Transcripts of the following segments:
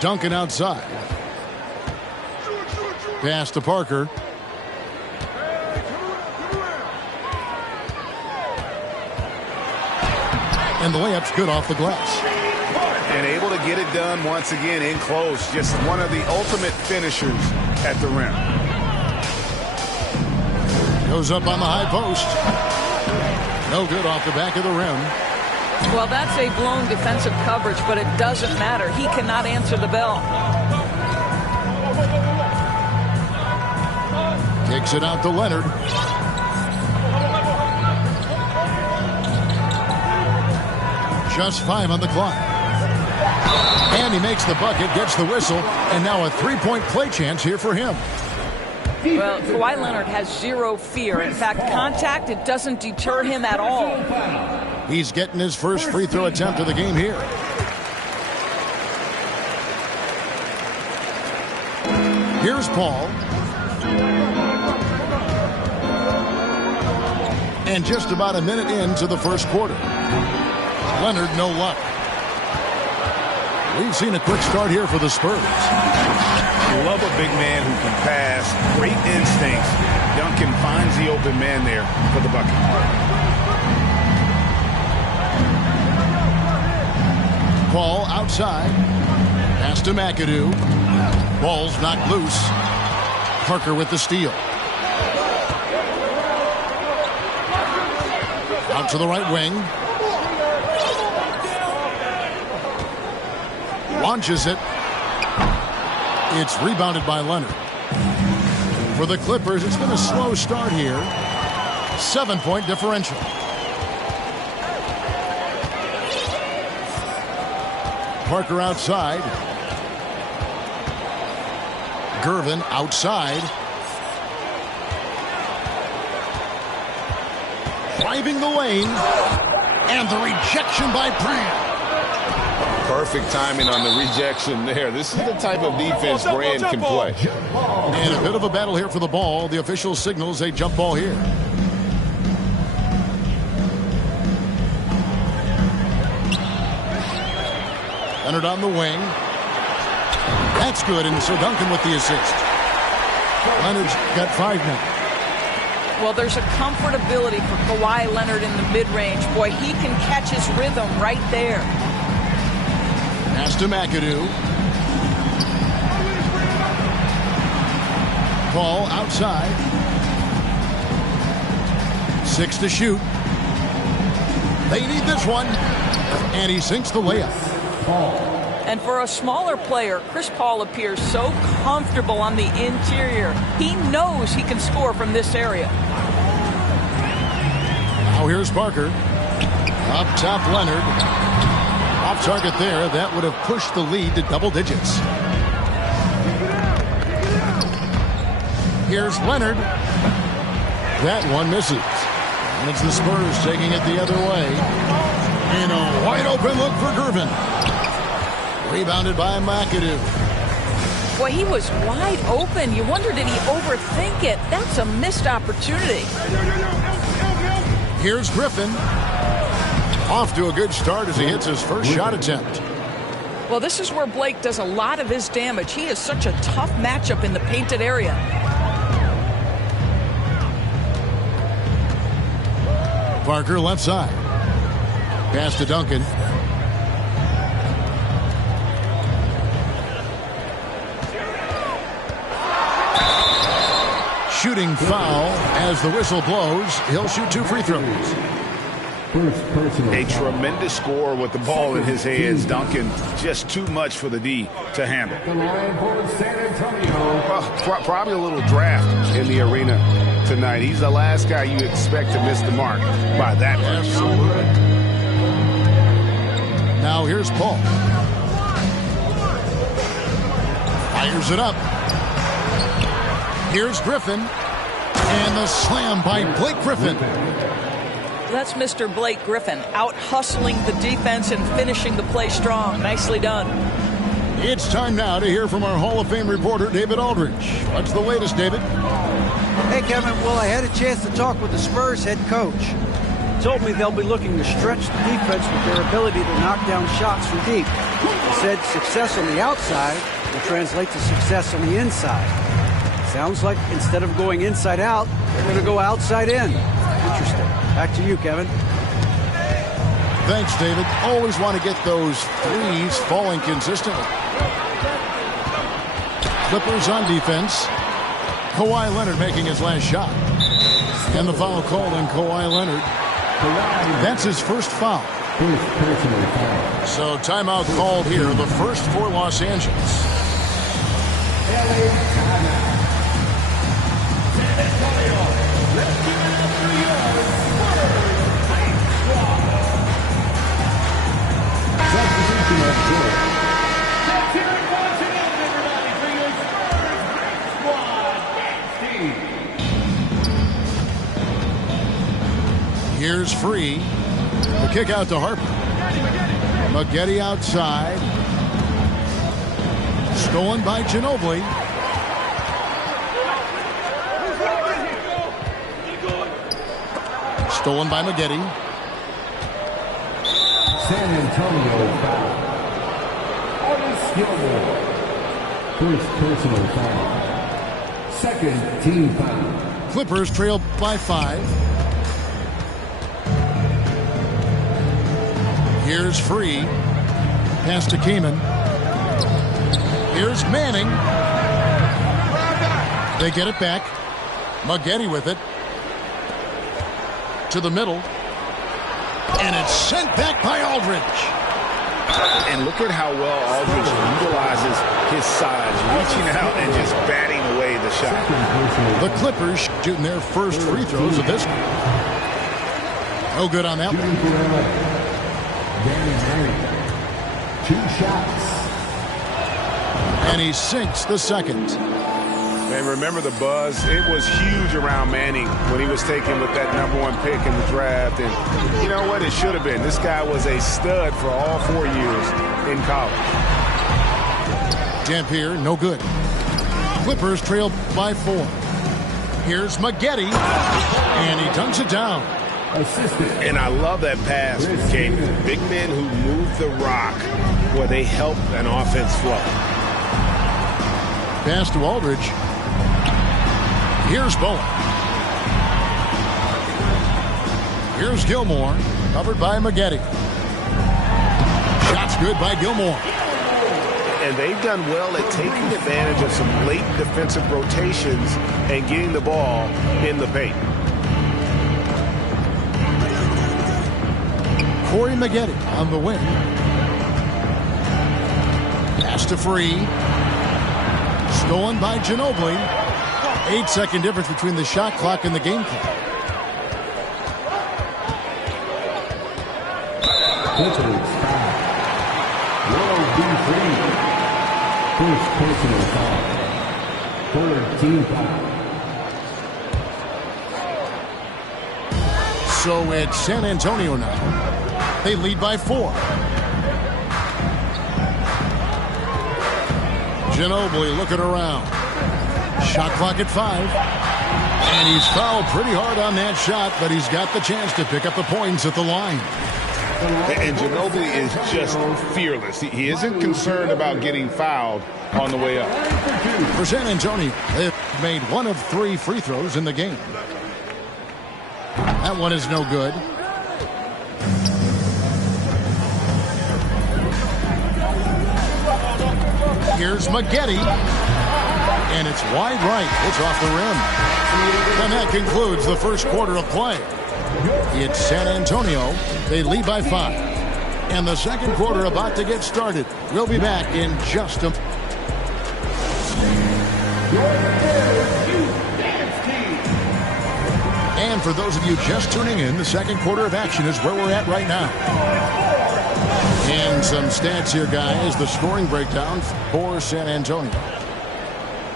Duncan outside. Pass to Parker. And the layup's good off the glass. And able to get it done once again in close. Just one of the ultimate finishers at the rim. Goes up on the high post. No good off the back of the rim. Well, that's a blown defensive coverage, but it doesn't matter. He cannot answer the bell. Kicks it out to Leonard. Just 5 on the clock. And he makes the bucket, gets the whistle, and now a three-point play chance here for him. Well, Kawhi Leonard has zero fear. In fact, contact, it doesn't deter him at all. He's getting his first free throw attempt of the game here. Here's Paul. And just about a minute into the first quarter. Leonard, no luck. We've seen a quick start here for the Spurs. I love a big man who can pass. Great instincts. Duncan finds the open man there for the bucket. Paul outside. Pass to McAdoo. Ball's knocked loose. Parker with the steal. Out to the right wing. Launches it. It's rebounded by Leonard. For the Clippers, it's been a slow start here. 7-point differential. Parker outside. Gervin outside. Driving the lane. And the rejection by Brand. Perfect timing on the rejection there. This is the type of defense Brand can play. And a bit of a battle here for the ball. The official signals a jump ball here. Leonard on the wing. That's good, and so Duncan with the assist. Leonard's got 5 now. Well, there's a comfortability for Kawhi Leonard in the mid-range. Boy, he can catch his rhythm right there. Pass to McAdoo. Paul outside. 6 to shoot. They need this one. And he sinks the layup. And for a smaller player, Chris Paul appears so comfortable on the interior. He knows he can score from this area. Now here's Parker. Up top, Leonard. Off target there. That would have pushed the lead to double digits. Here's Leonard. That one misses. And it's the Spurs taking it the other way. And a wide open look for Gervin. Rebounded by McAdoo. Boy, he was wide open. You wonder, did he overthink it? That's a missed opportunity. Here's Griffin. Off to a good start as he hits his first shot attempt. Well, this is where Blake does a lot of his damage. He is such a tough matchup in the painted area. Parker left side. Pass to Duncan. Shooting foul as the whistle blows. He'll shoot 2 free throws. A tremendous score with the ball in his hands. Duncan, just too much for the D to handle. Well, probably a little draft in the arena tonight. He's the last guy you expect to miss the mark by that much. Absolutely. Now here's Paul. Fires it up. Here's Griffin. And the slam by Blake Griffin. That's Mr. Blake Griffin, out hustling the defense and finishing the play strong. Nicely done. It's time now to hear from our Hall of Fame reporter, David Aldridge. What's the latest, David? Hey, Kevin. Well, I had a chance to talk with the Spurs head coach. He told me they'll be looking to stretch the defense with their ability to knock down shots from deep. The said success on the outside will translate to success on the inside. Sounds like instead of going inside out, they're going to go outside in. Interesting. Back to you, Kevin. Thanks, David. Always want to get those threes falling consistently. Clippers on defense. Kawhi Leonard making his last shot. And the foul called on Kawhi Leonard. That's his first foul. So timeout called here, the first for Los Angeles. Here's Free. The kick out to Harper. Maggette outside. Stolen by Ginobili. Stolen by Maggette. San Antonio foul. Gilmore. First personal foul. Second team foul. Clippers trail by 5. Here's Free. Pass to Kaman. Here's Manning. They get it back. Maggette with it. To the middle. And it's sent back by Aldridge. And look at how well Aldridge utilizes his size, reaching out and just batting away the shot. The Clippers shooting their first free throws of this one. No good on that one. Danny Green. 2 shots. And he sinks the second. And remember the buzz. It was huge around Manning when he was taken with that #1 pick in the draft. And you know what? It should have been. This guy was a stud for all 4 years in college. Dampier, no good. Clippers trail by 4. Here's Maggette. And he dunks it down. Assistant. And I love that pass from Kaman. Big men who move the rock where they help an offense flow. Pass to Aldridge. Here's Bowen. Here's Gilmore. Covered by Maggette. Shot's good by Gilmore. And they've done well at taking advantage of some late defensive rotations and getting the ball in the paint. Corey Maggette on the wing. Pass to Free. Stolen by Ginobili. 8-second difference between the shot clock and the game clock. Clippers foul. World B3. First personal foul. Third team foul. So it's San Antonio now. They lead by 4. Ginobili looking around. Shot clock at 5. And he's fouled pretty hard on that shot, but he's got the chance to pick up the points at the line. And Ginobili is just fearless. He isn't concerned about getting fouled on the way up. For San Antonio, they've made 1 of 3 free throws in the game. That one is no good. Here's Maggette. And it's wide right. It's off the rim. And that concludes the first quarter of play. It's San Antonio. They lead by 5. And the second quarter about to get started. We'll be back in just a... And for those of you just tuning in, the second quarter of action is where we're at right now. And some stats here, guys. The scoring breakdown for San Antonio.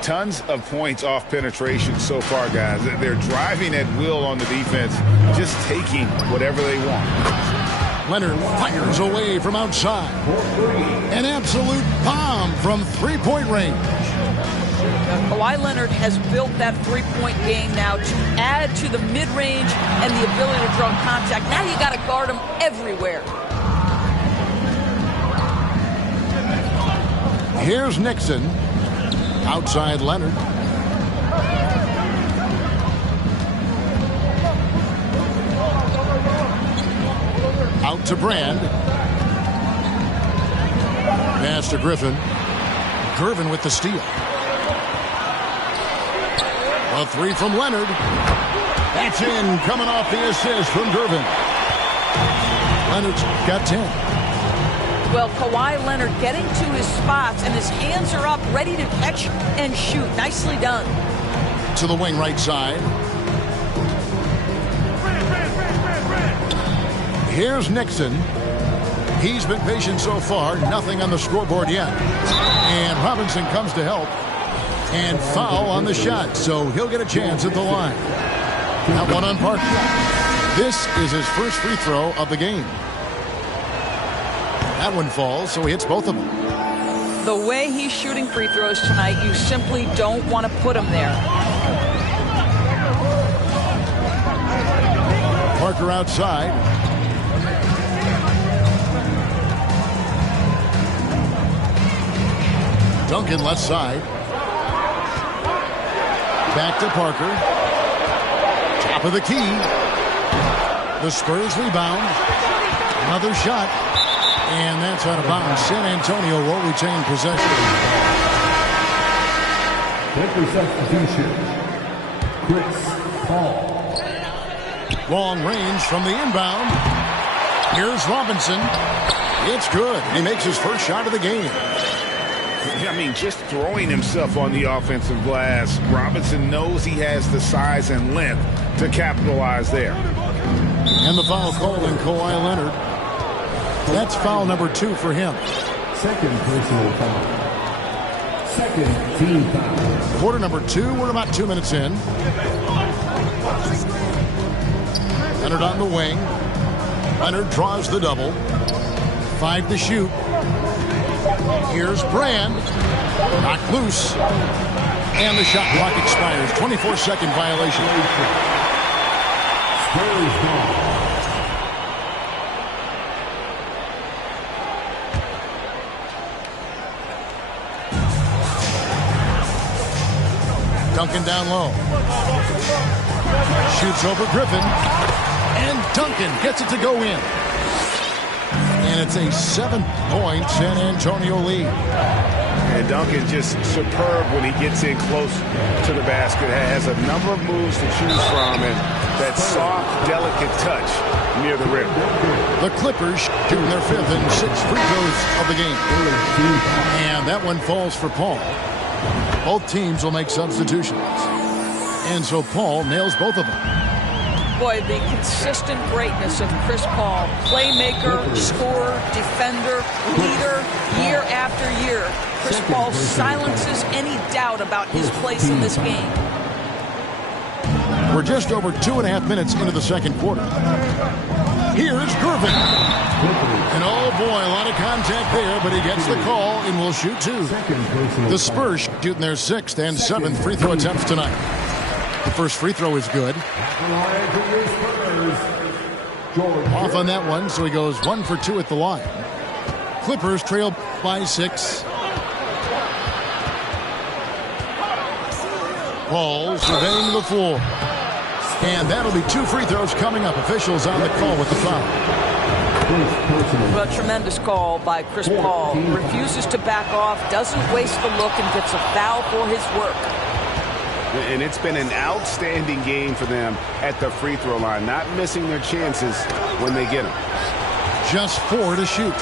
Tons of points off penetration so far, guys. They're driving at will on the defense, just taking whatever they want. Leonard fires away from outside. An absolute bomb from three-point range. Kawhi Leonard has built that three-point game now to add to the mid-range and the ability to draw contact. Now you got to guard him everywhere. Here's Nixon. Outside Leonard. Out to Brand. Pass to Griffin. Gervin with the steal. A three from Leonard. That's in, coming off the assist from Gervin. Leonard's got 10. Well, Kawhi Leonard getting to his spots, and his hands are up, ready to catch and shoot. Nicely done. To the wing right side. Here's Nixon. He's been patient so far. Nothing on the scoreboard yet. And Robinson comes to help. And foul on the shot, so he'll get a chance at the line. That one on Parker. This is his first free throw of the game. That one falls, so he hits both of them. The way he's shooting free throws tonight, you simply don't want to put him there. Parker outside. Duncan left side. Back to Parker. Top of the key. The Spurs rebound. Another shot. And that's out of bounds. San Antonio will retain possession. For substitution, Chris Paul. Long range from the inbound. Here's Robinson. It's good. He makes his first shot of the game. I mean, just throwing himself on the offensive glass. Robinson knows he has the size and length to capitalize there. And the foul called on Kawhi Leonard. That's foul number 2 for him. Second personal foul. Second team foul. Quarter number 2. We're about 2 minutes in. Leonard on the wing. Leonard draws the double. 5 to shoot. Here's Brand. Knocked loose. And the shot clock expires. 24-second violation. Spurs ball. Duncan down low. Shoots over Griffin. And Duncan gets it to go in. And it's a 7-point San Antonio lead. And Duncan just superb when he gets in close to the basket. Has a number of moves to choose from, and that soft, delicate touch near the rim. The Clippers shooting their 5th and 6th free throws of the game. And that one falls for Paul. Both teams will make substitutions. And so Paul nails both of them. Boy, the consistent greatness of Chris Paul. Playmaker, scorer, defender, leader, year after year. Chris Paul silences any doubt about his place in this game. We're just over 2.5 minutes into the second quarter. Here's Gervin. And oh boy, a lot of contact there, but he gets the call and will shoot 2. The Spurs shooting their 6th and 7th free throw attempts tonight. The first free throw is good. Off on that one, so he goes 1 for 2 at the line. Clippers trail by 6. Paul surveying the floor. And that'll be 2 free throws coming up. Officials on the call with the foul. Well, tremendous call by Chris Paul. Refuses to back off, doesn't waste the look, and gets a foul for his work. And it's been an outstanding game for them at the free throw line. Not missing their chances when they get them. Just 4 to shoot.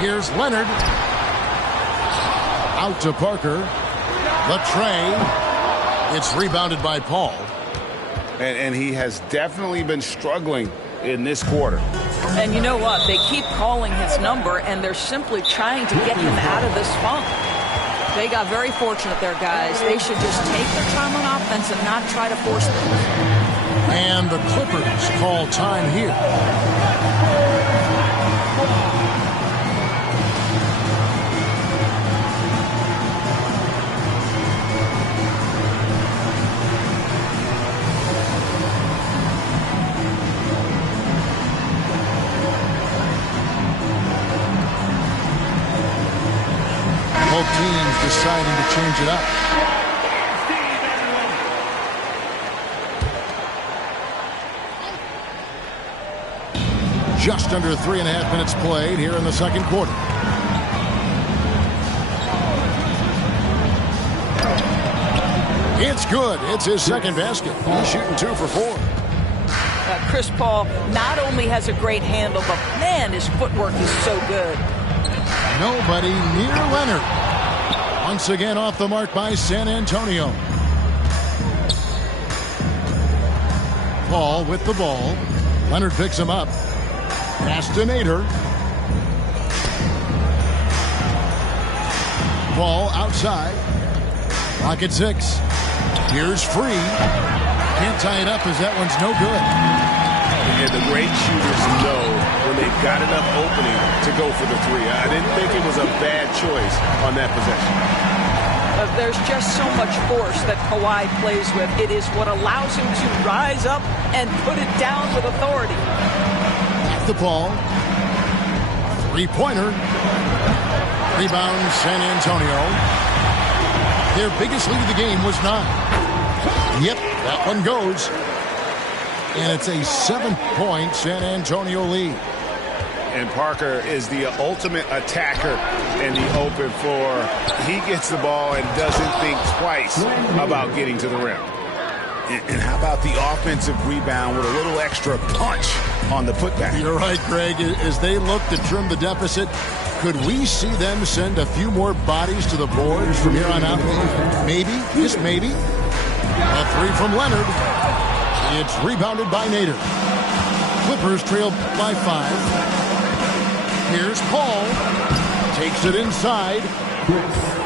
Here's Leonard. Out to Parker. Latrey. It's rebounded by Paul. And he has definitely been struggling in this quarter. And you know what? They keep calling his number, and they're simply trying to get him out of this funk. They got very fortunate there, guys. They should just take their time on offense and not try to force things. And the Clippers call time here. teams deciding to change it up. Just under 3.5 minutes played here in the second quarter. It's good. It's his second basket. He's shooting 2 for 4. Chris Paul not only has a great handle, but man, his footwork is so good. Nobody near Leonard. Once again off the mark by San Antonio. Paul with the ball. Leonard picks him up. Pass to Nader. Ball outside. Clock at 6. Here's Free. Can't tie it up as that one's no good. And the great shooters know when they've got enough opening to go for the 3. I didn't think it was a bad choice on that possession. There's just so much force that Kawhi plays with. It is what allows him to rise up and put it down with authority. The ball. Three-pointer. Rebound San Antonio. Their biggest lead of the game was 9. Yep, that one goes. And it's a 7-point San Antonio lead. And Parker is the ultimate attacker in the open floor. He gets the ball and doesn't think twice about getting to the rim. And how about the offensive rebound with a little extra punch on the putback? You're right, Greg. As they look to trim the deficit, could we see them send a few more bodies to the boards from here on out? Maybe, just maybe. A 3 from Leonard. It's rebounded by Nader. Clippers trail by 5. Here's Paul. Takes it inside.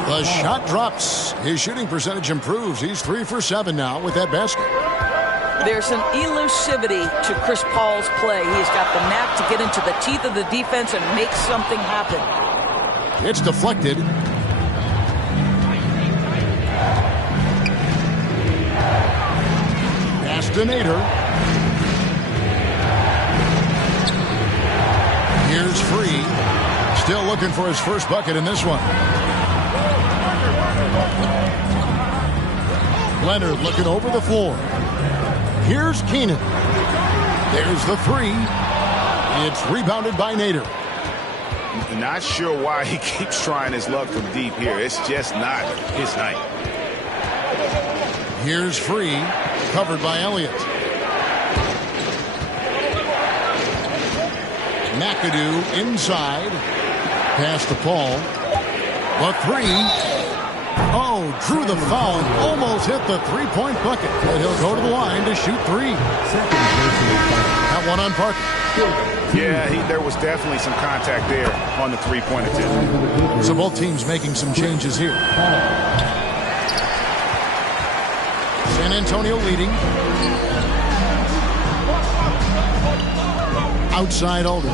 The shot drops. His shooting percentage improves. He's 3 for 7 now with that basket. There's an elusivity to Chris Paul's play. He's got the knack to get into the teeth of the defense and make something happen. It's deflected. Pass to Nader. Here's Free. Still looking for his first bucket in this one. Leonard looking over the floor. Here's Keenan. There's the 3. It's rebounded by Nader. Not sure why he keeps trying his luck from deep here. It's just not his night. Here's Free. Covered by Elliott. McAdoo inside. Pass to Paul. The 3. Oh, drew the foul and almost hit the 3-point bucket. But he'll go to the line to shoot 3. That one on Parker. Yeah, there was definitely some contact there on the 3-point attempt. So both teams making some changes here. San Antonio leading. Outside Aldridge.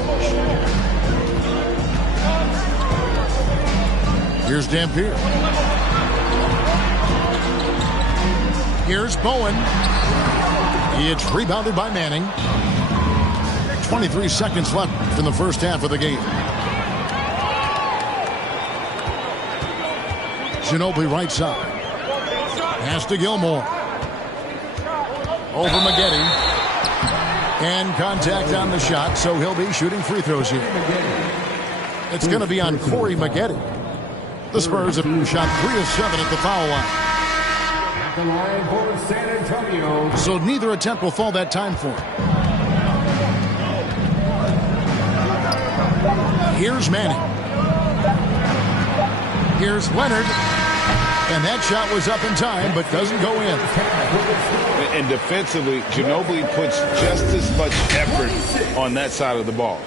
Here's Dampier. Here's Bowen. It's rebounded by Manning. 23 seconds left in the first half of the game. Ginobili right side. Pass to Gilmore. Over Maggette. And contact on the shot, so he'll be shooting free throws here. It's going to be on Corey Maggette. The Spurs have shot 3 of 7 at the foul line. The line for San Antonio. So neither attempt will fall that time for him. Here's Manning. Here's Leonard. And that shot was up in time, but doesn't go in. And defensively, Ginobili puts just as much effort on that side of the ball.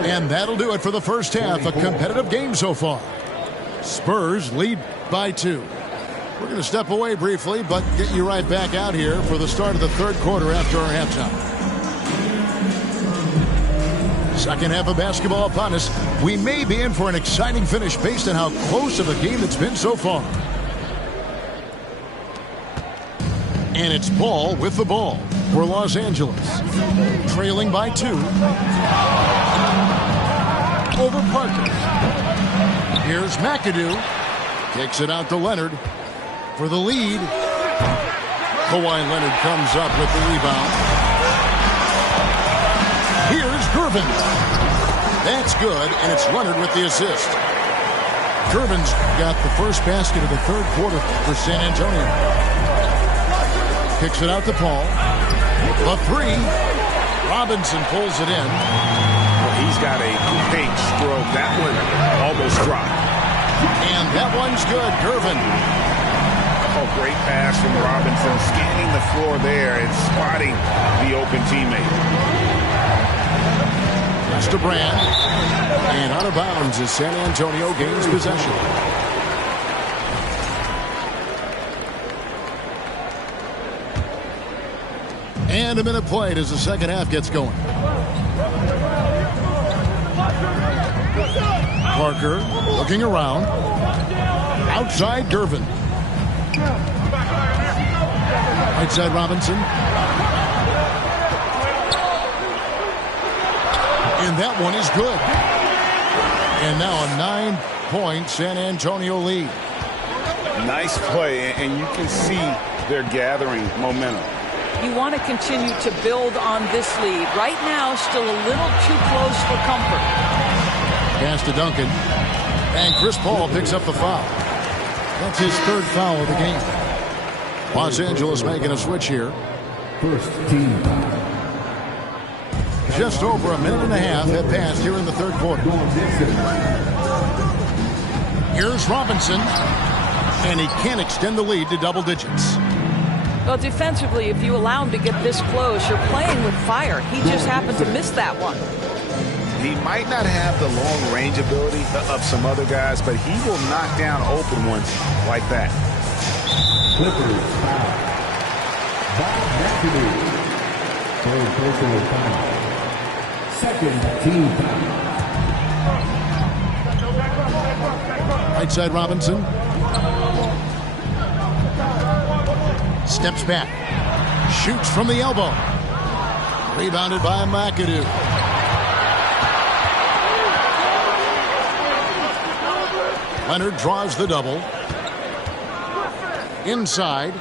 And that'll do it for the first half. A competitive game so far. Spurs lead by 2. We're going to step away briefly, but get you right back out here for the start of the third quarter after our halftime. Second half of basketball upon us. We may be in for an exciting finish based on how close of a game it's been so far. And it's Paul with the ball for Los Angeles. Trailing by 2. Over Parker. Here's McAdoo. Kicks it out to Leonard for the lead. Kawhi Leonard comes up with the rebound. Here's Gervin. That's good, and it's Leonard with the assist. Gervin's got the first basket of the third quarter for San Antonio. Kicks it out to Paul. The three. Robinson pulls it in. Well, he's got a paint stroke. That one almost dropped. And that one's good. Gervin. Oh, great pass from Robinson. Scanning the floor there and spotting the open teammate. That's to Brand. And out of bounds as San Antonio gains possession. And a minute played as the second half gets going. Parker looking around. Outside Gervin. Right side Robinson. And that one is good. And now a 9-point San Antonio lead. Nice play, and you can see they're gathering momentum. You want to continue to build on this lead. Right now, still a little too close for comfort. Pass to Duncan. And Chris Paul picks up the foul. That's his third foul of the game. Los Angeles making a switch here. First team foul. Just over a minute and a half have passed here in the third quarter. Here's Robinson. And he can't extend the lead to double digits. Well, defensively, if you allow him to get this close, you're playing with fire. He just happened to miss that one. He might not have the long-range ability of some other guys, but he will knock down open ones like that. Clippers foul. Bob McAdoo. Third personal foul. Second team foul. Right side Robinson. Steps back. Shoots from the elbow. Rebounded by McAdoo. Leonard draws the double. Inside.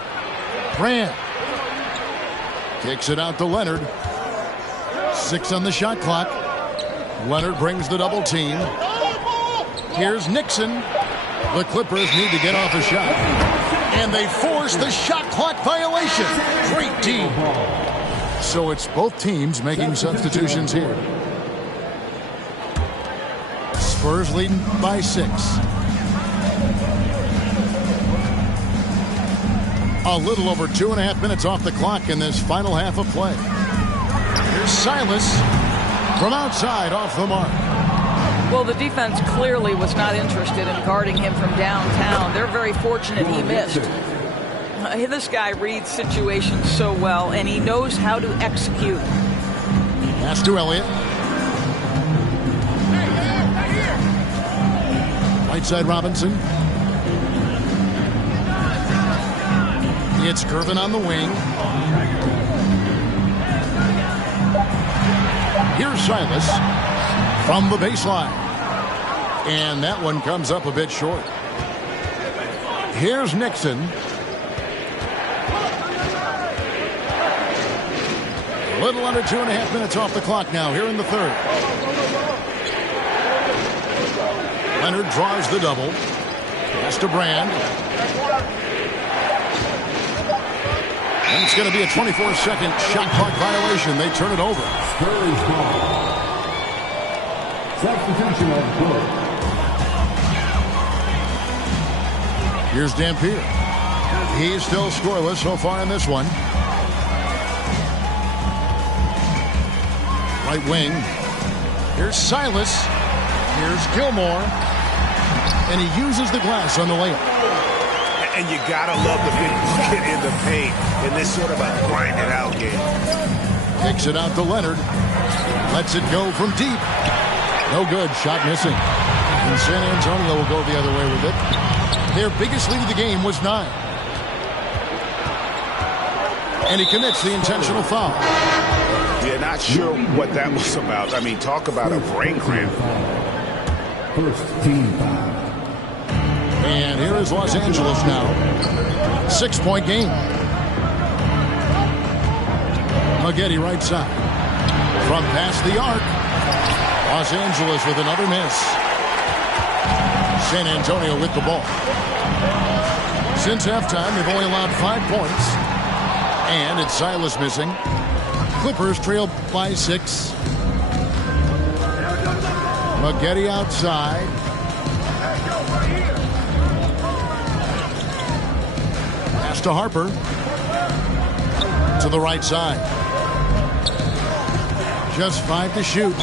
Brand. Kicks it out to Leonard. 6 on the shot clock. Leonard brings the double team. Here's Nixon. The Clippers need to get off a shot. And they force the shot clock violation. Great team. So it's both teams making substitutions here. Spurs leading by 6. A little over 2.5 minutes off the clock in this final half of play. Here's Silas from outside off the mark. Well, the defense clearly was not interested in guarding him from downtown. They're very fortunate he missed. This guy reads situations so well, and he knows how to execute. Pass to Elliott. Right side Robinson. It's Gervin on the wing. Here's Silas from the baseline. And that one comes up a bit short. Here's Nixon. A little under 2.5 minutes off the clock now here in the third. Leonard draws the double. Pass to Brand. And it's going to be a 24-second shot clock violation. They turn it over. Spurs ball. Substitution of Burke. Here's Dampier. He's still scoreless so far in this one. Right wing. Here's Silas. Here's Gilmore. And he uses the glass on the layup. And you gotta love the big bucket in the paint in this sort of a grind-it-out game. Kicks it out to Leonard. Lets it go from deep. No good. Shot missing. And San Antonio will go the other way with it. Their biggest lead of the game was 9. And he commits the intentional foul. Yeah, not sure what that was about. I mean, talk about a brain cramp. First team foul. And here is Los Angeles now. 6-point game. Maggette right side. From past the arc. Los Angeles with another miss. San Antonio with the ball. Since halftime, they've only allowed 5 points. And it's Silas missing. Clippers trail by 6. Maggette outside. Pass to Harper. To the right side. Just 5 to shoot.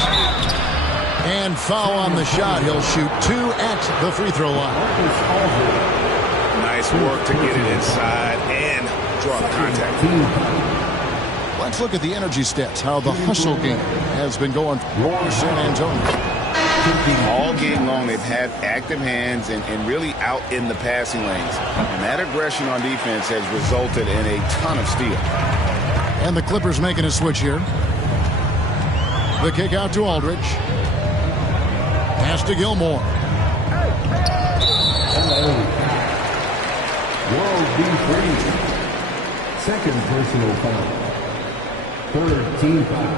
And foul on the shot. He'll shoot 2 at the free throw line. Nice work to get it inside and draw the contact. Let's look at the energy stats, how the hustle game has been going for San Antonio. All game long, they've had active hands and really out in the passing lanes. And that aggression on defense has resulted in a ton of steal. And the Clippers making a switch here. The kick out to Aldridge. Pass to Gilmore. World B3. Second personal foul. Third team foul.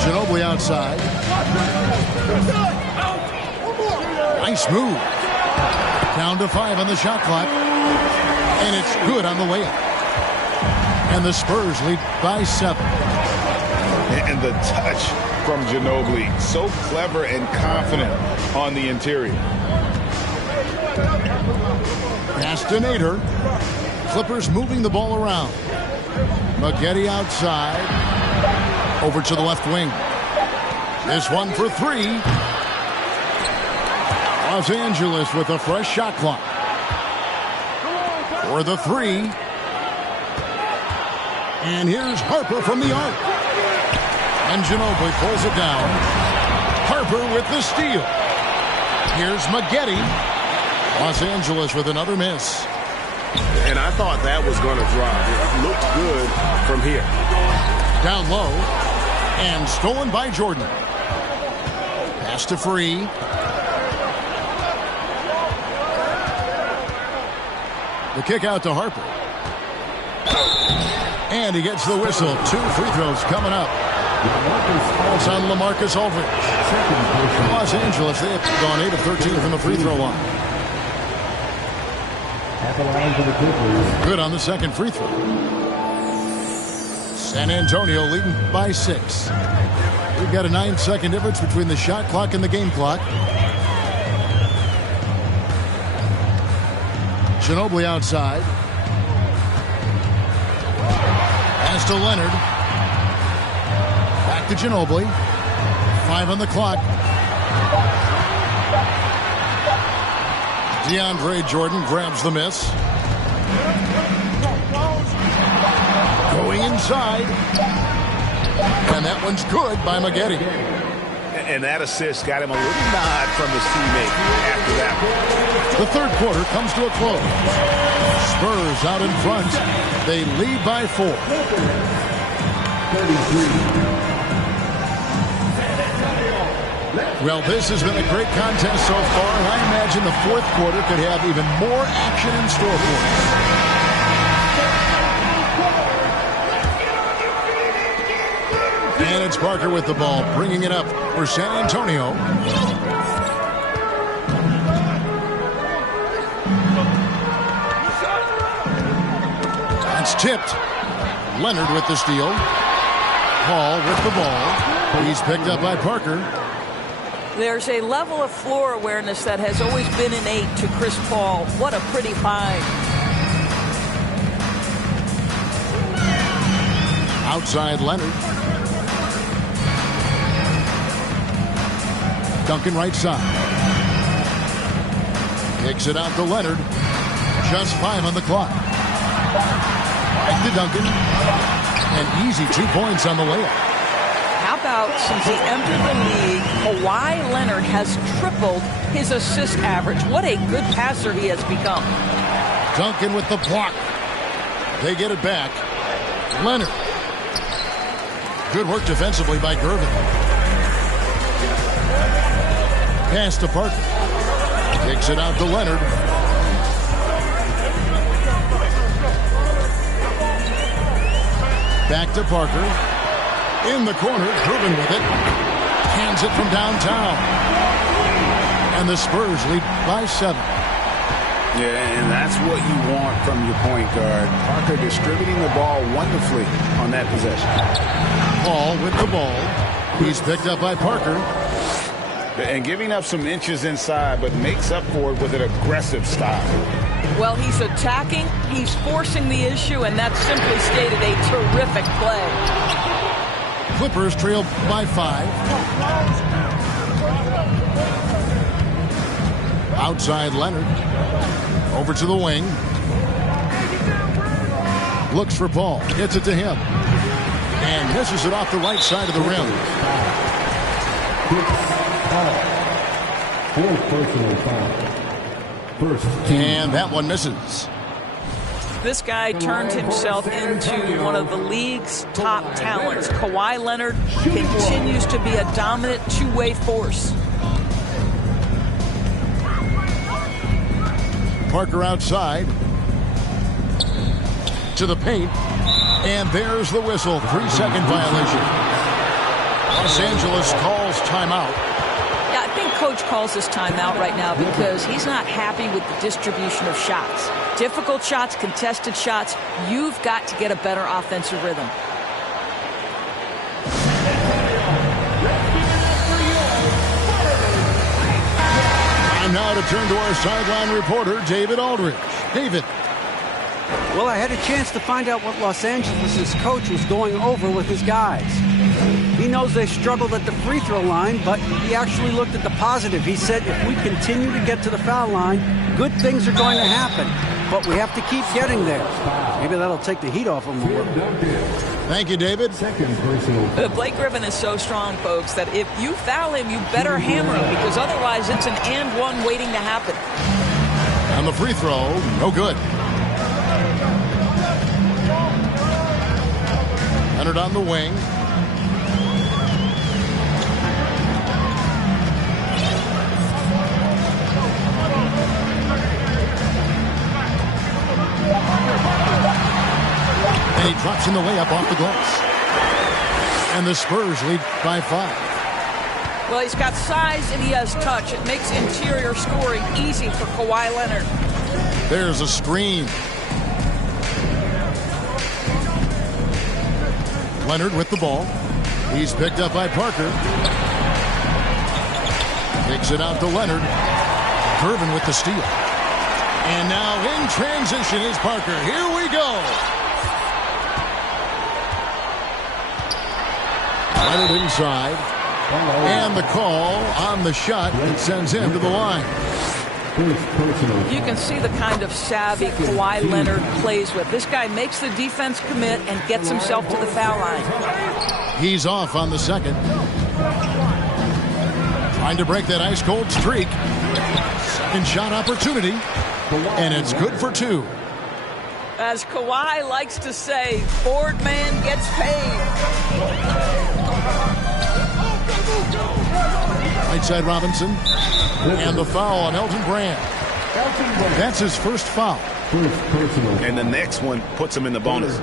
Ginobili outside. Nice move. Down to 5 on the shot clock. And it's good on the layup. And the Spurs lead by 7. And the touch from Ginobili. So clever and confident on the interior. Pass to Nader. Clippers moving the ball around. Maggette outside. Over to the left wing. This one for 3. Los Angeles with a fresh shot clock. For the 3. And here's Harper from the arc. And Ginobili pulls it down. Harper with the steal. Here's Maggette. Los Angeles with another miss. And I thought that was going to drop. It looked good from here. Down low. And stolen by Jordan. Pass to Free. The kick out to Harper. And he gets the whistle. 2 free throws coming up. It's on LaMarcus Aldridge. Los Angeles, they have gone 8 of 13 from the free throw line. At the line for the Clippers. Good on the second free throw. San Antonio leading by 6. We've got a 9-second difference between the shot clock and the game clock. Ginobili outside. Pass to Leonard. Back to Ginobili. 5 on the clock. DeAndre Jordan grabs the miss. Going inside. And that one's good by Maggette. And that assist got him a little nod from his teammate after that one. The third quarter comes to a close. Spurs out in front. They lead by 4. 33. Well, this has been a great contest so far, and I imagine the fourth quarter could have even more action in store for us. And it's Parker with the ball, bringing it up for San Antonio. That's tipped. Leonard with the steal. Paul with the ball. He's picked up by Parker. There's a level of floor awareness that has always been innate to Chris Paul. What a pretty find. Outside Leonard. Duncan right side. Kicks it out to Leonard. Just 5 on the clock. Back to Duncan. An easy 2 points on the layup. How about since he entered the league, Kawhi Leonard has tripled his assist average. What a good passer he has become. Duncan with the block. They get it back. Leonard. Good work defensively by Gervin. Pass to Parker. Kicks it out to Leonard. Back to Parker. In the corner, Curvin with it. Hands it from downtown. And the Spurs lead by 7. Yeah, and that's what you want from your point guard. Parker distributing the ball wonderfully on that possession. Paul with the ball. He's picked up by Parker. And giving up some inches inside, but makes up for it with an aggressive style. Well, he's attacking, he's forcing the issue, and that's simply stated a terrific play. Clippers trail by 5. Outside Leonard. Over to the wing. Looks for Paul. Gets it to him. And misses it off the right side of the rim. And that one misses. This guy turned himself into one of the league's top talents. Kawhi Leonard continues to be a dominant two-way force. Parker outside. To the paint. And there's the whistle. 3-second violation. Los Angeles calls timeout. Yeah, I think Coach calls this timeout right now because he's not happy with the distribution of shots. Difficult shots, contested shots. You've got to get a better offensive rhythm. Time now to turn to our sideline reporter, David Aldridge. David. Well, I had a chance to find out what Los Angeles' coach was going over with his guys. He knows they struggled at the free throw line, but he actually looked at the positive. He said if we continue to get to the foul line, good things are going to happen. But we have to keep getting there. Maybe that'll take the heat off him a little. Thank you, David. Blake Griffin is so strong, folks, that if you foul him, you better hammer him because otherwise it's an and one waiting to happen. And the free throw, no good. Leonard on the wing. And he drops in the layup off the glass. And the Spurs lead by 5. Well, he's got size and he has touch. It makes interior scoring easy for Kawhi Leonard. There's a screen. Leonard with the ball. He's picked up by Parker. Kicks it out to Leonard. Curvin with the steal. And now in transition is Parker. Here we go. Leonard inside. And the call on the shot sends him to the line. You can see the kind of savvy Kawhi Leonard plays with. This guy makes the defense commit and gets himself to the foul line. He's off on the second. Trying to break that ice-cold streak. Second shot opportunity. And it's good for 2. As Kawhi likes to say, board man gets paid. Right side Robinson. And the foul on Elton Brand. That's his first foul. And the next one puts him in the bonus.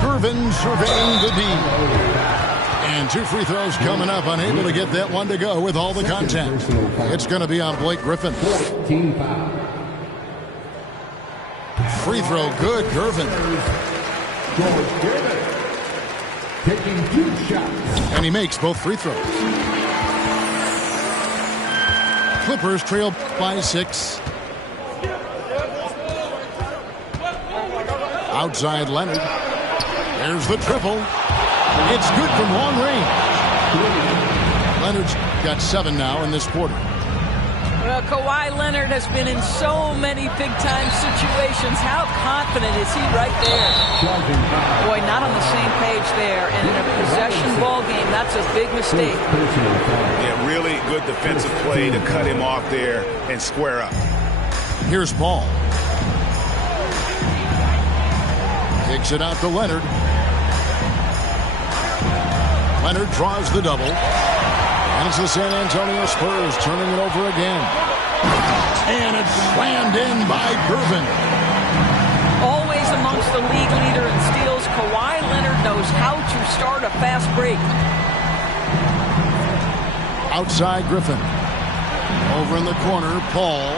Curvin surveying the D. And 2 free throws coming up. Unable to get that one to go with all the contact. It's going to be on Blake Griffin. Free throw good, Curvin. Taking 2 shots. And he makes both free throws. Clippers trail by 6. Outside Leonard. There's the triple. It's good from long range. Leonard's got 7 now in this quarter. Well, Kawhi Leonard has been in so many big-time situations. How confident is he right there? Boy, not on the same page there. And in a possession ball game, that's a big mistake. Yeah, really good defensive play to cut him off there and square up. Here's Paul. Kicks it out to Leonard. Leonard draws the double. And it's the San Antonio Spurs turning it over again. And it's slammed in by Gervin. Always amongst the league leader in steals, Kawhi Leonard knows how to start a fast break. Outside Griffin. Over in the corner, Paul.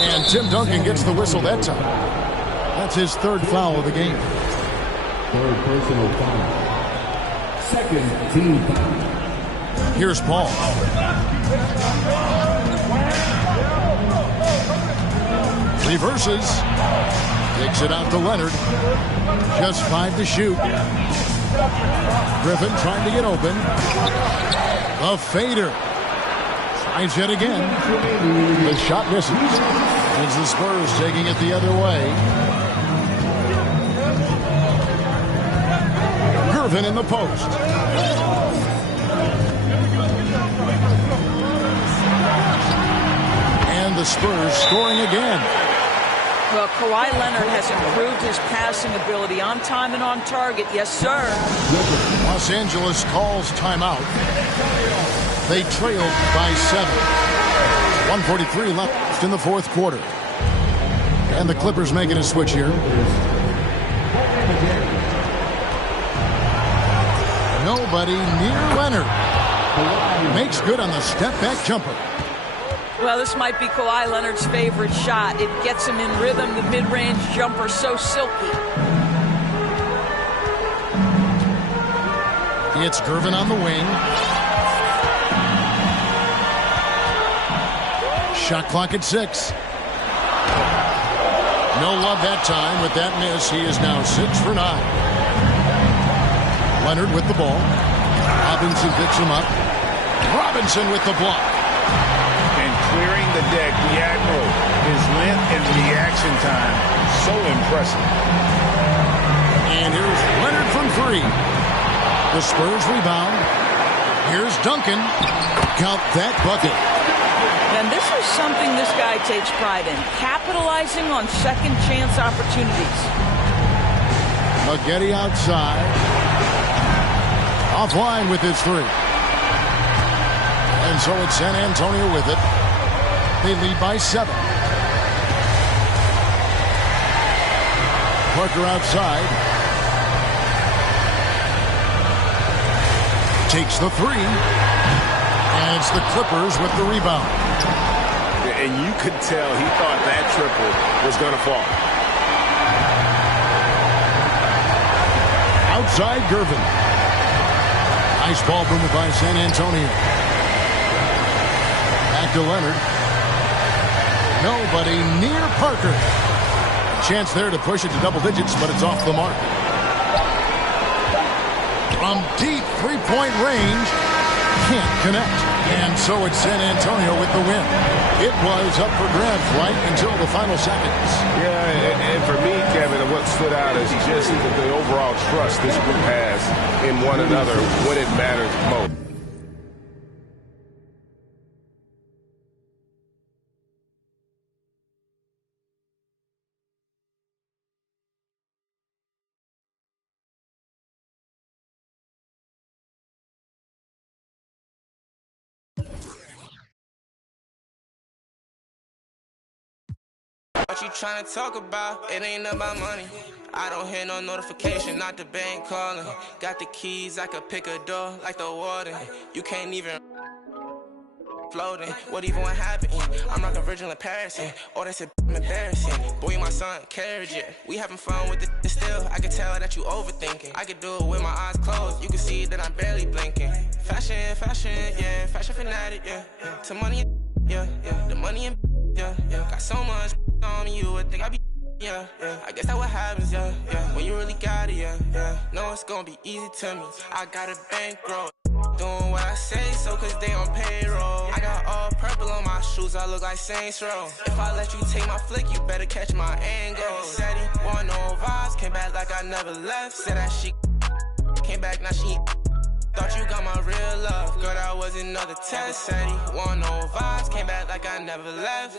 And Tim Duncan gets the whistle that time. That's his third foul of the game. Third personal foul. Second team foul. Here's Paul. Reverses. Takes it out to Leonard. Just 5 to shoot. Griffin trying to get open. A fader. Tries yet again. The shot misses. It's the Spurs taking it the other way. Gervin in the post. And the Spurs scoring again. Well, Kawhi Leonard has improved his passing ability on time and on target. Yes, sir. Los Angeles calls timeout. They trailed by 7. 1:43 left in the fourth quarter. And the Clippers making a switch here. Nobody near Leonard. Makes good on the step-back jumper. Well, this might be Kawhi Leonard's favorite shot. It gets him in rhythm. The mid-range jumper so silky. It's Gervin on the wing. Shot clock at 6. No love that time. With that miss, he is now 6 for 9. Leonard with the ball. Robinson picks him up. Robinson with the block. Clearing the deck, the Admiral, his length and reaction time, so impressive. And here's Leonard from 3. The Spurs rebound. Here's Duncan. Count that bucket. And this is something this guy takes pride in, capitalizing on second chance opportunities. Maggette outside. Offline with his 3. And so it's San Antonio with it. They lead by 7. Parker outside. Takes the 3. And it's the Clippers with the rebound. And you could tell he thought that triple was going to fall. Outside Gervin. Nice ball movement by San Antonio. Back to Leonard. Nobody near Parker. Chance there to push it to double digits, but it's off the mark. From deep three-point range, can't connect. And so it's San Antonio with the win. It was up for grabs right until the final seconds. Yeah, and for me, Kevin, what stood out is just the overall trust this group has in one another when it matters most. What you tryna talk about? It ain't about money. I don't hear no notification, not the bank calling. Got the keys, I could pick a door like the warden. You can't even floating. What even what happened? I'm like a virgin in Paris. Oh, that's embarrassing. Boy, my son carriage it. We having fun with it still. I can tell that you overthinking. I could do it with my eyes closed. You can see that I'm barely blinking. Fashion, yeah. Fashion fanatic, yeah. To money, yeah. The money and yeah. Got so much on me, you would think I be, yeah. I guess that what happens, yeah. When you really got it, yeah. No, it's gonna be easy to me. I got a bankroll. Doing what I say, so cause they on payroll. I got all purple on my shoes, I look like Saints Row. If I let you take my flick, you better catch my angle. Said he want no vibes, came back like I never left. Said that she came back, now she thought you got my real love. Girl, that was another test. Said he want no vibes, came back like I never left.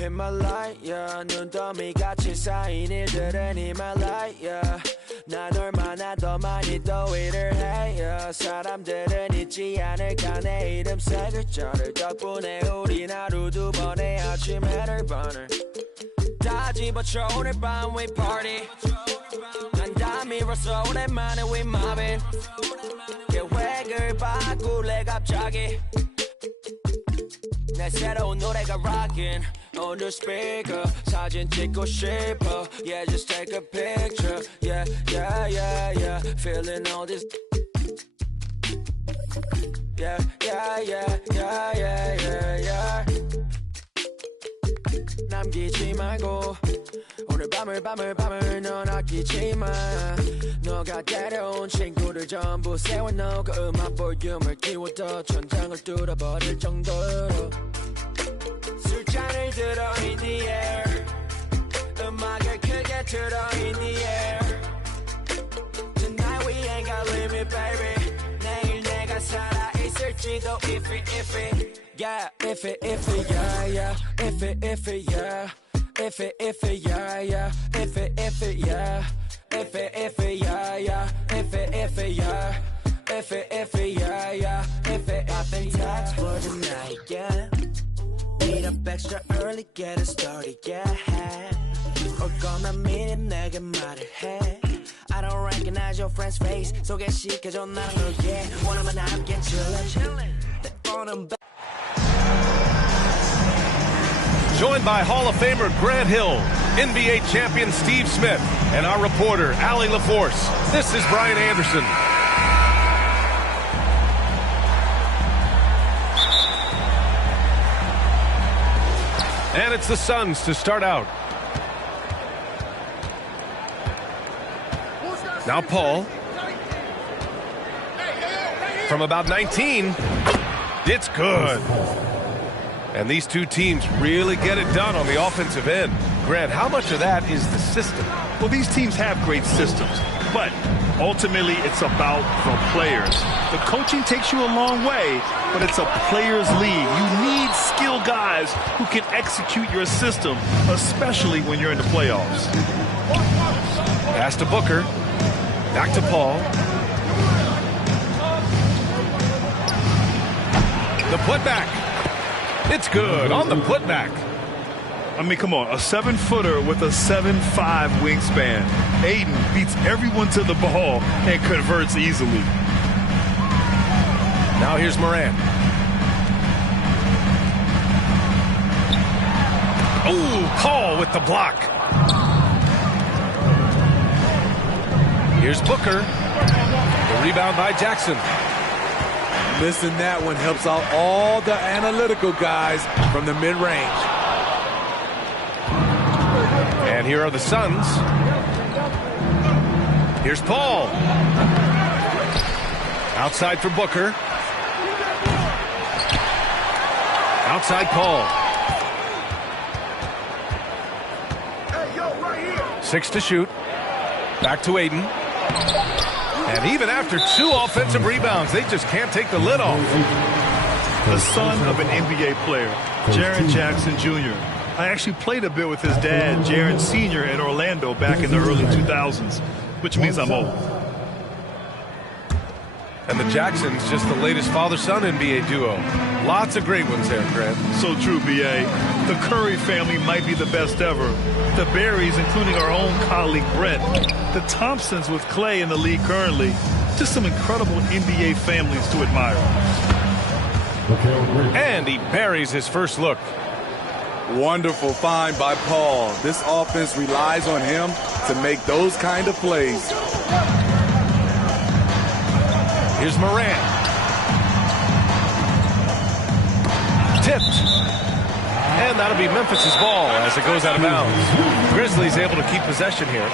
In my light, yeah. 눈더미같이 쌓인 일들은 in my light, yeah. 난 얼마나 더 많이 더위를 해, yeah. 사람들은 잊지 않을까 내 이름 세 글자를. 덕분에 우린 하루 두 번의 아침 해를 번을 다 집어쳐 오늘 밤 we party. 난 다 밀었어 오랜만에 we mobbing. 계획을 바꿀래 갑자기. 내 새로운 노래가 rockin' on the speaker. 사진 찍고 싶어. Yeah, just take a picture. Yeah, yeah, yeah, yeah. Feeling all this. Yeah, yeah, yeah, yeah, yeah, yeah, yeah. 남기지 말고 오늘 밤을 넌 아끼지 마. 너가 데려온 친구들 전부 세워놓고 그 음악 볼륨을 키워도 천장을 뚫어버릴 정도로 술잔을 들어 in the air. 음악을 크게 틀어 in the air. Tonight we ain't got limit baby. 내일 내가 살아있을지도 if it yeah, if it yeah, yeah. If it yeah. If it yeah, yeah. If it yeah. If it yeah, yeah. If it yeah. If it yeah, yeah. If it I've been taxed for the night, yeah. Meet up extra early, get it started, yeah. 올 거면 미리 내게 말을 해. I don't recognize your friend's face. 소개시켜줘 나랑 널, yeah. 원하면 함께 chillin'. 내 오는 Joined by Hall of Famer Grant Hill, NBA champion Steve Smith, and our reporter, Allie LaForce. This is Brian Anderson. And it's the Suns to start out. Now Paul. From about 19, it's good. And these two teams really get it done on the offensive end. Grant, how much of that is the system? Well, these teams have great systems, but ultimately it's about the players. The coaching takes you a long way, but it's a players' league. You need skilled guys who can execute your system, especially when you're in the playoffs. Pass to Booker. Back to Paul. The putback. It's good on the putback. I mean, come on, a 7-footer with a 7'5" wingspan. Aiden beats everyone to the ball and converts easily. Now here's Morant. Oh, Paul with the block. Here's Booker. The rebound by Jackson. Missing that one helps out all the analytical guys from the mid-range. And here are the Suns. Here's Paul. Outside for Booker. Outside Paul. 6 to shoot. Back to Aiden. And even after 2 offensive rebounds, they just can't take the lid off. The son of an NBA player, Jaren Jackson Jr. I actually played a bit with his dad, Jaren Sr. in Orlando back in the early 2000s, which means I'm old. And the Jacksons, just the latest father-son NBA duo. Lots of great ones there, Grant. So true, B.A. The Curry family might be the best ever. The Berrys, including our own colleague Brett. The Thompsons with Clay in the league currently. Just some incredible NBA families to admire. And he buries his first look. Wonderful find by Paul. This offense relies on him to make those kind of plays. Here's Morant. Tipped. And that'll be Memphis' ball as it goes out of bounds. Grizzlies able to keep possession here.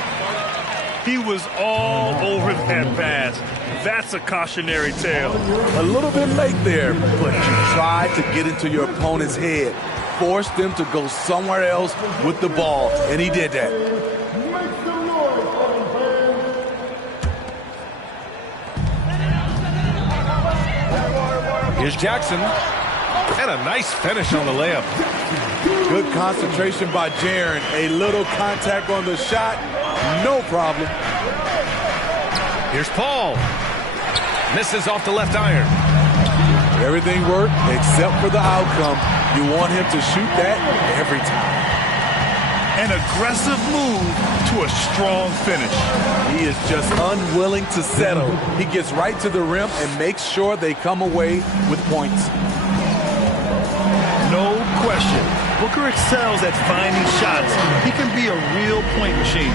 He was all over that pass. That's a cautionary tale. A little bit late there, but you tried to get into your opponent's head. Forced them to go somewhere else with the ball, and he did that. Here's Jackson. And a nice finish on the layup. Good concentration by Jaren. A little contact on the shot. No problem. Here's Paul. Misses off the left iron. Everything worked except for the outcome. You want him to shoot that every time. An aggressive move to a strong finish. He is just unwilling to settle. He gets right to the rim and makes sure they come away with points. No question. Booker excels at finding shots. He can be a real point machine.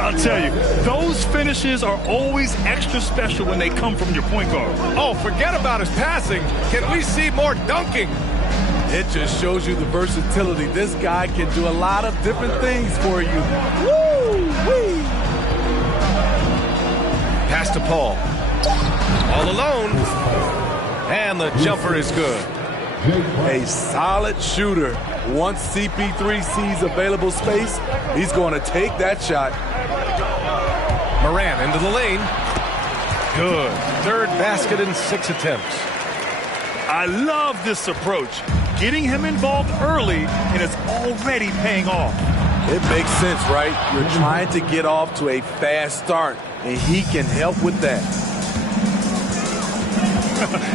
I'll tell you, those finishes are always extra special when they come from your point guard. Oh, forget about his passing. Can we see more dunking? It just shows you the versatility. This guy can do a lot of different things for you. Woo-wee! Pass to Paul. All alone. And the jumper is good. A solid shooter. Once CP3 sees available space, he's going to take that shot. Moran into the lane. Good. Third basket in 6 attempts. I love this approach. Getting him involved early, and it's already paying off. It makes sense, right? You're trying to get off to a fast start, and he can help with that.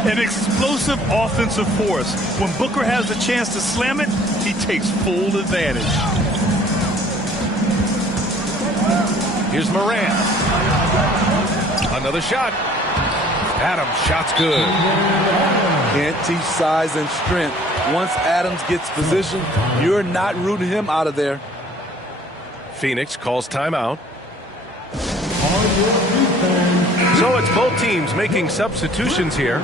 An explosive offensive force. When Booker has the chance to slam it, he takes full advantage. Here's Moran. Another shot. Adams, shot's good. Can't teach size and strength. Once Adams gets position, you're not rooting him out of there. Phoenix calls timeout. So it's both teams making substitutions here.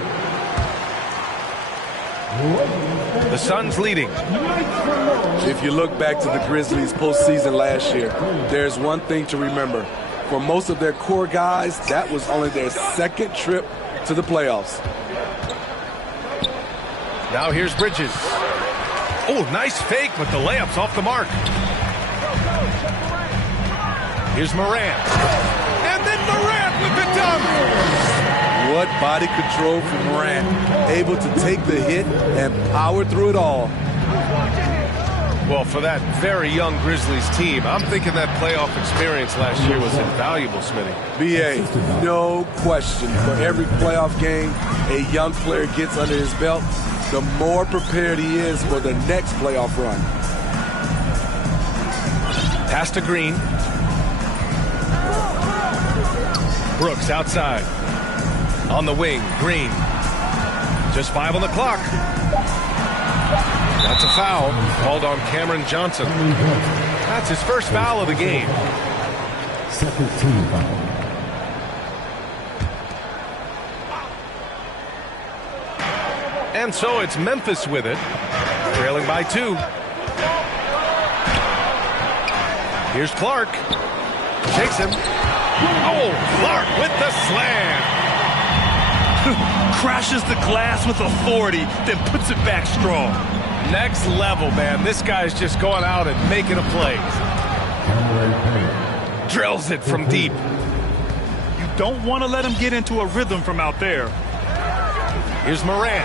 The Suns leading. If you look back to the Grizzlies postseason last year, there's one thing to remember. For most of their core guys, that was only their second trip to the playoffs. Now here's Bridges. Oh, nice fake, but the layup's off the mark. Here's Moran. And then Morant with the dunk. What body control from Morant. Able to take the hit and power through it all. Well, for that very young Grizzlies team, I'm thinking that playoff experience last year was invaluable, Smitty. B.A., no question. For every playoff game a young player gets under his belt, the more prepared he is for the next playoff run. Pass to Green. Brooks outside. On the wing, Green. Just 5 on the clock. That's a foul called on Cameron Johnson. That's his first foul of the game. Second team foul. And so it's Memphis with it, trailing by 2. Here's Clark. Shakes him. Oh, Clark with the slam. Crashes the glass with authority, then puts it back strong. Next level, man. This guy's just going out and making a play. Drills it from deep. You don't want to let him get into a rhythm from out there. Here's Moran.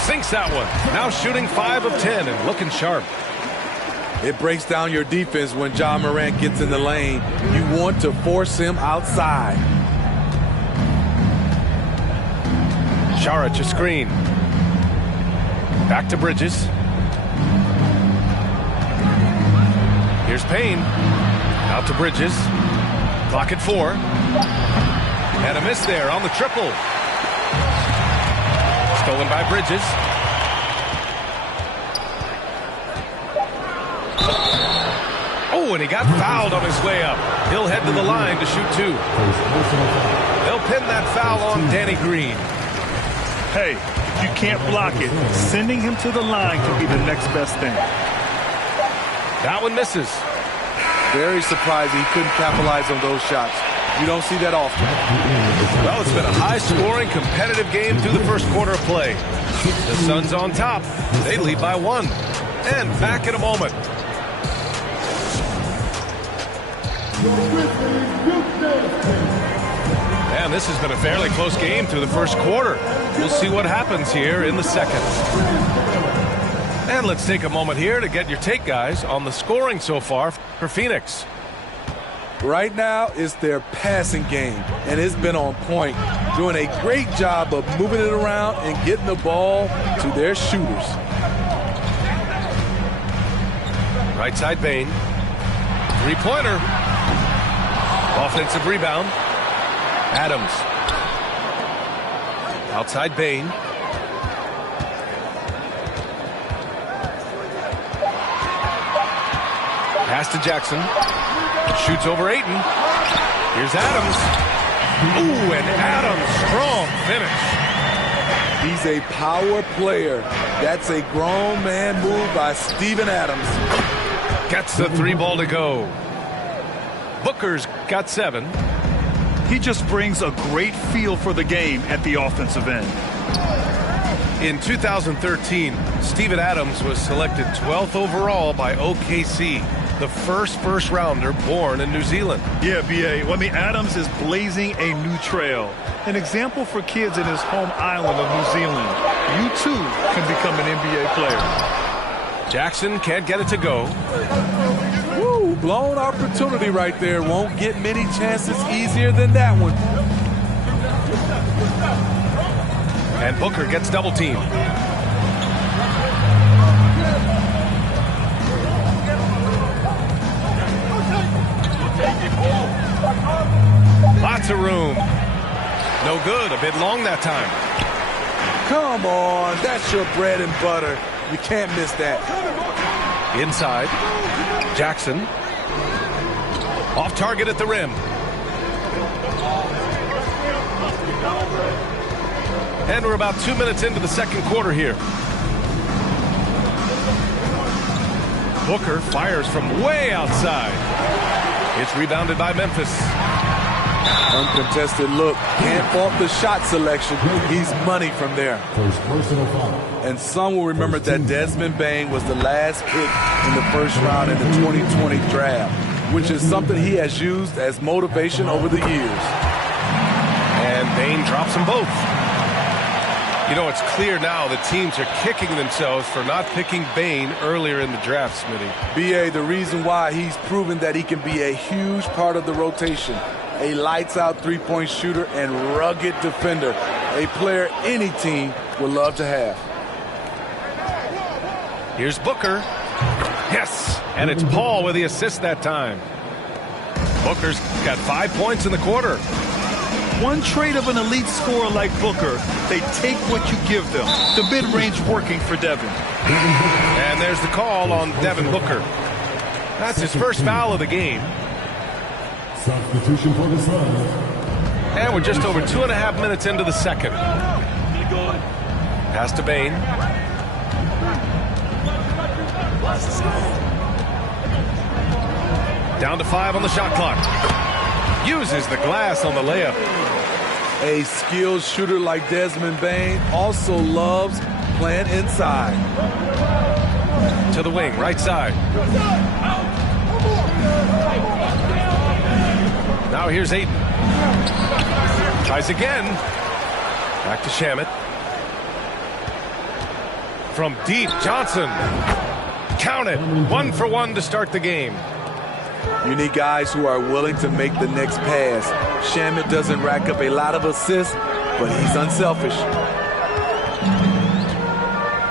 Sinks that one. Now shooting 5 of 10 and looking sharp. It breaks down your defense when Ja Morant gets in the lane. You want to force him outside. Saric a screen. Back to Bridges. Here's Payne. Out to Bridges. Clock at 4. And a miss there on the triple. Stolen by Bridges. Oh, and he got fouled on his way up. He'll head to the line to shoot 2. They'll pin that foul on Danny Green. Hey, if you can't block it, sending him to the line can be the next best thing. That one misses. Very surprising he couldn't capitalize on those shots. You don't see that often. Well, it's been a high-scoring, competitive game through the first quarter of play. The Suns on top. They lead by 1. And back in a moment. Man, this has been a fairly close game through the first quarter. We'll see what happens here in the second. And let's take a moment here to get your take, guys, on the scoring so far for Phoenix. Right now, it's their passing game, and it's been on point, doing a great job of moving it around and getting the ball to their shooters. Right side, Bane. Three-pointer. Offensive rebound. Adams. Outside Bane. Pass to Jackson. Shoots over Ayton. Here's Adams. Ooh, and Adams, strong finish. He's a power player. That's a grown man move by Steven Adams. Gets the three ball to go. Booker's got 7. He just brings a great feel for the game at the offensive end. In 2013, Steven Adams was selected 12th overall by OKC, the first rounder born in New Zealand. Yeah, B.A. Well, I mean, Adams is blazing a new trail. An example for kids in his home island of New Zealand. You, too, can become an NBA player. Jackson can't get it to go. Woo, blown opportunity right there. Won't get many chances easier than that one. And Booker gets double teamed. Lots of room. No good. A bit long that time. Come on. That's your bread and butter. You can't miss that. Inside. Jackson. Off target at the rim. And we're about 2 minutes into the second quarter here. Booker fires from way outside. It's rebounded by Memphis. Uncontested look. Can't fault the shot selection. He's money from there. And some will remember that Desmond Bane was the last pick in the first round in the 2020 draft, which is something he has used as motivation over the years. And Bane drops them both. You know, it's clear now that teams are kicking themselves for not picking Bane earlier in the draft, Smitty. B.A., the reason why he's proven that he can be a huge part of the rotation. A lights-out three-point shooter and rugged defender. A player any team would love to have. Here's Booker. Yes! And it's Paul with the assist that time. Booker's got 5 points in the quarter. One trait of an elite scorer like Booker, they take what you give them. The mid-range working for Devin. And there's the call on Devin Booker. That's his first foul of the game. Substitution for the Suns. And we're just over 2.5 minutes into the second. Pass to Bane. Down to 5 on the shot clock. Uses the glass on the layup. A skilled shooter like Desmond Bane also loves playing inside. To the wing, right side. Now here's Ayton. Tries again. Back to Shamet. From deep, Johnson. Count it. 1 for 1 to start the game. You need guys who are willing to make the next pass. Shamet doesn't rack up a lot of assists, but he's unselfish.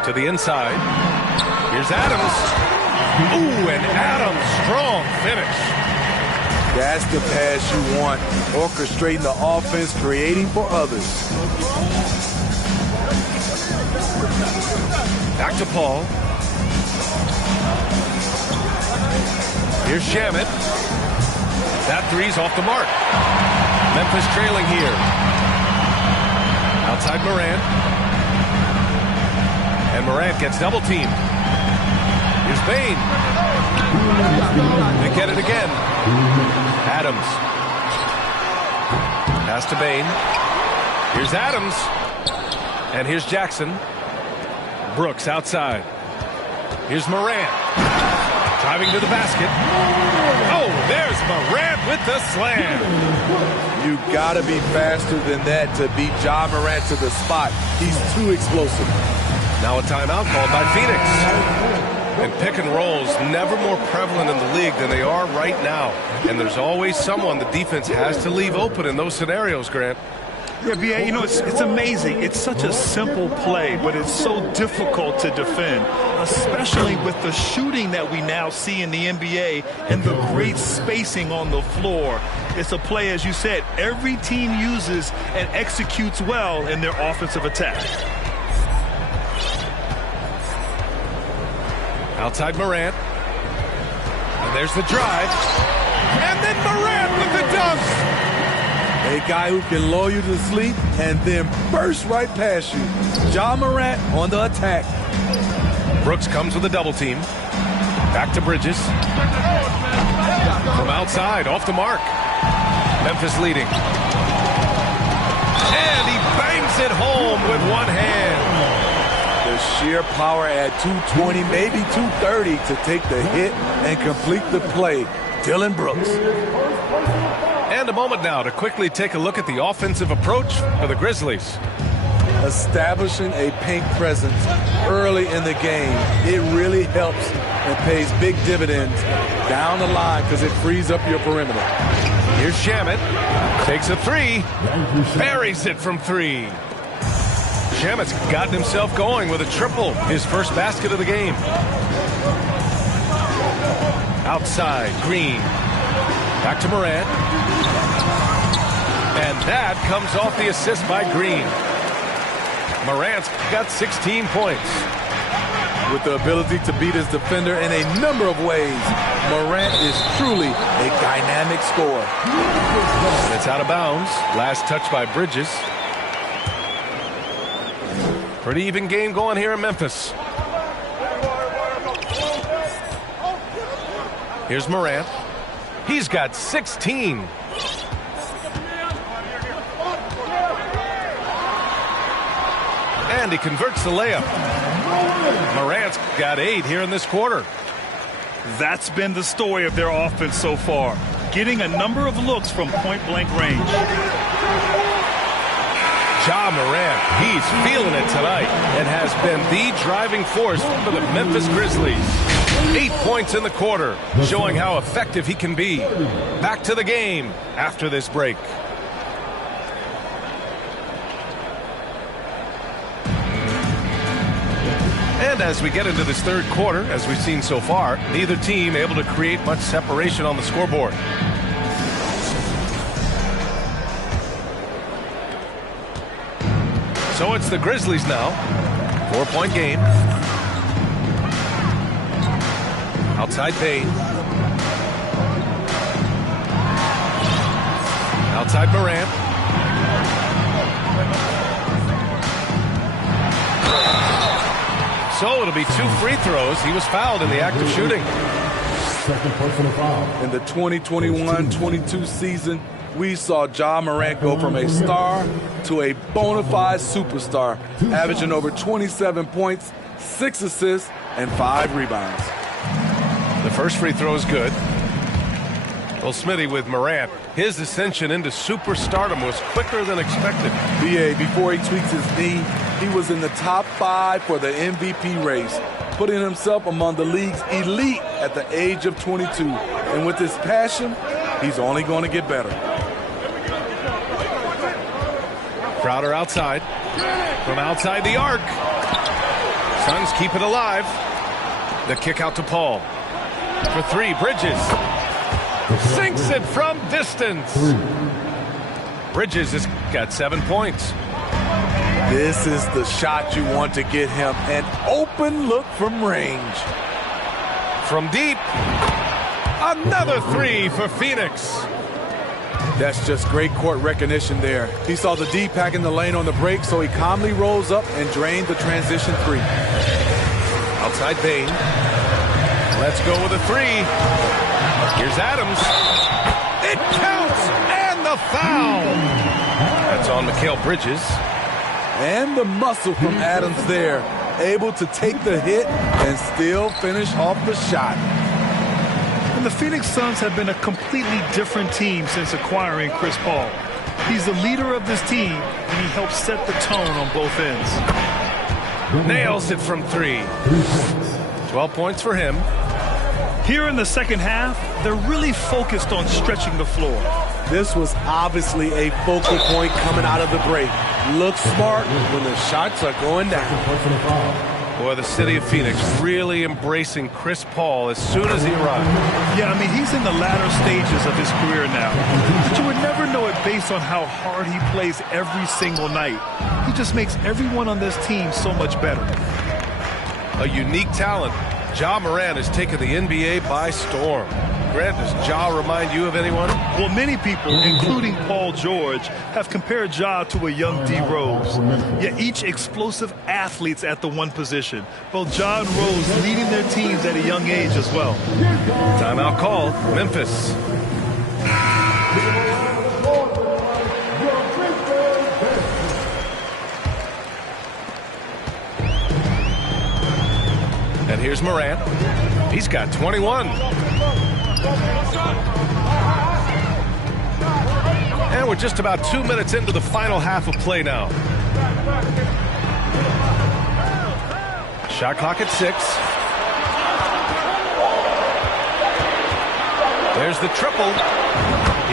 To the inside. Here's Adams. Ooh, and Adams, strong finish. That's the pass you want. Orchestrating the offense, creating for others. Back to Paul. Here's Shamet. That three's off the mark. Memphis trailing here. Outside Morant. And Morant gets double teamed. Here's Bane. They get it again. Adams. Pass to Bane. Here's Adams. And here's Jackson. Brooks outside. Here's Morant. Driving to the basket. Oh, there's Morant with the slam. You gotta be faster than that to beat Ja Morant to the spot. He's too explosive. Now a timeout called by Phoenix. And pick and rolls never more prevalent in the league than they are right now. And there's always someone the defense has to leave open in those scenarios, Grant. Yeah, B.A., you know, it's amazing. It's such a simple play, but it's so difficult to defend, especially with the shooting that we now see in the NBA and the great spacing on the floor. It's a play, as you said, every team uses and executes well in their offensive attack. Outside Morant. And there's the drive. And then Morant with the dunk. A guy who can lull you to sleep and then burst right past you. Ja Morant on the attack. Brooks comes with a double team. Back to Bridges. From outside, off the mark. Memphis leading. And he bangs it home with one hand. The sheer power at 220, maybe 230 to take the hit and complete the play. Dillon Brooks. And a moment now to quickly take a look at the offensive approach for the Grizzlies. Establishing a paint presence early in the game, it really helps and pays big dividends down the line because it frees up your perimeter. Here's Shamet. Takes a three. Buries it from three. Shamet's gotten himself going with a triple, his first basket of the game. Outside, Green. Back to Morant. And that comes off the assist by Green. Morant's got 16 points. With the ability to beat his defender in a number of ways, Morant is truly a dynamic scorer. And it's out of bounds. Last touch by Bridges. Pretty even game going here in Memphis. Here's Morant. He's got 16. And he converts the layup. Morant's got 8 here in this quarter. That's been the story of their offense so far, getting a number of looks from point-blank range. Ja Morant, he's feeling it tonight and has been the driving force for the Memphis Grizzlies. 8 points in the quarter, showing how effective he can be. Back to the game after this break. And as we get into this third quarter, as we've seen so far, neither team able to create much separation on the scoreboard. So it's the Grizzlies now. 4-point game. Outside Payne. Outside Morant. So it'll be 2 free throws. He was fouled in the act of shooting. Second personal foul. In the 2021-22 season, we saw Ja Morant go from a star to a bona fide superstar, averaging over 27 points, 6 assists, and 5 rebounds. The first free throw is good. Well, Smitty with Morant, his ascension into superstardom was quicker than expected. B.A., before he tweaks his knee, he was in the top 5 for the MVP race, putting himself among the league's elite at the age of 22. And with his passion, he's only going to get better. Crowder outside. From outside the arc. Suns keep it alive. The kick out to Paul. For 3, Bridges. Sinks it from distance. Bridges has got 7 points. This is the shot you want to get him. An open look from range. From deep. Another 3 for Phoenix. That's just great court recognition there. He saw the D pack in the lane on the break, so he calmly rolls up and drained the transition 3. Outside Payne. Let's go with a 3. Here's Adams. It counts, and the foul. That's on Mikal Bridges. And the muscle from Adams there, able to take the hit and still finish off the shot. the Phoenix Suns have been a completely different team since acquiring Chris Paul. He's the leader of this team, and he helps set the tone on both ends. Nails it from 3. 12 points for him. Here in the second half, they're really focused on stretching the floor. This was obviously a focal point coming out of the break. Look smart when the shots are going down. Boy, the city of Phoenix really embracing Chris Paul as soon as he arrived. Yeah, I mean, he's in the latter stages of his career now. But you would never know it based on how hard he plays every single night. He just makes everyone on this team so much better. A unique talent. Ja Morant has taken the NBA by storm. Grant, does Ja remind you of anyone? Well, many people, including Paul George, have compared Ja to a young D. Rose. Yet each explosive athletes at the one position. Both Ja and Rose leading their teams at a young age as well. Timeout called. Memphis. And here's Morant. He's got 21. And we're just about 2 minutes into the final half of play now. Shot clock at 6. There's the triple.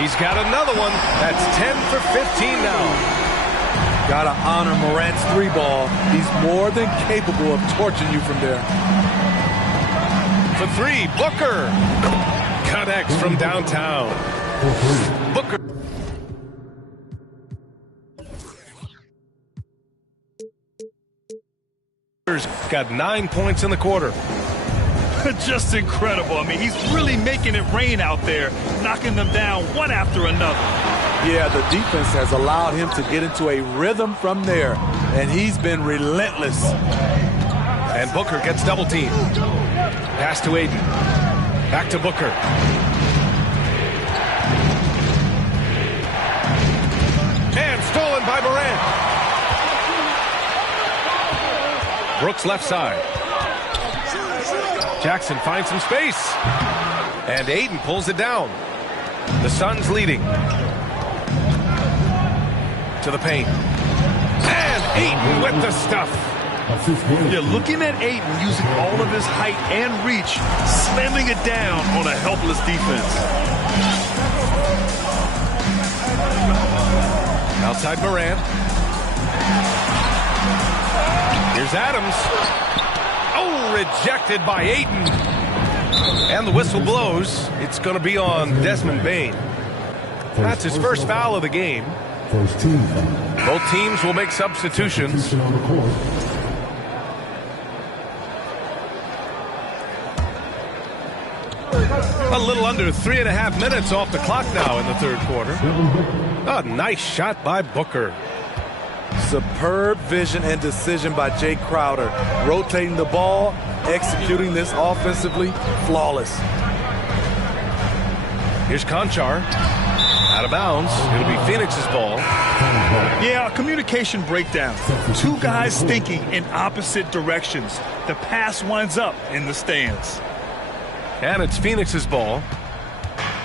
He's got another one. That's 10 for 15 now. Gotta honor Morant's 3 ball. He's more than capable of torching you from there. For 3, Booker. Connects from downtown. Booker. Got 9 points in the quarter. Just incredible. I mean, he's really making it rain out there, knocking them down one after another. Yeah, the defense has allowed him to get into a rhythm from there, and he's been relentless. And Booker gets double teamed. Pass to Aiden. Back to Booker. And stolen by Morant. Brooks left side. Jackson finds some space. And Aiden pulls it down. The Suns leading. To the paint. And Aiden with the stuff. You're looking at Aiden using all of his height and reach, slamming it down on a helpless defense. Outside Morant. Here's Adams. Oh, rejected by Aiden. And the whistle blows. It's going to be on Desmond Bane. That's his first foul of the game. Both teams will make substitutions. A little under 3.5 minutes off the clock now in the third quarter. A nice shot by Booker. Superb vision and decision by Jay Crowder. Rotating the ball, executing this offensively, flawless. Here's Conchar. Out of bounds. It'll be Phoenix's ball. Yeah, a communication breakdown. 2 guys thinking in opposite directions. The pass winds up in the stands. And it's Phoenix's ball.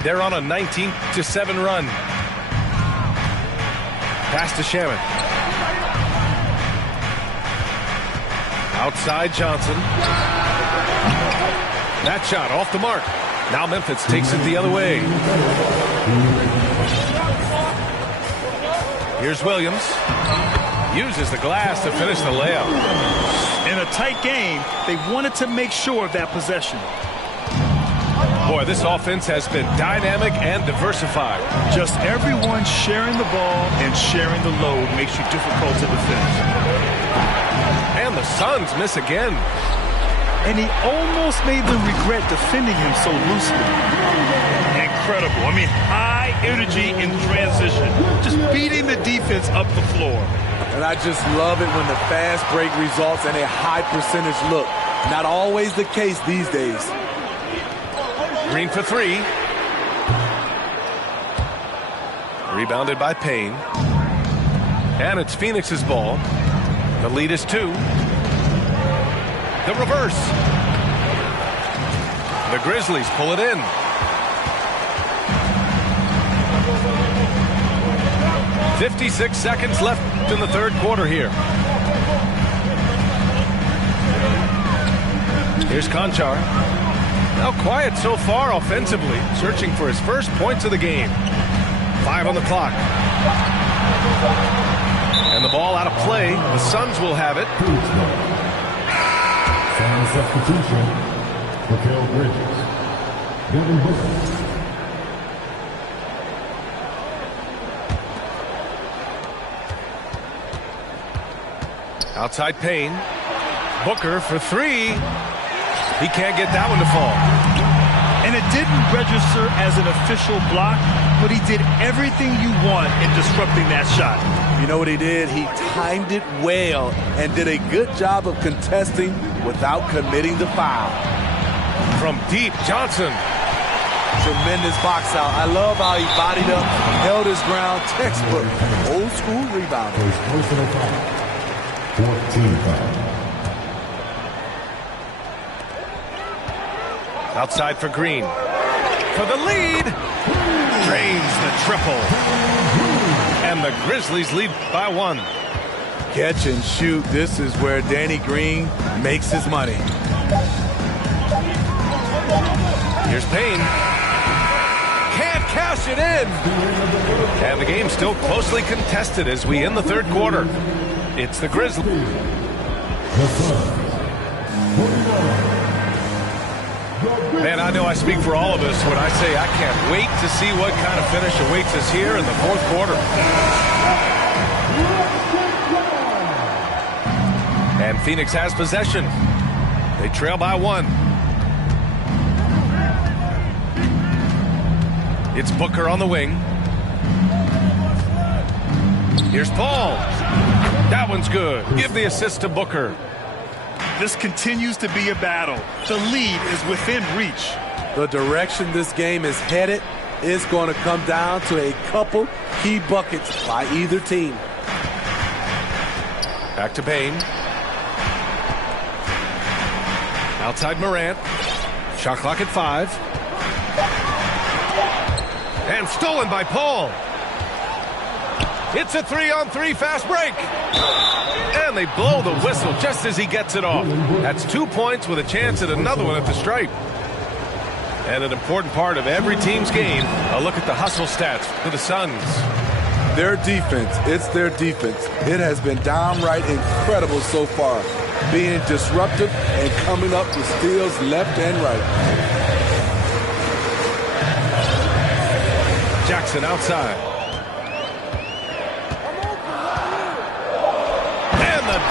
They're on a 19-7 run. Pass to Shaman. Outside Johnson. That shot off the mark. Now Memphis takes it the other way. Here's Williams. Uses the glass to finish the layup. In a tight game, they wanted to make sure of that possession. Boy, this offense has been dynamic and diversified. Just everyone sharing the ball and sharing the load makes you difficult to defend. And the Suns miss again. And he almost made them regret defending him so loosely. Incredible. I mean, high energy in transition. Just beating the defense up the floor. And I just love it when the fast break results in a high percentage look. Not always the case these days. Green for 3. Rebounded by Payne. And it's Phoenix's ball. The lead is 2. The reverse. The Grizzlies pull it in. 56 seconds left in the third quarter here. Here's Konchar. Now quiet so far offensively, searching for his first points of the game. 5 on the clock. And the ball out of play. The Suns will have it. Substitution, Mikal Bridges. Devin Booker. Outside Payne. Booker for 3. He can't get that one to fall. And it didn't register as an official block, but he did everything you want in disrupting that shot. You know what he did? He timed it well and did a good job of contesting without committing the foul. From deep, Johnson. Tremendous box out. I love how he bodied up, held his ground, textbook, old school rebounding. First personal foul. 14 foul. Outside for Green. For the lead. Drains the triple. And the Grizzlies lead by 1. Catch and shoot. This is where Danny Green makes his money. Here's Payne. Can't cash it in. And the game's still closely contested as we end the third quarter. It's the Grizzlies. Man, I know I speak for all of us when I say I can't wait to see what kind of finish awaits us here in the fourth quarter. And Phoenix has possession. They trail by 1. It's Booker on the wing. Here's Paul. That one's good. Give the assist to Booker. This continues to be a battle. The lead is within reach. The direction this game is headed is going to come down to a couple key buckets by either team. Back to Payne. Outside Morant. Shot clock at 5. And stolen by Paul. It's a 3-on-3 fast break. And they blow the whistle just as he gets it off. That's 2 points with a chance at another one at the stripe. And an important part of every team's game, a look at the hustle stats for the Suns. Their defense, it's their defense. It has been downright incredible so far, being disruptive and coming up with steals left and right. Jackson outside.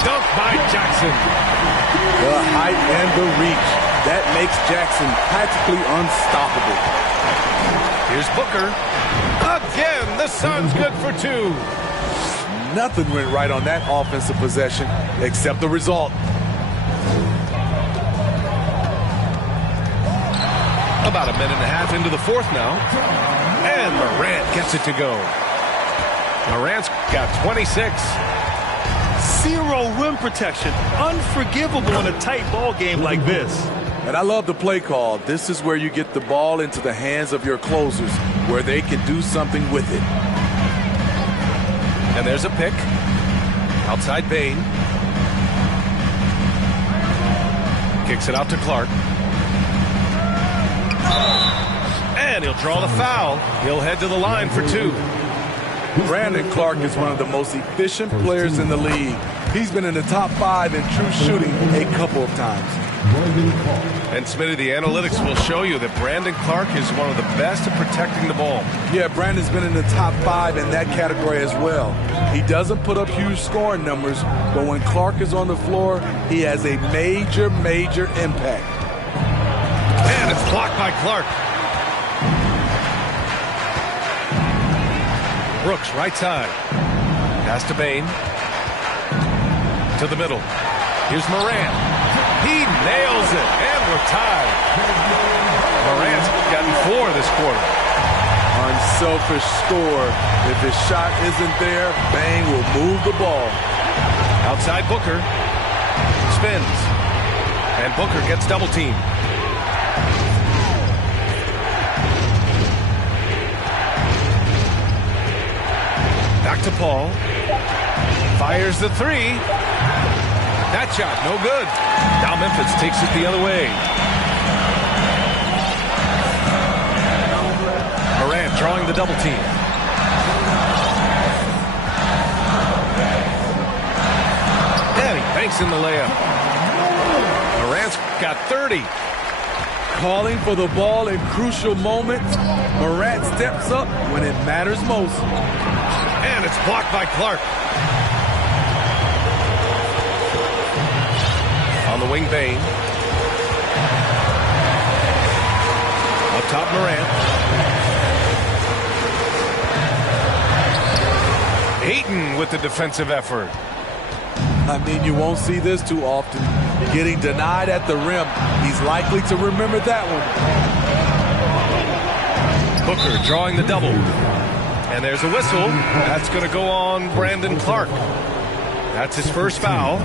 Dunk by Jackson. The height and the reach. That makes Jackson practically unstoppable. Here's Booker. Again, the Suns good for 2. Nothing went right on that offensive possession except the result. About a minute and a half into the fourth now. And Morant gets it to go. Morant's got 26. Zero rim protection. Unforgivable in a tight ball game like this. And I love the play call. This is where you get the ball into the hands of your closers, where they can do something with it. And there's a pick. Outside Payne. Kicks it out to Clark. And he'll draw the foul. He'll head to the line for 2. Brandon Clark is one of the most efficient players in the league. He's been in the top 5 in true shooting a couple of times. And Smitty, the analytics will show you that Brandon Clark is one of the best at protecting the ball. Yeah, Brandon's been in the top 5 in that category as well. He doesn't put up huge scoring numbers, but when Clark is on the floor, he has a major, major impact. And it's blocked by Clark. Brooks, right side. Pass to Payne. To the middle. Here's Morant. He nails it, and we're tied. Morant's gotten 4 this quarter. Unselfish score. If his shot isn't there, Bang will move the ball. Outside Booker. Spins. And Booker gets double teamed. Back to Paul. Fires the three. That shot, no good. Now Memphis takes it the other way. Morant drawing the double team. And he banks in the layup. Morant's got 30. Calling for the ball in crucial moments. Morant steps up when it matters most. And it's blocked by Clark. On the wing, Bane. Up top, Morant. Ayton with the defensive effort. I mean, you won't see this too often. Getting denied at the rim. He's likely to remember that one. Booker drawing the double. And there's a whistle. That's going to go on Brandon Clark. That's his first foul.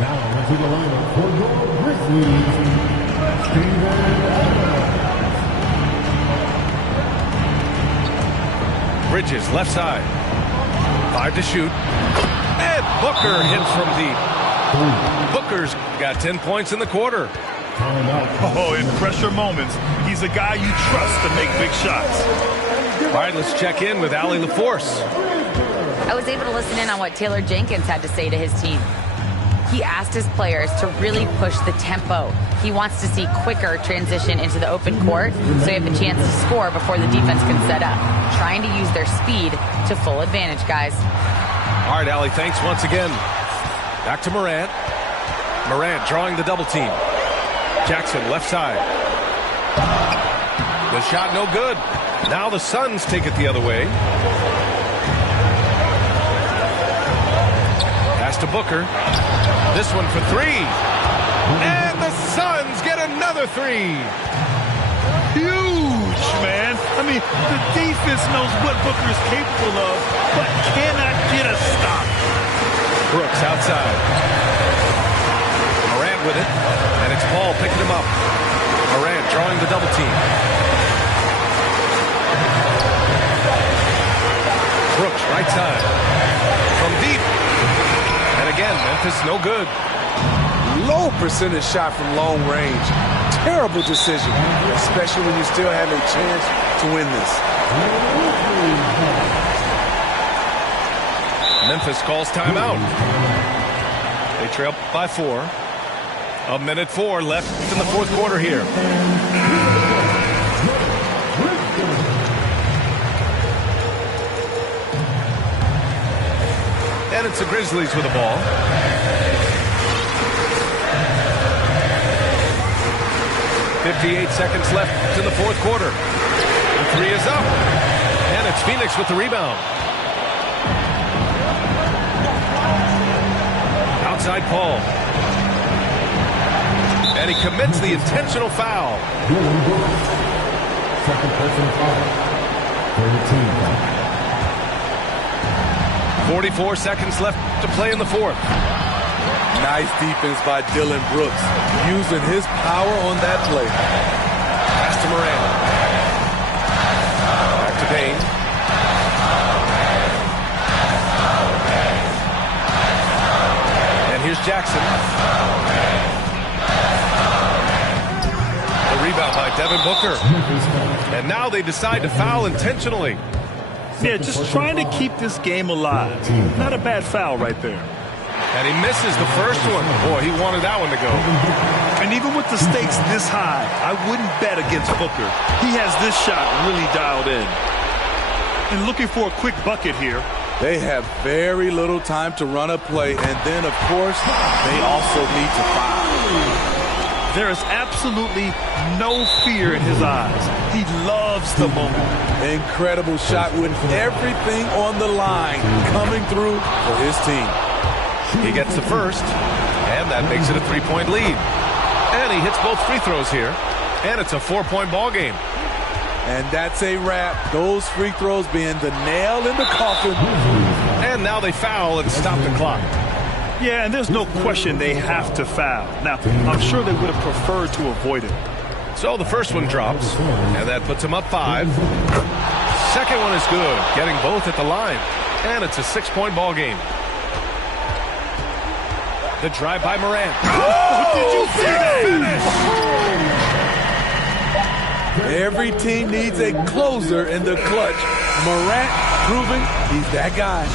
Now into the lineup for your Grizzlies, Bridges, left side. 5 to shoot. And Booker hits from deep. Booker's got 10 points in the quarter. Oh, in pressure moments, he's a guy you trust to make big shots. All right, let's check in with Allie LaForce. I was able to listen in on what Taylor Jenkins had to say to his team. He asked his players to really push the tempo. He wants to see quicker transition into the open court so they have a chance to score before the defense can set up. Trying to use their speed to full advantage, guys. All right, Allie, thanks once again. Back to Morant. Morant drawing the double team. Jackson, left side. The shot no good. Now the Suns take it the other way. Pass to Booker. This one for three. And the Suns get another three. Huge, man. I mean, the defense knows what Booker is capable of, but cannot get a stop. Brooks outside. Morant with it. And it's Paul picking him up. Morant drawing the double team. Brooks right side. From deep. And again, Memphis no good. Low percentage shot from long range. Terrible decision, especially when you still have a chance to win this. Memphis calls timeout. They trail by 4. 1:04 left in the fourth quarter here. And it's the Grizzlies with the ball. .58 seconds left in the fourth quarter. The three is up. And it's Phoenix with the rebound. Outside Paul. And he commits the intentional foul. Second personal foul. 44 seconds left to play in the fourth. Nice defense by Dylan Brooks, using his power on that play. Pass to Morant. Back to Payne. And here's Jackson. The rebound by Devin Booker. And now they decide to foul intentionally. Yeah, just trying to keep this game alive. Not a bad foul right there. And he misses the first one. Boy, he wanted that one to go. And even with the stakes this high, I wouldn't bet against Booker. He has this shot really dialed in. And looking for a quick bucket here. They have very little time to run a play, and then, of course, they also need to foul. There is absolutely no fear in his eyes. He loves the moment. Incredible shot with everything on the line coming through for his team. He gets the first, and that makes it a 3-point lead. And he hits both free throws here, and it's a 4-point ball game. And that's a wrap. Those free throws being the nail in the coffin. And now they foul and stop the clock. Yeah, and there's no question they have to foul. Now, I'm sure they would have preferred to avoid it. So the first one drops, and that puts him up 5. second one is good, getting both at the line. And it's a 6-point ball game. The drive by Morant. Oh, did you see that finish? Every team needs a closer in the clutch. Morant proving he's that guy.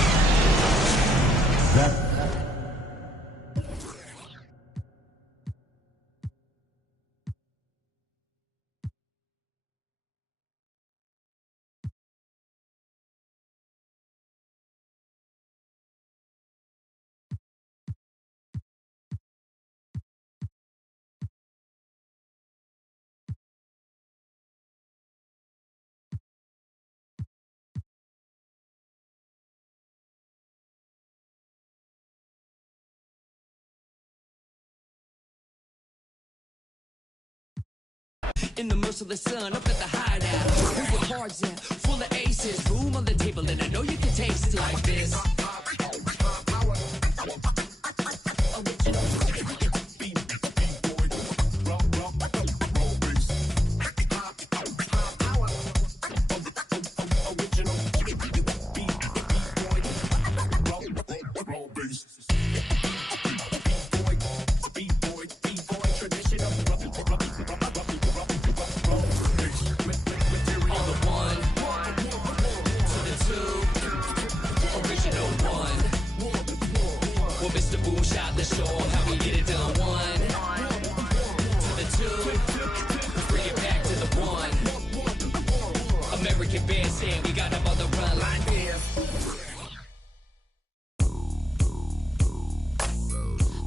In the merciless sun, up at the hideout. Who's the cards at? Full of aces. Room on the table, and I know you can taste it like this.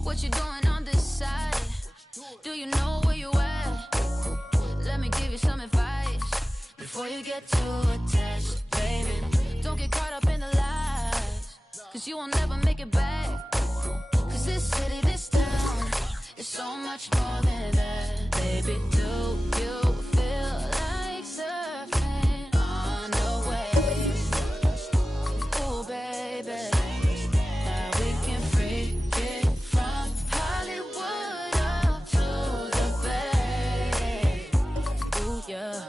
What you doing on this side? Do you know where you at? Let me give you some advice before you get too attached, baby. Don't get caught up in the lies, cause you will never make it back. Cause this city, this town is so much more than that. Baby, do you feel like surfing on the waves? Ooh, baby, now we can freak it from Hollywood up to the Bay. Ooh, yeah,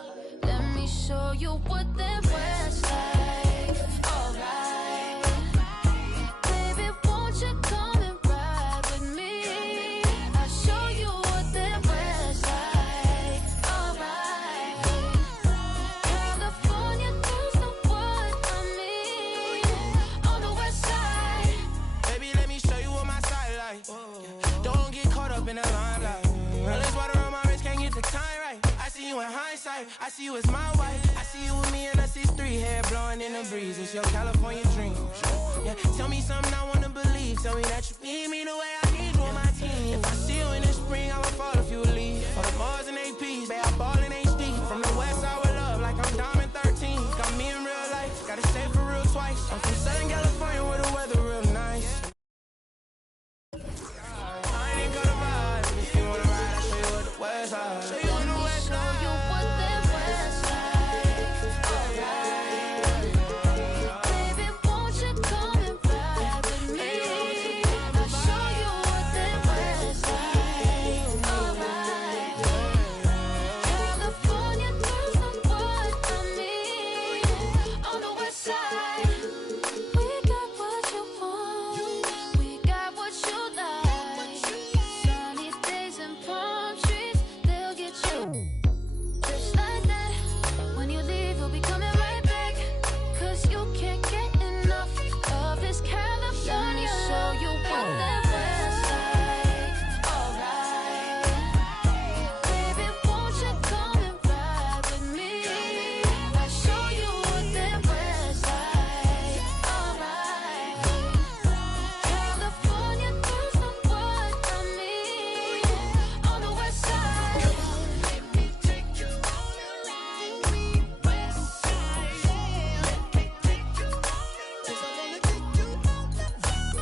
let me show you what that West like. Alright, baby, won't you come and ride with me? I'll show you what that West like. Alright, California girls know what I mean. On the West side, Baby, let me show you what my side like. Don't get caught up in the limelight. All this water on my wrist, can't get the time right. I see you in hindsight, I see you as my wife. I see you with me and us is three, hair blowing in the breeze. It's your California dream. Yeah, tell me something I wanna believe. Tell me that you need me the way I need you on my team. If I see you in the spring, I will fall if you leave. For the Mars and APs, babe, I ball in HD. From the west side with love, like I'm Diamond 13. Got me in real life, gotta stay for real twice. I'm from Southern California where the weather real nice. I ain't gonna ride, if you wanna ride, I'll show you what the west side. Show you on the west show side. you what that West like. Alright, baby, won't you come and ride with me? I'll show you what that West like. Alright, California girls know what I mean. On the West side, we got what you want, we got what you like. Sunny days and palm trees, they'll get you. Just like that, when you leave, you'll be coming right back. Cause you can't get enough of this California. Let me show you what that West like. Alright, baby, won't you come and ride with me? I'll show you what that West like. Alright, California girls know what I mean. On the West side, let me take you on a ride. West side, let me take you on a ride. 'Cause I wanna take you on the road.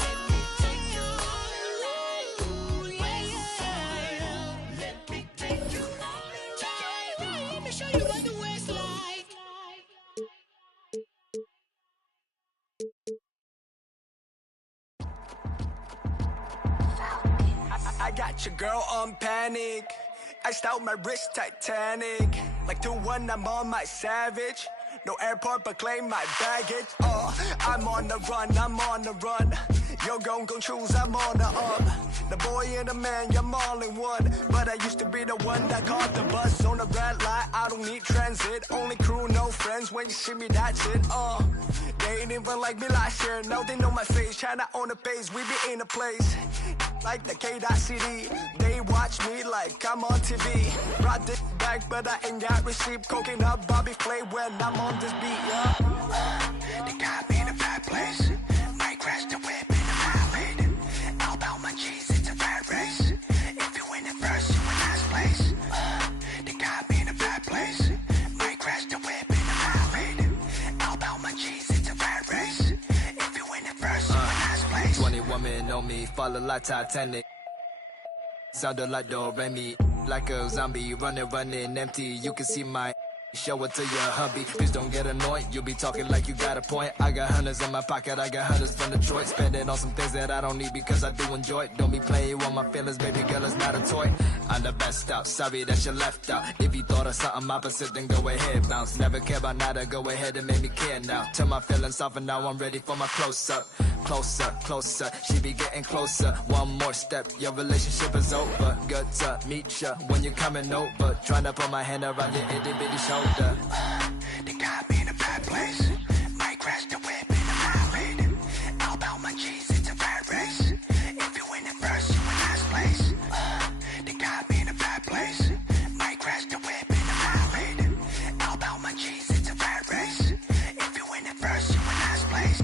Let me take you on a ride. West side, let me take you on a ride. Let me show you what the West like. I got your girl on panic. Iced out my wrist Titanic. Like 2-1, I'm on my savage. No airport, but claim my baggage. I'm on the run, I'm on the run. Yo, gon' choose, I'm on the up. The boy and the man, I'm all in one. But I used to be the one that caught the bus on the red light. I don't need transit, only crew, no friends. When you see me, that's it. They ain't even like me last year. Now they know my face. China on the page, we be in a place like the K.CD. They watch me like I'm on TV. Brought this back, but I ain't got receipt. Coking up Bobby Flay when I'm on this beat, yeah. They got me in a bad place. Might crash the whip in the valley. All about my cheese, it's a bad race. If you win it first, you in last place. They got me in a bad place. Might crash the whip in the valley. All about my cheese, it's a bad race. If you win it first, you in last place. 20 women on me, follow like Titanic. Sounded like Do-Re-Mi, like a zombie, running empty. You can see my show it to your hubby. Please don't get annoyed, you be talking like you got a point. I got hundreds in my pocket, I got hundreds from Detroit. Spend it on some things that I don't need because I do enjoy it. Don't be playing with my feelings, baby girl, it's not a toy. I'm the best out, sorry that you left out. If you thought of something opposite, then go ahead, bounce. Never care about nada, go ahead and make me care now. Turn my feelings off and now I'm ready for my close-up. Closer, closer, she be getting closer. One more step, your relationship is over. Good to meet ya when you're coming over. Trying to put my hand around your itty bitty shoulder. They got me in a bad place. Might crash the whip in the valley. All about my cheese, it's a bad race. If you win it first, you in last place. They got me in a bad place. Might crash the whip in the valley. All about my cheese, it's a bad race. If you win it first, you in last place.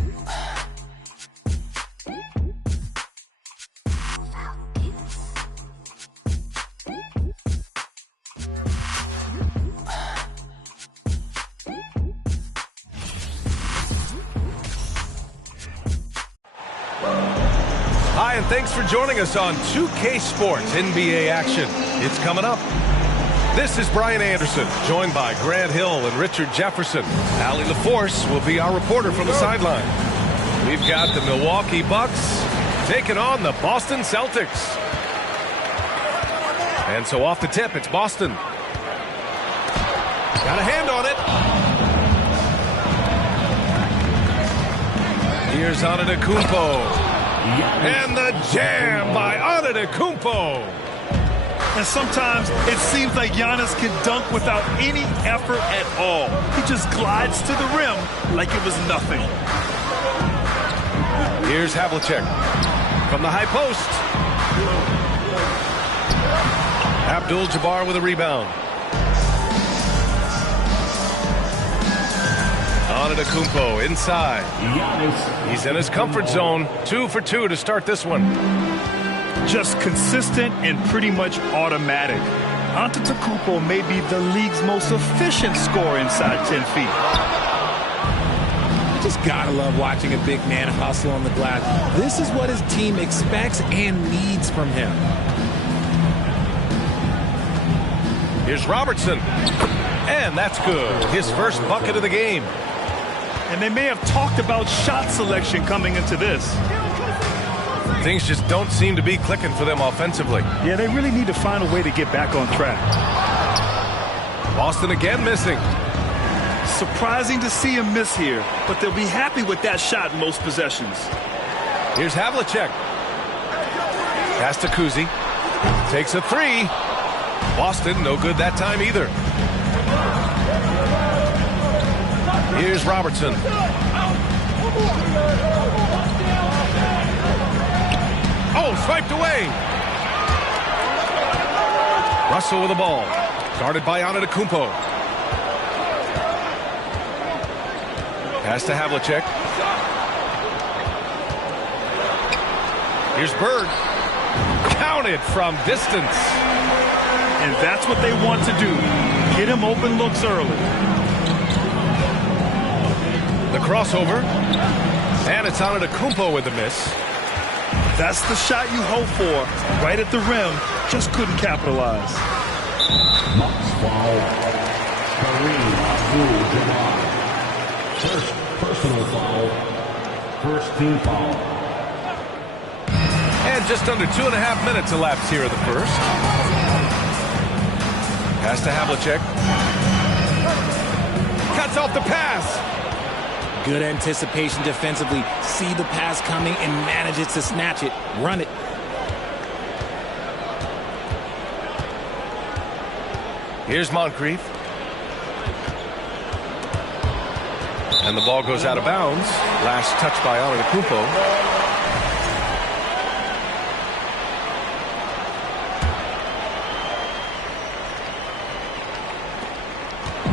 Hi, and thanks for joining us on 2K Sports NBA action. It's coming up. This is Brian Anderson, joined by Grant Hill and Richard Jefferson. Allie LaForce will be our reporter from the sideline. We've got the Milwaukee Bucks taking on the Boston Celtics. And so off the tip, it's Boston. Got a hand on it. Here's Antetokounmpo. And the jam by Antetokounmpo. And sometimes it seems like Giannis can dunk without any effort at all. He just glides to the rim like it was nothing. Here's Havlicek from the high post. Abdul-Jabbar with a rebound. Antetokounmpo inside. He's in his comfort zone. 2 for 2 to start this one. Just consistent and pretty much automatic. Antetokounmpo may be the league's most efficient scorer inside 10 feet. You just gotta love watching a big man hustle on the glass. This is what his team expects and needs from him. Here's Robertson. And that's good. His first bucket of the game. And they may have talked about shot selection coming into this. Things just don't seem to be clicking for them offensively. Yeah, they really need to find a way to get back on track. Boston again missing. Surprising to see him miss here, but they'll be happy with that shot in most possessions. Here's Havlicek. Pass to Kuzi. Takes a three. Boston, no good that time either. Here's Robertson. Oh, swiped away. Russell with the ball. Guarded by Antetokounmpo. Pass to Havlicek. Here's Bird. Counted from distance. And that's what they want to do. Get him open looks early. The crossover. And it's Antetokounmpo with the miss. That's the shot you hope for. Right at the rim. Just couldn't capitalize. Bucks foul. Kareem Abdul-Jabbar. First personal foul. First team foul. And just under 2.5 minutes elapsed here in the first. Pass to Havlicek. Cut cuts off the pass. Good anticipation defensively. See the pass coming and manages to snatch it. Run it. Here's Moncrief. And the ball goes out of bounds. Last touch by Antetokounmpo.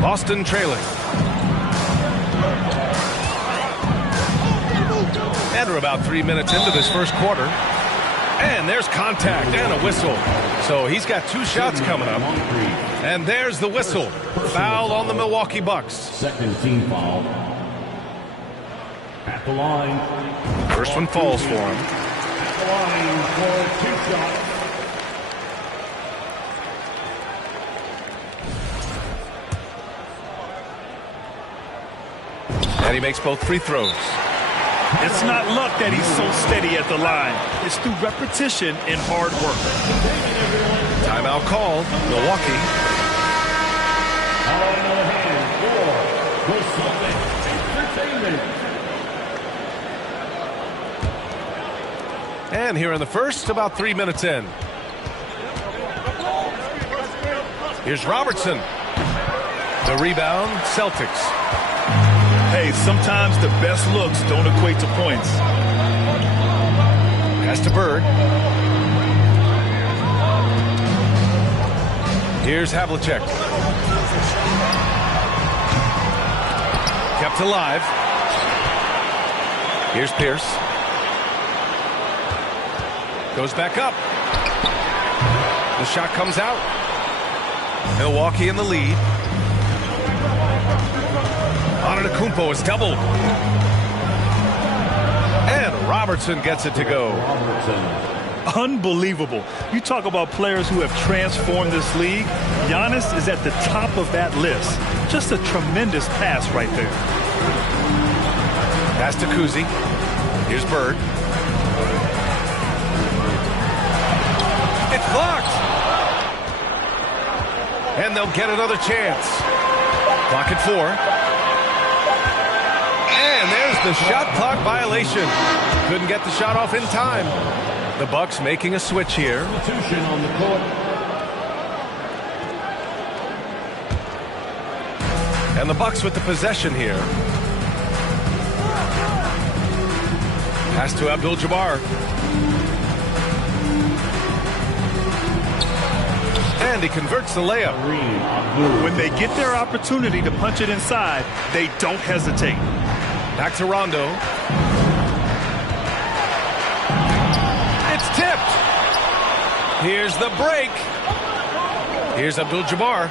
Boston trailing. And we're about 3 minutes into this first quarter. And there's contact and a whistle. So he's got 2 shots coming up. And there's the whistle. Foul on the Milwaukee Bucks. Second team foul. At the line. First one falls for him. At the line for 2 shots. And he makes both free throws. It's not luck that he's so steady at the line. It's through repetition and hard work. Timeout called. Milwaukee. On the hand for the Celtics Entertainment. And here in the first, about 3 minutes in. Here's Robertson. The rebound, Celtics. Hey, sometimes the best looks don't equate to points. Pass to Bird. Here's Havlicek. Kept alive. Here's Pierce. Goes back up. The shot comes out. Milwaukee in the lead. Antetokounmpo is doubled. And Robertson gets it to go. Unbelievable. You talk about players who have transformed this league. Giannis is at the top of that list. Just a tremendous pass right there. Pass to Kuzi. Here's Bird. It's blocked. And they'll get another chance. Clock at 4. And there's the shot clock violation. Couldn't get the shot off in time. The Bucks making a switch here. Substitution on the court. And the Bucks with the possession here. Pass to Abdul-Jabbar. And he converts the layup. When they get their opportunity to punch it inside, they don't hesitate. Back to Rondo. It's tipped. Here's the break. Here's Abdul-Jabbar.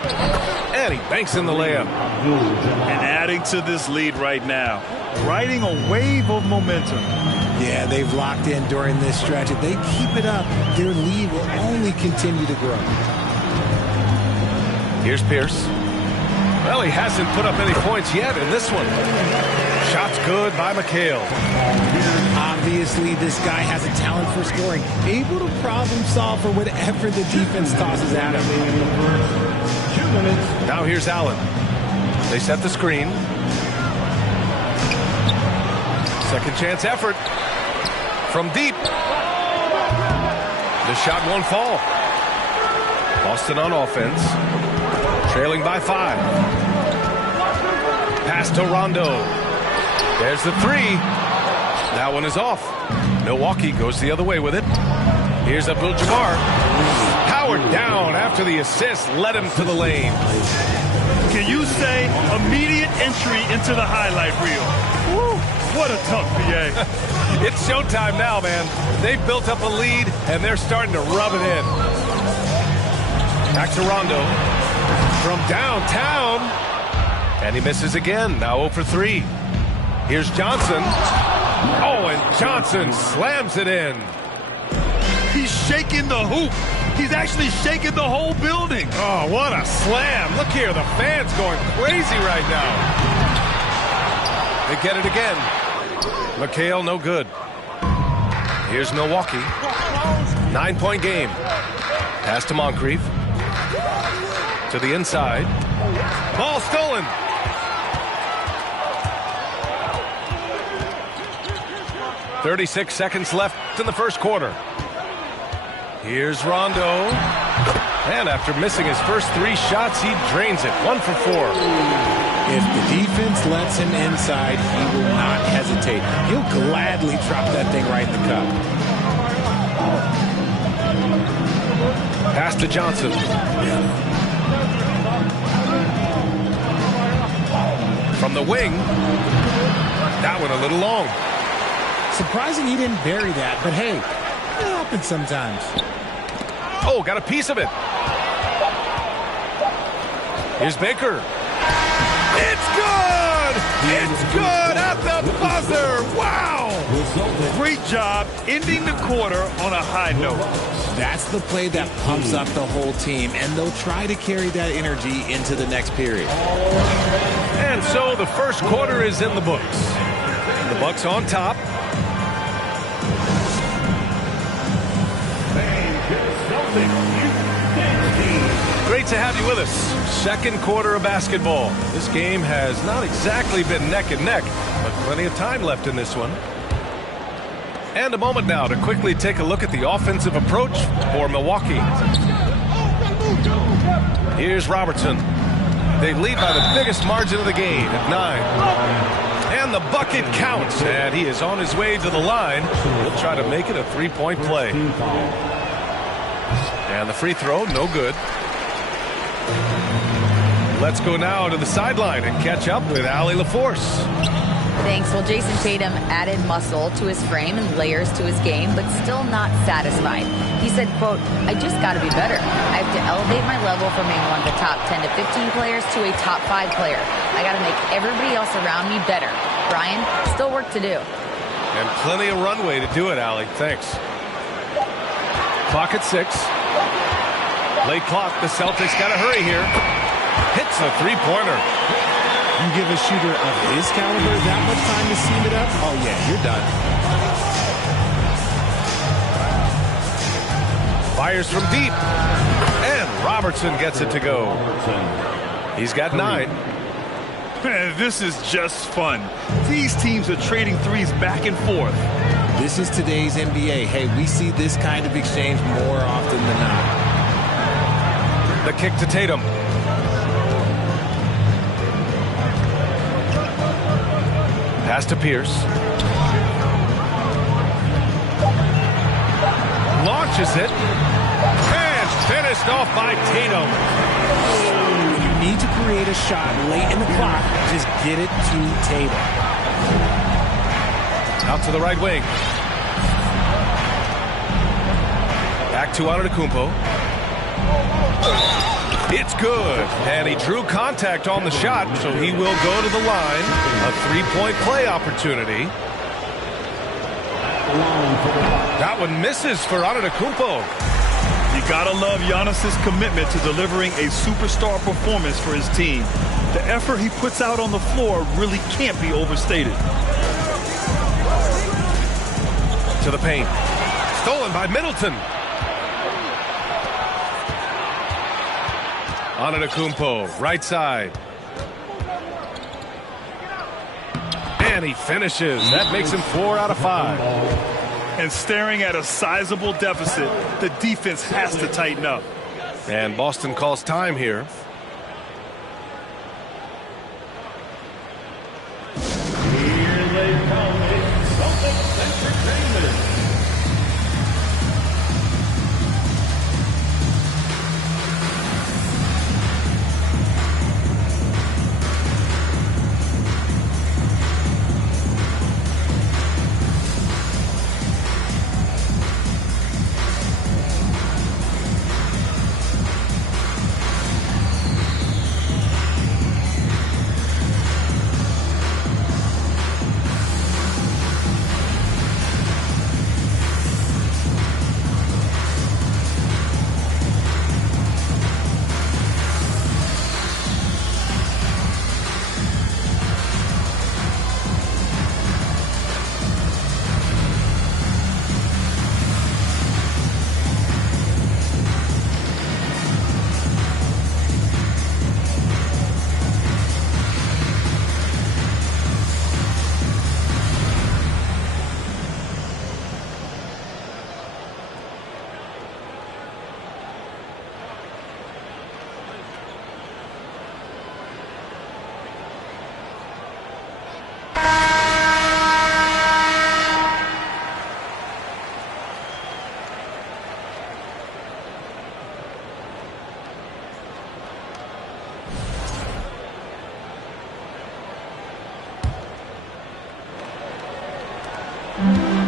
And he banks in the layup. And adding to this lead right now, riding a wave of momentum. Yeah, they've locked in during this stretch. If they keep it up, their lead will only continue to grow. Here's Pierce. Well, he hasn't put up any points yet in this one. Shot's good by McHale. Obviously, this guy has a talent for scoring. Able to problem solve for whatever the defense tosses at him. Now here's Allen. They set the screen. Second chance effort. From deep. The shot won't fall. Boston on offense. Trailing by 5. Pass to Rondo. There's the 3. That one is off. Milwaukee goes the other way with it. Here's Abdul-Jabbar. Powered down after the assist led him to the lane. Can you say immediate entry into the highlight reel? Woo, what a tough PA. It's showtime now, man. They've built up a lead, and they're starting to rub it in. Back to Rondo. From downtown. And he misses again. Now 0 for 3. Here's Johnson. Oh, and Johnson slams it in. He's shaking the hoop. He's actually shaking the whole building. Oh, what a slam. Look here, the fans going crazy right now. They get it again. McHale, no good. Here's Milwaukee. 9-point game. Pass to Moncrief. To the inside. Ball stolen. 36 seconds left in the first quarter. Here's Rondo. And after missing his first 3 shots, he drains it. 1 for 4. If the defense lets him inside, he will not hesitate. He'll gladly drop that thing right in the cup. Pass to Johnson. From the wing. That one a little long. Surprising he didn't bury that, but hey, it happens sometimes. Oh, got a piece of it. Here's Baker. It's good! It's good at the buzzer! Wow! Great job ending the quarter on a high note. That's the play that pumps up the whole team, and they'll try to carry that energy into the next period. And so the first quarter is in the books. The Bucks on top. Great to have you with us. Second quarter of basketball. This game has not exactly been neck and neck, but plenty of time left in this one. And a moment now to quickly take a look at the offensive approach for Milwaukee. Here's Robertson. They lead by the biggest margin of the game at 9. And the bucket counts, and he is on his way to the line. He'll try to make it a 3-point play. And the free throw, no good. Let's go now to the sideline and catch up with Allie LaForce. Thanks. Well, Jason Tatum added muscle to his frame and layers to his game, but still not satisfied. He said, quote, "I just got to be better. I have to elevate my level from being one of the top 10 to 15 players to a top 5 player. I got to make everybody else around me better. Brian, still work to do." And plenty of runway to do it, Allie. Thanks. Clock at 6. Late clock. The Celtics got to hurry here. Hits a three-pointer. You give a shooter of his caliber that much time to seam it up, oh yeah, you're done. Fires from deep. And Robertson gets it to go. He's got 9. Man, this is just fun. These teams are trading threes back and forth. This is today's NBA. Hey, we see this kind of exchange more often than not. The kick to Tatum. Pass to Pierce. Launches it. And finished off by Tatum. When you need to create a shot late in the clock, just get it to Tatum. Out to the right wing. Back to Antetokounmpo. It's good. And he drew contact on the shot, so he will go to the line. A 3-point play opportunity. That one misses for Antetokounmpo. You gotta love Giannis's commitment to delivering a superstar performance for his team. The effort he puts out on the floor really can't be overstated. To the paint. Stolen by Middleton. Antetokounmpo, right side. And he finishes. That makes him 4 out of 5. And staring at a sizable deficit, the defense has to tighten up. And Boston calls time here. Here they come, it's Celtics Entertainment.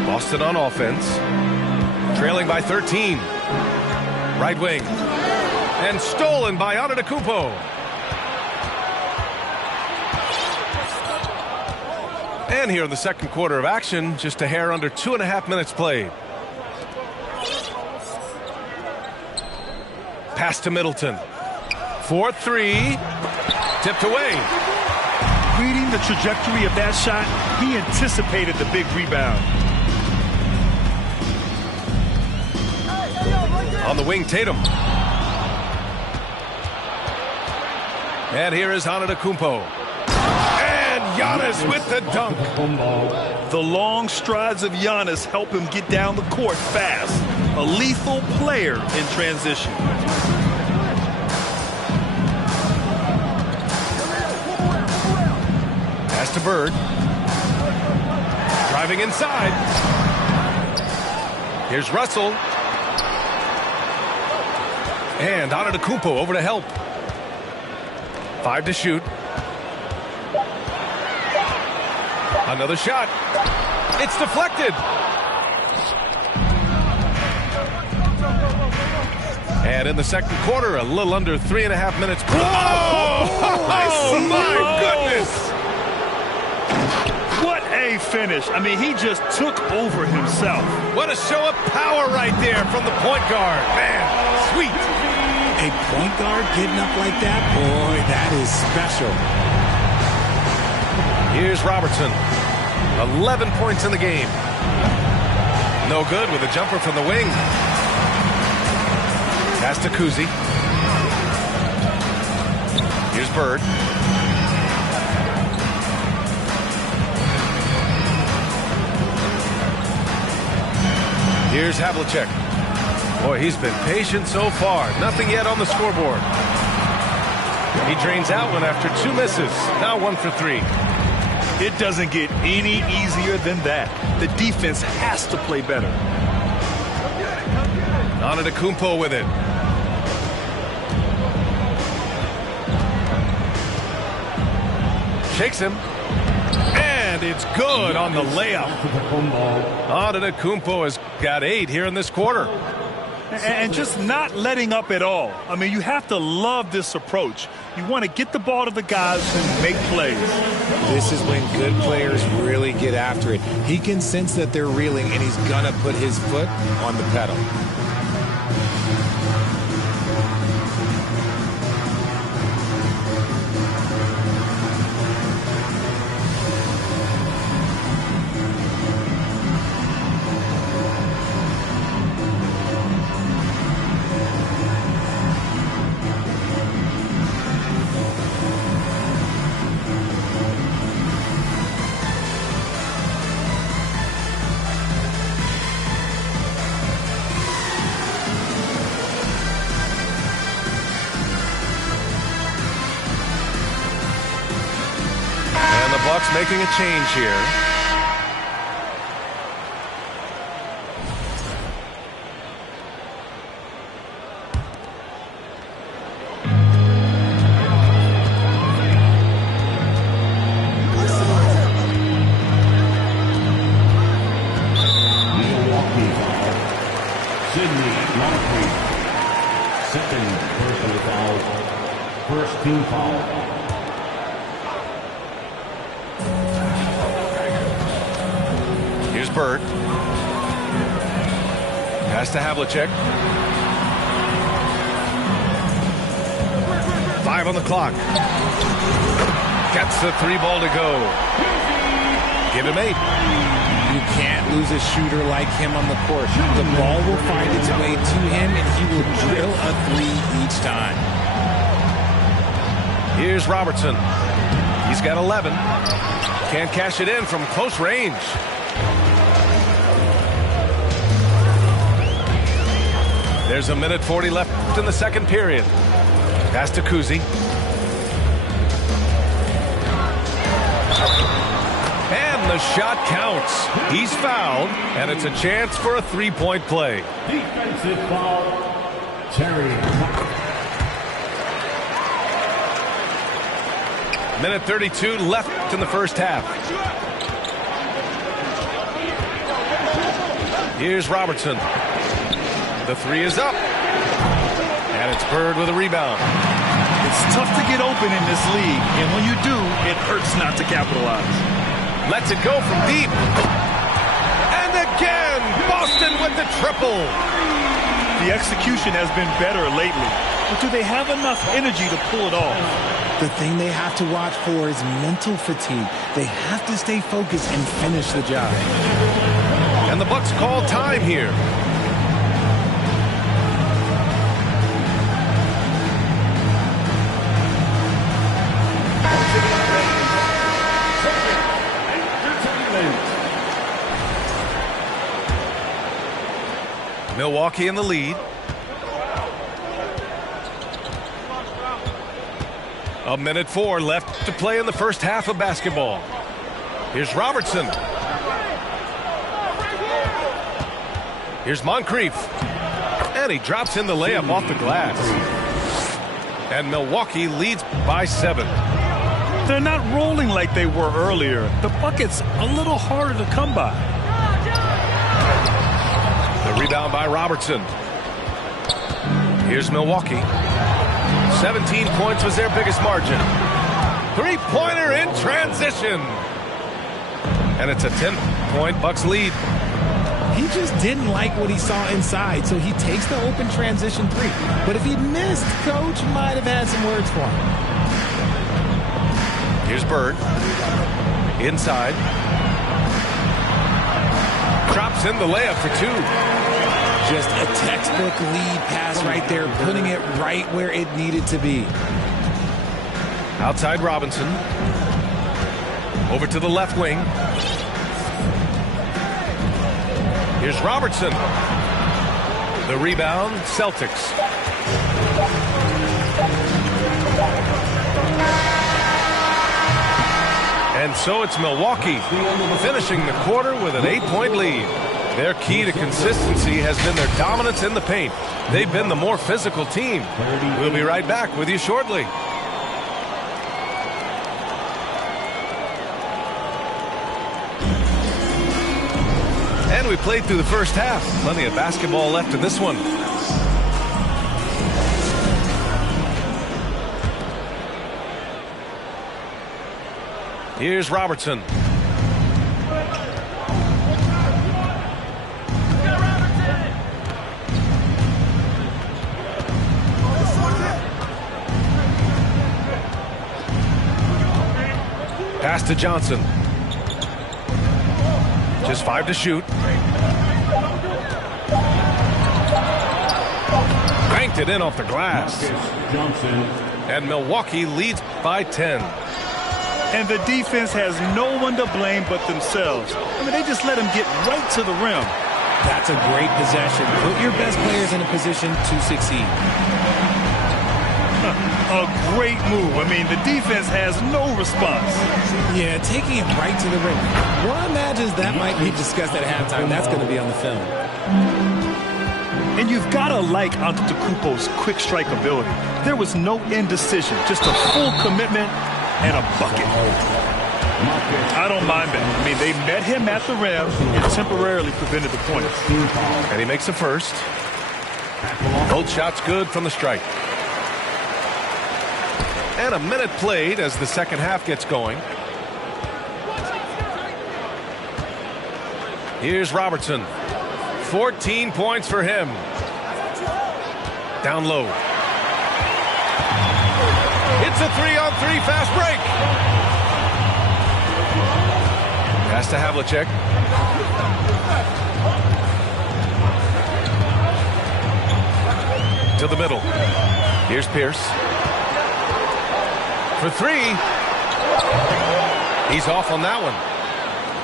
Boston on offense. Trailing by 13. Right wing. And stolen by Antetokounmpo. And here in the second quarter of action, just a hair under 2.5 minutes played. Pass to Middleton. 4-3. Tipped away. Reading the trajectory of that shot, he anticipated the big rebound. On the wing, Tatum. And here is Antetokounmpo. And Giannis with the dunk. The long strides of Giannis help him get down the court fast. A lethal player in transition. Pass to Bird. Driving inside. Here's Russell. And Antetokounmpo over to help. 5 to shoot. Another shot. It's deflected. And in the second quarter, a little under 3.5 minutes. Whoa! Oh, my goodness! What a finish. I mean, he just took over himself. What a show of power right there from the point guard. Man, sweet. A point guard getting up like that? Boy, that is special. Here's Robertson. 11 points in the game. No good with a jumper from the wing. Pass to Kuzi. Here's Bird. Here's Havlicek. Boy, he's been patient so far. Nothing yet on the scoreboard. He drains out one after 2 misses. Now 1 for 3. It doesn't get any easier than that. The defense has to play better. Antetokounmpo with it. Shakes him. And it's good on the layup. Antetokounmpo has got 8 here in this quarter. And just not letting up at all. I mean, you have to love this approach. You want to get the ball to the guys and make plays. This is when good players really get after it. He can sense that they're reeling, and he's going to put his foot on the pedal. Bucks making a change here. Sidney Moncrief. Second personal foul. First team foul. Here's Bird. Pass to Havlicek. 5 on the clock. Gets the 3 ball to go. Give him 8. You can't lose a shooter like him on the court. The ball will find its way to him, and he will drill a 3 each time. Here's Robertson. He's got 11. Can't cash it in from close range. There's a minute 40 left in the second period. Pass to Kuzi. And the shot counts. He's fouled, and it's a chance for a 3-point play. Defensive foul, Terry. Minute 32 left in the first half. Here's Robertson. The three is up. And it's Bird with a rebound. It's tough to get open in this league, and when you do, it hurts not to capitalize. Lets it go from deep. And again, Boston with the triple. The execution has been better lately, but do they have enough energy to pull it off? The thing they have to watch for is mental fatigue. They have to stay focused and finish the job. And the Bucks call time here. Milwaukee in the lead. A minute 4 left to play in the first half of basketball. Here's Robertson. Here's Moncrief. And he drops in the layup off the glass. And Milwaukee leads by 7. They're not rolling like they were earlier. The bucket's a little harder to come by. The rebound by Robertson. Here's Milwaukee. 17 points was their biggest margin. Three-pointer in transition. And it's a 10-point Bucks lead. He just didn't like what he saw inside, so he takes the open transition three. But if he missed, Coach might have had some words for him. Here's Bird. Inside. Drops in the layup for 2. Just a textbook lead pass right there, putting it right where it needed to be. Outside Robinson. Over to the left wing. Here's Robertson. The rebound, Celtics. And so it's Milwaukee finishing the quarter with an 8-point lead. Their key to consistency has been their dominance in the paint. They've been the more physical team. We'll be right back with you shortly. And we played through the first half. Plenty of basketball left in this one. Here's Robertson. Pass to Johnson. Just 5 to shoot. Banked it in off the glass. And Milwaukee leads by 10. And the defense has no one to blame but themselves. I mean, they just let him get right to the rim. That's a great possession. Put your best players in a position to succeed. A great move. I mean, the defense has no response. Yeah, taking it right to the rim. One imagines that might be discussed at halftime. That's going to be on the film. And you've got to like Antetokounmpo's quick strike ability. There was no indecision, just a full commitment and a bucket. I don't mind that. I mean, they met him at the rim and temporarily prevented the points. And he makes the first. Both shots good from the strike. And a minute played as the second half gets going. Here's Robertson. 14 points for him. Down low. It's a 3-on-3 fast break. Pass to Havlicek. To the middle. Here's Pierce. For 3. He's off on that one.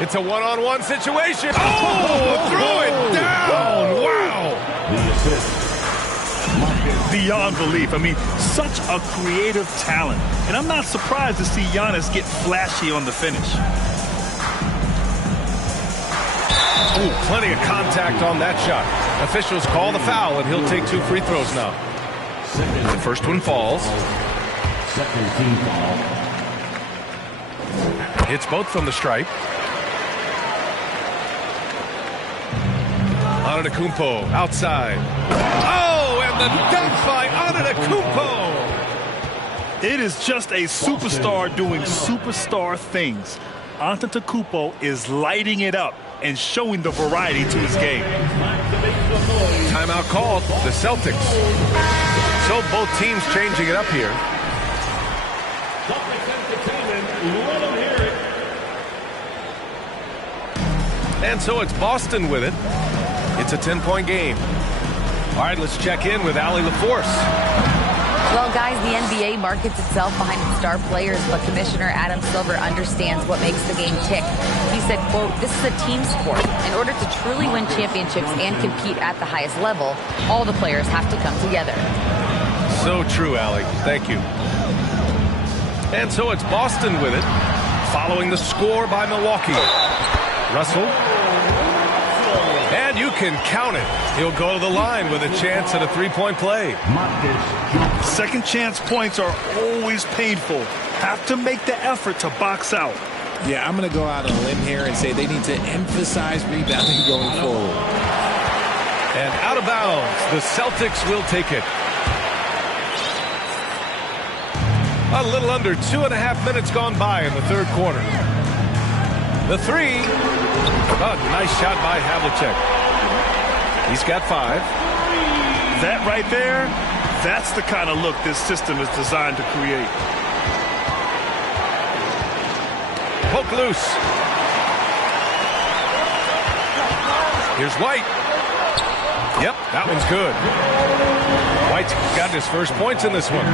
It's a one-on-one situation. Oh, throw it down. Wow. The assist. Beyond belief. I mean, such a creative talent. And I'm not surprised to see Giannis get flashy on the finish. Ooh, plenty of contact on that shot. Officials call the foul, and he'll take 2 free throws now. The first one falls. Second team foul. Hits both from the stripe. Antetokounmpo outside. Oh, and the dunk by Antetokounmpo. It is just a superstar doing superstar things. Antetokounmpo is lighting it up and showing the variety to his game. Timeout called, the Celtics. So both teams changing it up here. And so it's Boston with it. It's a 10-point game. All right, let's check in with Allie LaForce. Well, guys, the NBA markets itself behind its star players, but Commissioner Adam Silver understands what makes the game tick. He said, quote, "This is a team sport. In order to truly win championships and compete at the highest level, all the players have to come together." So true, Allie. Thank you. And so it's Boston with it, following the score by Milwaukee. Russell. And you can count it. He'll go to the line with a chance at a three-point play. Second chance points are always painful. Have to make the effort to box out. Yeah, I'm going to go out on a limb here and say they need to emphasize rebounding going forward. And out of bounds, the Celtics will take it. A little under 2.5 minutes gone by in the third quarter. The three. Oh, nice shot by Havlicek. He's got 5. That right there, that's the kind of look this system is designed to create. Poke loose. Here's White. Yep, that one's good. White's got his first points in this one.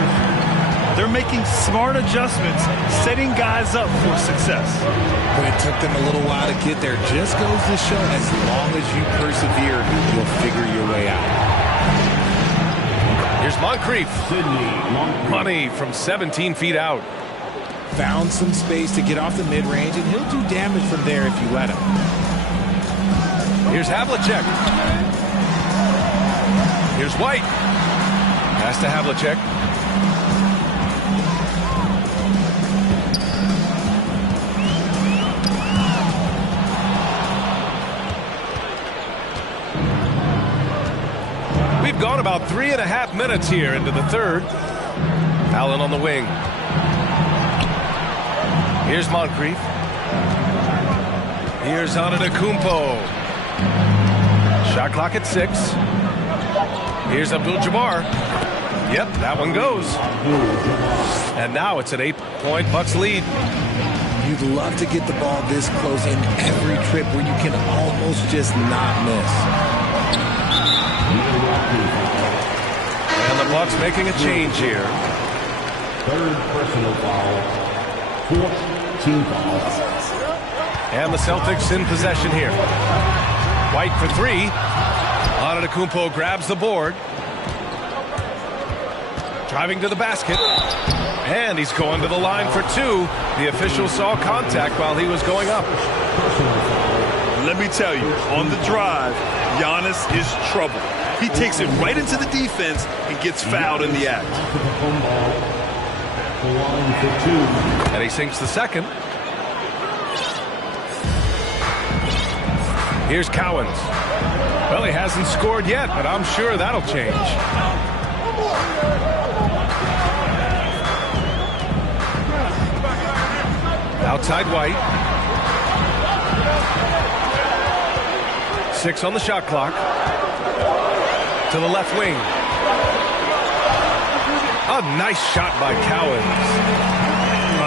They're making smart adjustments, setting guys up for success. But it took them a little while to get there. Just goes to show, as long as you persevere, you'll figure your way out. Here's Moncrief. Money from 17 feet out. Found some space to get off the mid-range, and he'll do damage from there if you let him. Here's Havlicek. Here's White. Pass to Havlicek. We've gone about 3.5 minutes here into the third. Allen on the wing. Here's Moncrief. Here's Antetokounmpo. Shot clock at 6. Here's Abdul-Jabbar. Yep, that one goes. And now it's an 8-point Bucks lead. You'd love to get the ball this close in every trip where you can almost just not miss. And the Bucks making a change here. Third personal foul. Fourth team foul. And the Celtics in possession here. White for 3. Antetokounmpo grabs the board. Driving to the basket. And he's going to the line for 2. The official saw contact while he was going up. Let me tell you, on the drive, Giannis is trouble. He takes it right into the defense and gets fouled in the act. And he sinks the second. Here's Cowens. Well, he hasn't scored yet, but I'm sure that'll change. Outside White. 6 on the shot clock. To the left wing. A nice shot by Cowens.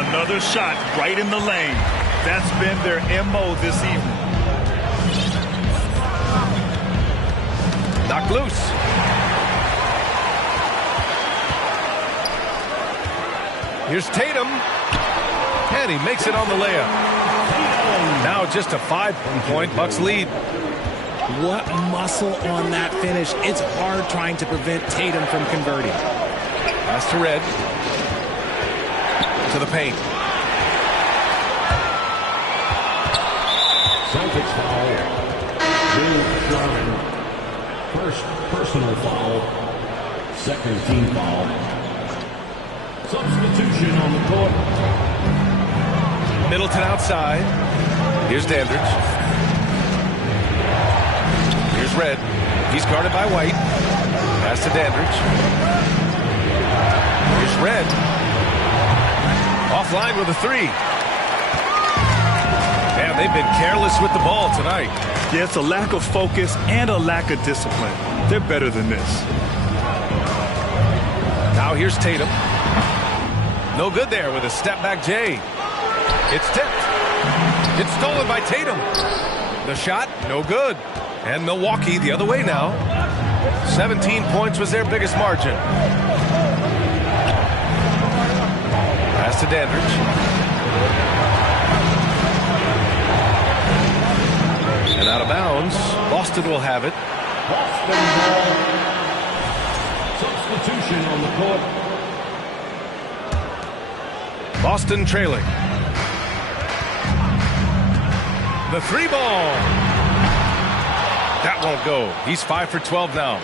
Another shot right in the lane. That's been their MO this evening. Knocked loose. Here's Tatum. And he makes it on the layup. Now just a 5-point Bucks lead. What muscle on that finish. It's hard trying to prevent Tatum from converting. Pass to Red. To the paint. Celtics foul. James Harden. First personal foul. Second team foul. Substitution on the court. Middleton outside. Here's Dandridge. Here's Here's Red. He's guarded by White. Pass to Dandridge. Here's Red. Offline with a three. Man, they've been careless with the ball tonight. Yeah, it's a lack of focus and a lack of discipline. They're better than this. Now here's Tatum. No good there with a step-back J. It's tipped. It's stolen by Tatum. The shot, no good. And Milwaukee the other way now. 17 points was their biggest margin. Pass to Dandridge. And out of bounds. Boston will have it. Boston substitution on the court. Boston trailing. The three ball. That won't go. He's 5 for 12 now.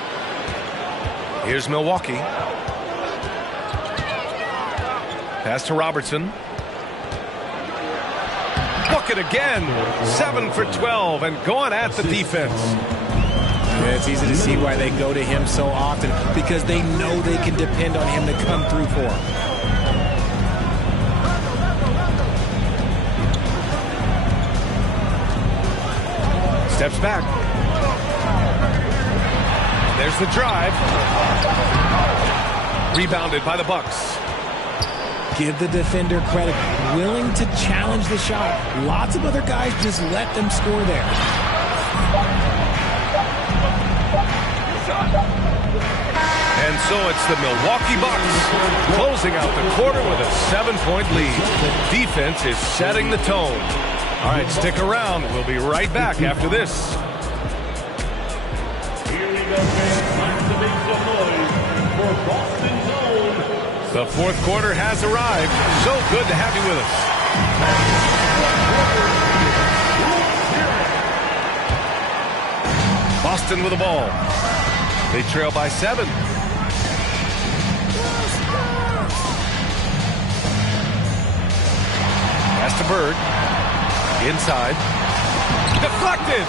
Here's Milwaukee. Pass to Robertson. Book it again. 7 for 12 and going at the defense. Yeah, it's easy to see why they go to him so often, because they know they can depend on him to come through for them. Steps back. There's the drive. Rebounded by the Bucks. Give the defender credit. Willing to challenge the shot. Lots of other guys just let them score there. And so it's the Milwaukee Bucks closing out the quarter with a 7-point lead. Defense is setting the tone. All right, stick around. We'll be right back after this. Here we go, fans. Time to make some noise for Boston's own. The fourth quarter has arrived. So good to have you with us. Boston with the ball. They trail by 7. Pass to Bird. Inside. Deflected.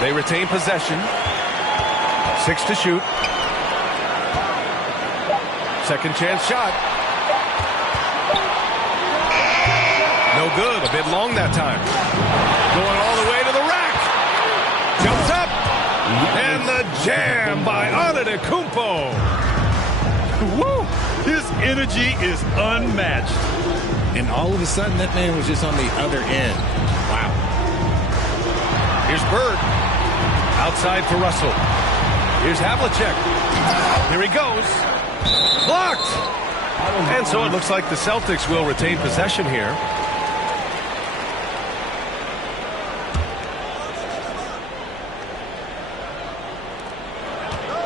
They retain possession. 6 to shoot. Second chance shot. No good. A bit long that time. Going all the way to the rack. Jumps up. And the jam by Antetokounmpo. Woo! His energy is unmatched. And all of a sudden, that man was just on the other end. Wow. Here's Bird. Outside for Russell. Here's Havlicek. Here he goes. Blocked. And so it looks like the Celtics will retain possession here.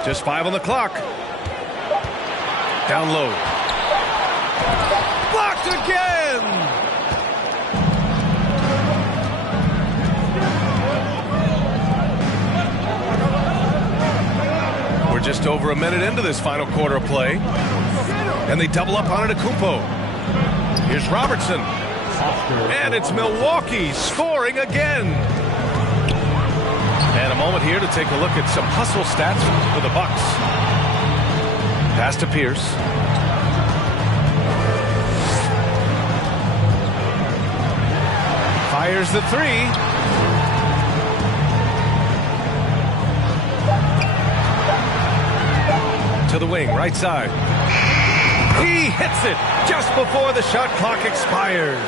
Just 5 on the clock. Down low. Blocked again. We're just over a minute into this final quarter of play. And they double up on Antetokounmpo. Here's Robertson. And it's Milwaukee scoring again. And a moment here to take a look at some hustle stats for the Bucks. Pass to Pierce. Fires the three. To the wing, right side. He hits it just before the shot clock expires.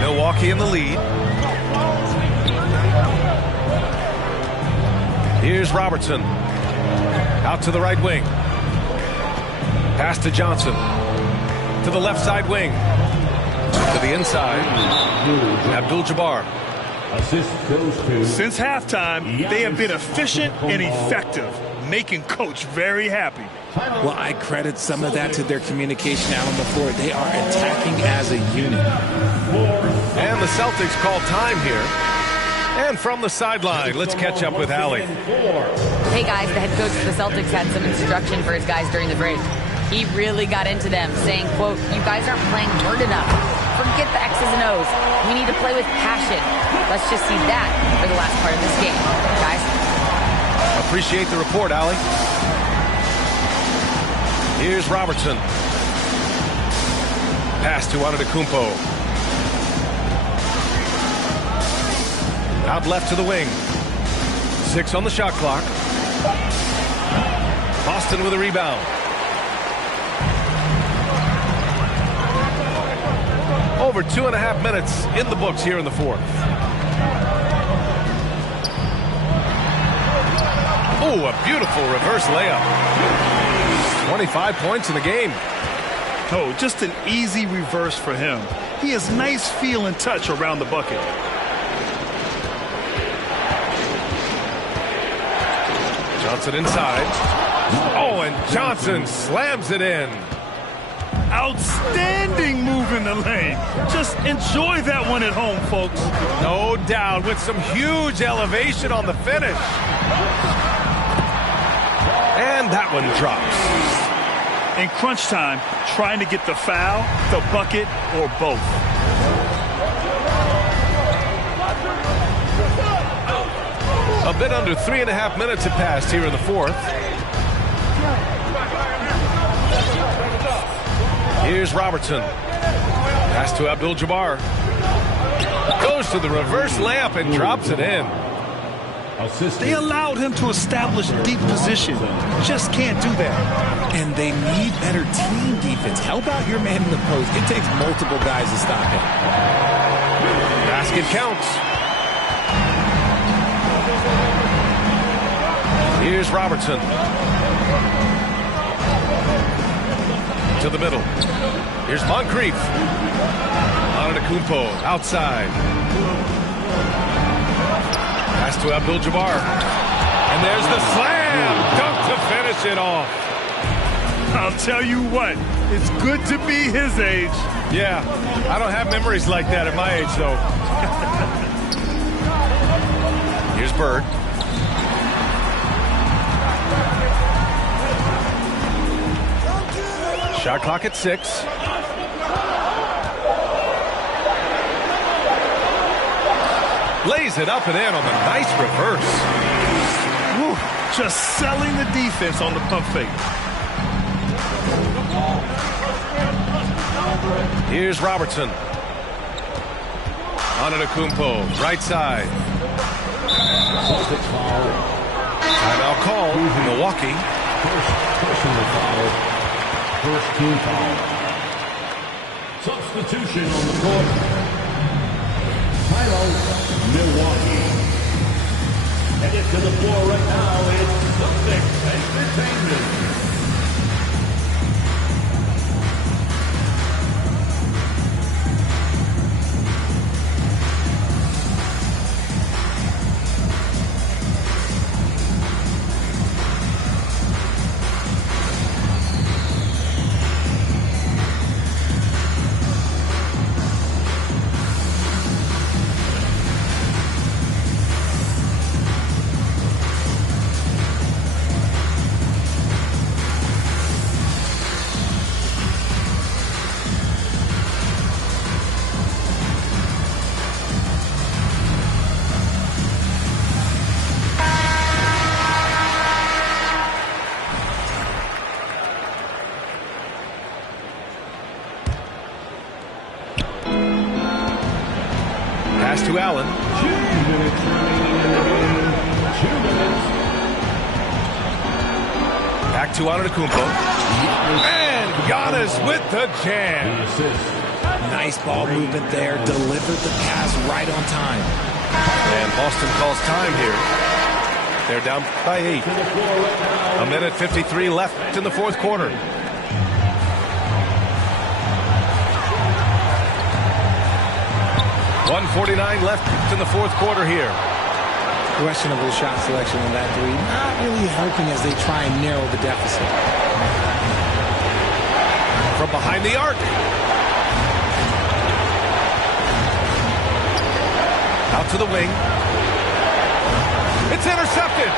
Milwaukee in the lead. Here's Robertson. Out to the right wing. Pass to Johnson. To the left side wing. To the inside. Abdul-Jabbar. Assist goes to. Since halftime, they have been efficient and effective, making Coach very happy. Well, I credit some of that to their communication out on the floor. They are attacking as a unit. And the Celtics call time here. And from the sideline, let's catch up with Allie. Hey guys, the head coach of the Celtics had some instruction for his guys during the break. He really got into them, saying, quote, "You guys aren't playing hard enough. Forget the X's and O's. We need to play with passion. Let's just see that for the last part of this game. Guys?" Appreciate the report, Allie. Here's Robertson. Pass to Antetokounmpo. Out left to the wing. 6 on the shot clock. Boston with a rebound. Over 2.5 minutes in the books here in the fourth. Oh, a beautiful reverse layup. 25 points in the game. Oh, just an easy reverse for him. He has nice feel and touch around the bucket. Johnson inside. Oh, and Johnson slams it in. Outstanding move in the lane. Just enjoy that one at home, folks. No doubt, with some huge elevation on the finish. And that one drops. In crunch time, trying to get the foul, the bucket, or both. A bit under 3.5 minutes have passed here in the fourth. Here's Robertson. Pass to Abdul-Jabbar. Goes to the reverse layup and drops it in. They allowed him to establish deep position. Just can't do that. And they need better team defense. Help out your man in the post. It takes multiple guys to stop him. Basket counts. Here's Robertson. To the middle. Here's Moncrief. Antetokounmpo outside. Pass to Abdul-Jabbar. And there's the slam. Dunk to finish it off. I'll tell you what, it's good to be his age. Yeah, I don't have memories like that at my age, though. Here's Bird. Shot clock at 6. Lays it up and in on the nice reverse. Woo, just selling the defense on the pump fake. Here's Robertson. Antetokounmpo, right side. Timeout call, Milwaukee. First personal foul. First team foul. Substitution on the court. Milo, Milwaukee. Headed to the floor right now is Celtics Entertainment. To Allen. 2 minutes remaining. 2 minutes. Back to Antetokounmpo. And Giannis with the jam. Nice ball movement there. Delivered the pass right on time. And Boston calls time here. They're down by 8. 1:53 left in the fourth quarter. .149 left in the fourth quarter here. Questionable shot selection on that three. Not really helping as they try and narrow the deficit. From behind the arc. Out to the wing. It's intercepted.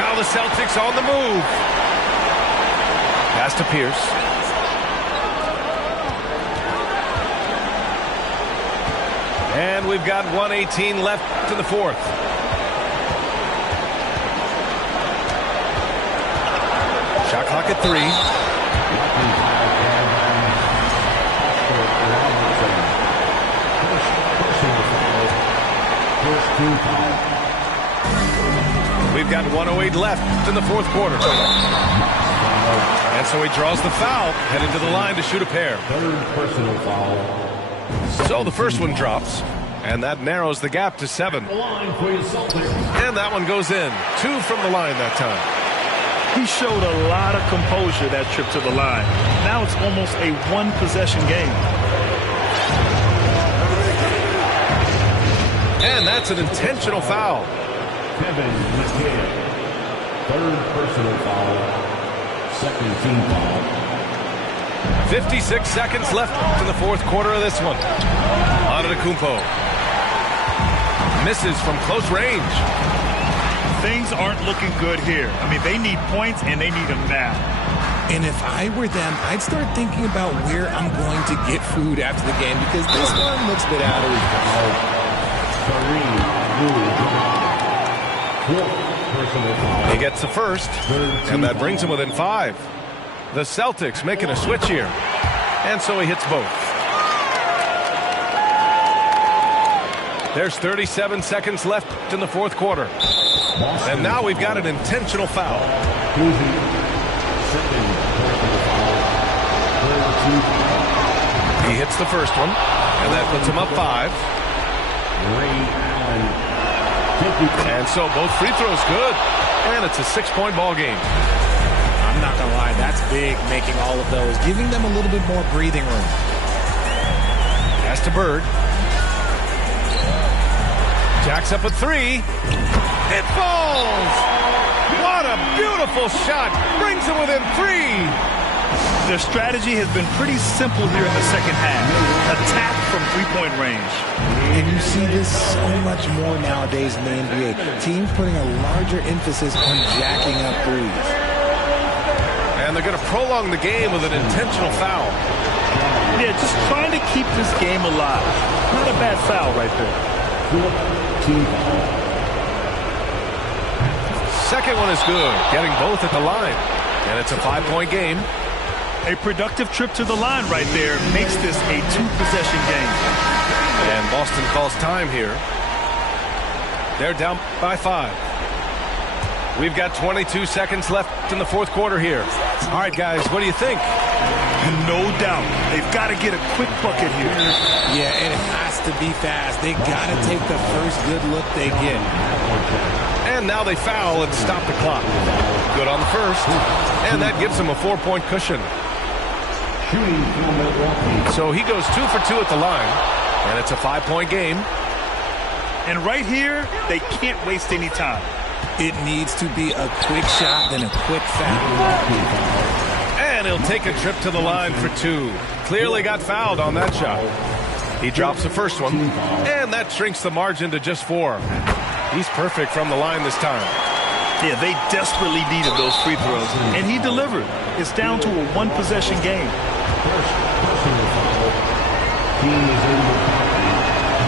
Now the Celtics on the move. Pass to Pierce. And we've got 1:18 left in the fourth. Shot clock at 3. We've got 1:08 left in the fourth quarter. And so he draws the foul, heading to the line to shoot a pair. Third personal foul. So the first one drops, and that narrows the gap to 7. And that one goes in. 2 from the line that time. He showed a lot of composure that trip to the line. Now it's almost a one-possession game. And that's an intentional foul. Kevin McHale. Third personal foul. Second team foul. 56 seconds left in the fourth quarter of this one. Antetokounmpo misses from close range. Things aren't looking good here. I mean, they need points, and they need them now. And if I were them, I'd start thinking about where I'm going to get food after the game, because this one looks a bit out of He gets the first, and that brings him within 5. The Celtics making a switch here, and so he hits both. There's 37 seconds left in the fourth quarter. And now we've got an intentional foul. He hits the first one, and that puts him up 5. And so both free throws good, and it's a 6-point ball game. I'm not going to lie, that's big, making all of those, giving them a little bit more breathing room. Pass to Bird. Jacks up a 3. It falls! What a beautiful shot! Brings him within 3. Their strategy has been pretty simple here in the second half. Attack from three-point range. And you see this so much more nowadays in the NBA. Teams putting a larger emphasis on jacking up threes. And they're going to prolong the game with an intentional foul. Yeah, just trying to keep this game alive. Not a bad foul right there. Second one is good, getting both at the line. And it's a 5-point game. A productive trip to the line right there makes this a 2-possession game. And Boston calls time here. They're down by 5. We've got 22 seconds left in the fourth quarter here. All right, guys, what do you think? No doubt. They've got to get a quick bucket here. Yeah, and it has to be fast. They got to take the first good look they get. And now they foul and stop the clock. Good on the first. And that gives him a 4-point cushion. So he goes 2 for 2 at the line. And it's a 5-point game. And right here, they can't waste any time. It needs to be a quick shot, then a quick foul. And he'll take a trip to the line for 2. Clearly got fouled on that shot. He drops the first one. And that shrinks the margin to just 4. He's perfect from the line this time. Yeah, they desperately needed those free throws. And he delivered. It's down to a 1-possession game.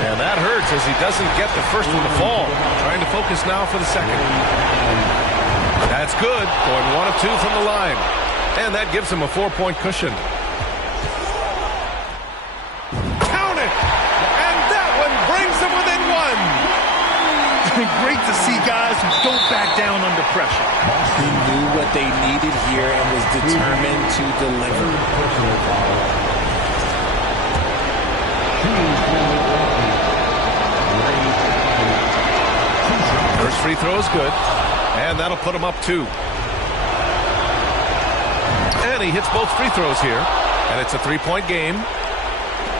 And that hurts as he doesn't get the first one to fall. Trying to focus now for the second. That's good. Going 1 of 2 from the line. And that gives him a 4-point cushion. Count it! And that one brings him within 1. Great to see guys who don't back down under pressure. He knew what they needed here and was determined to deliver. First free throw is good, and that'll put him up 2. And he hits both free throws here, and it's a 3-point game.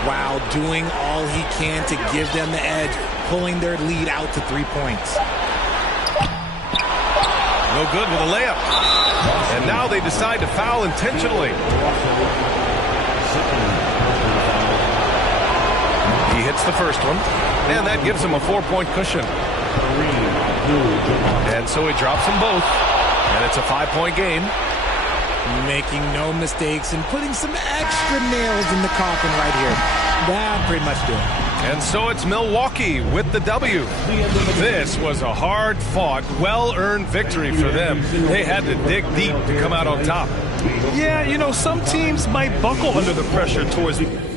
Wow, doing all he can to give them the edge, pulling their lead out to 3 points. No good with a layup. And now they decide to foul intentionally. He hits the first one, and that gives him a 4-point cushion. And so he drops them both, and it's a 5-point game. Making no mistakes and putting some extra nails in the coffin right here. That pretty much do it. And so it's Milwaukee with the W. This was a hard-fought, well-earned victory for them. They had to dig deep to come out on top. Yeah, you know, some teams might buckle under the pressure towards the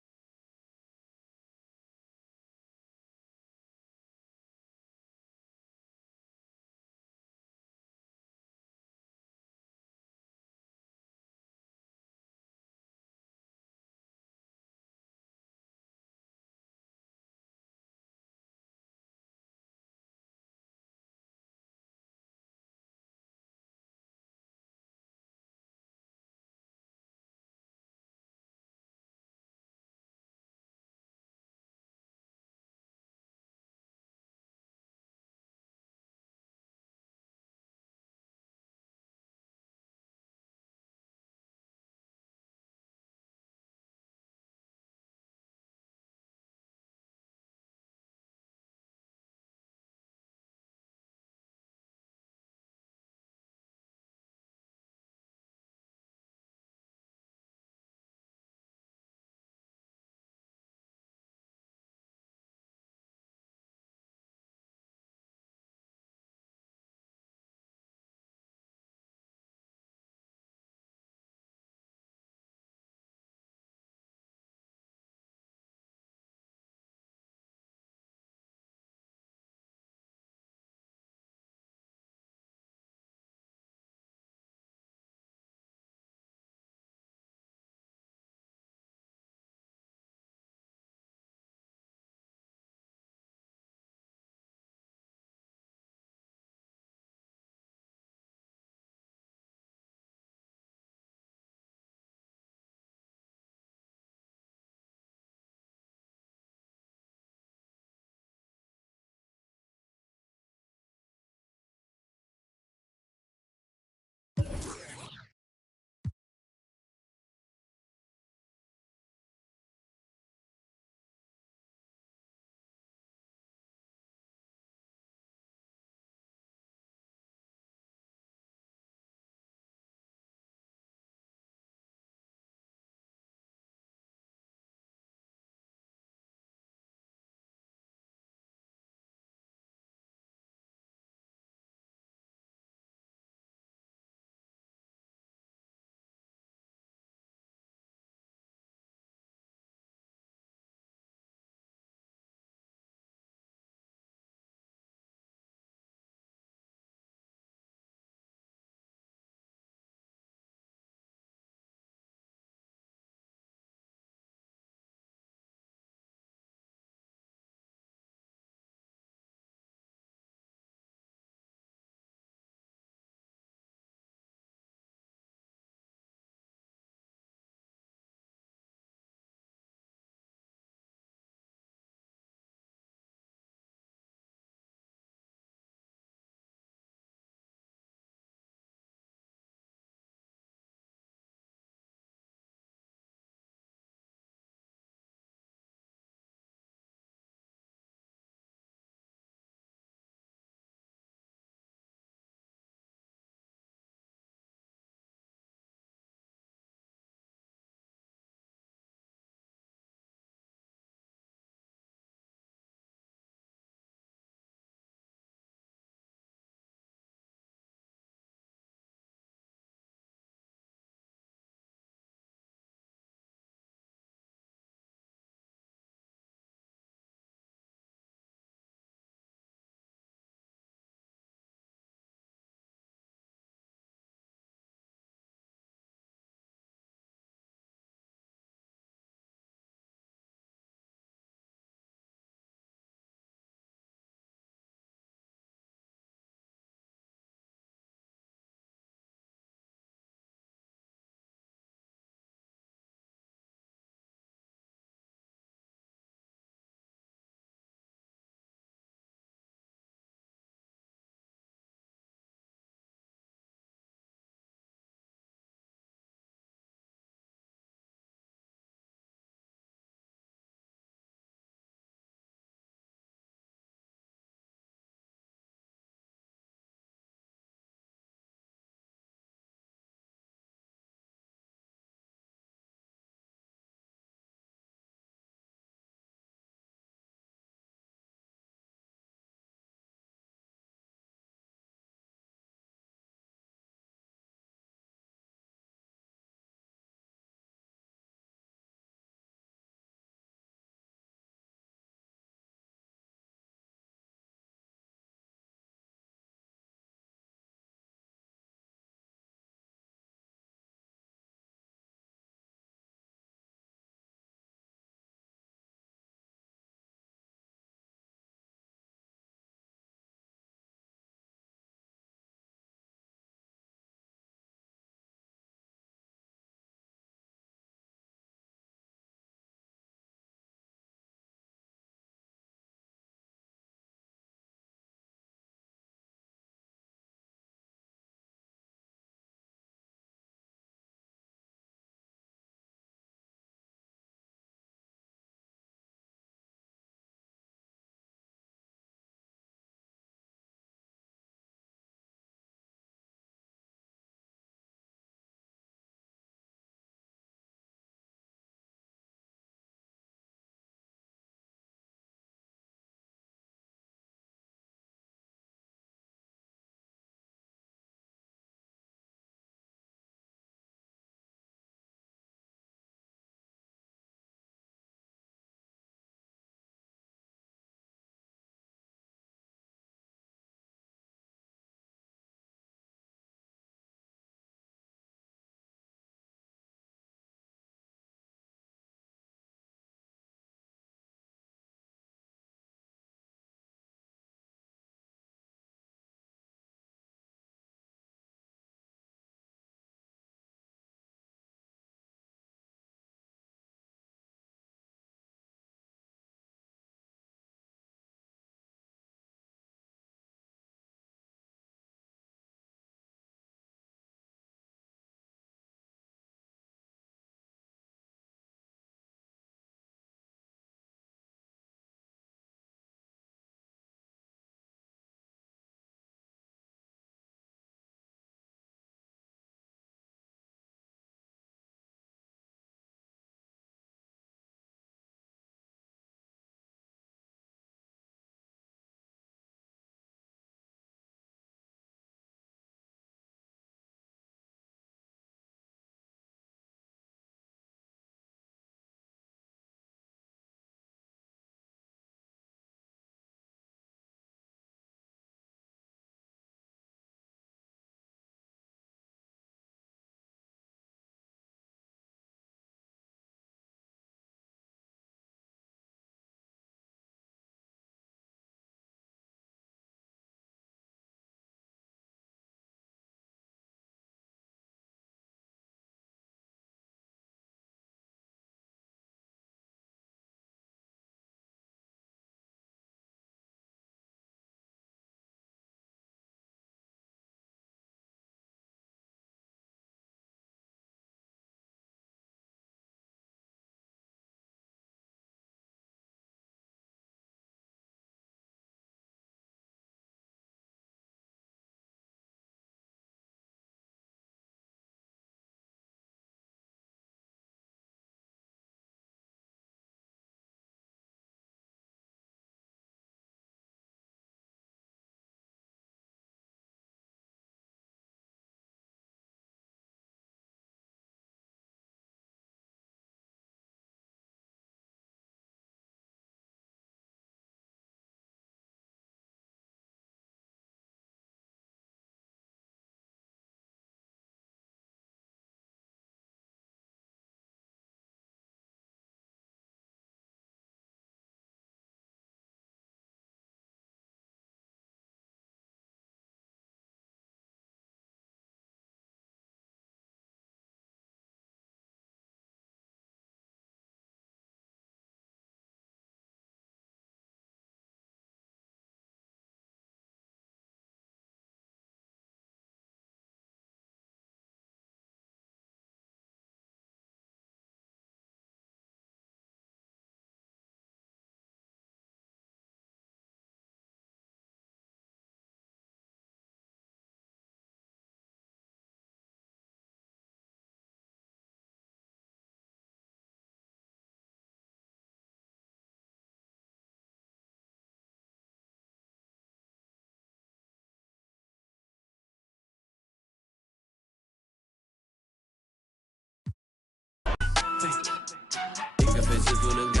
一个飞是不能盖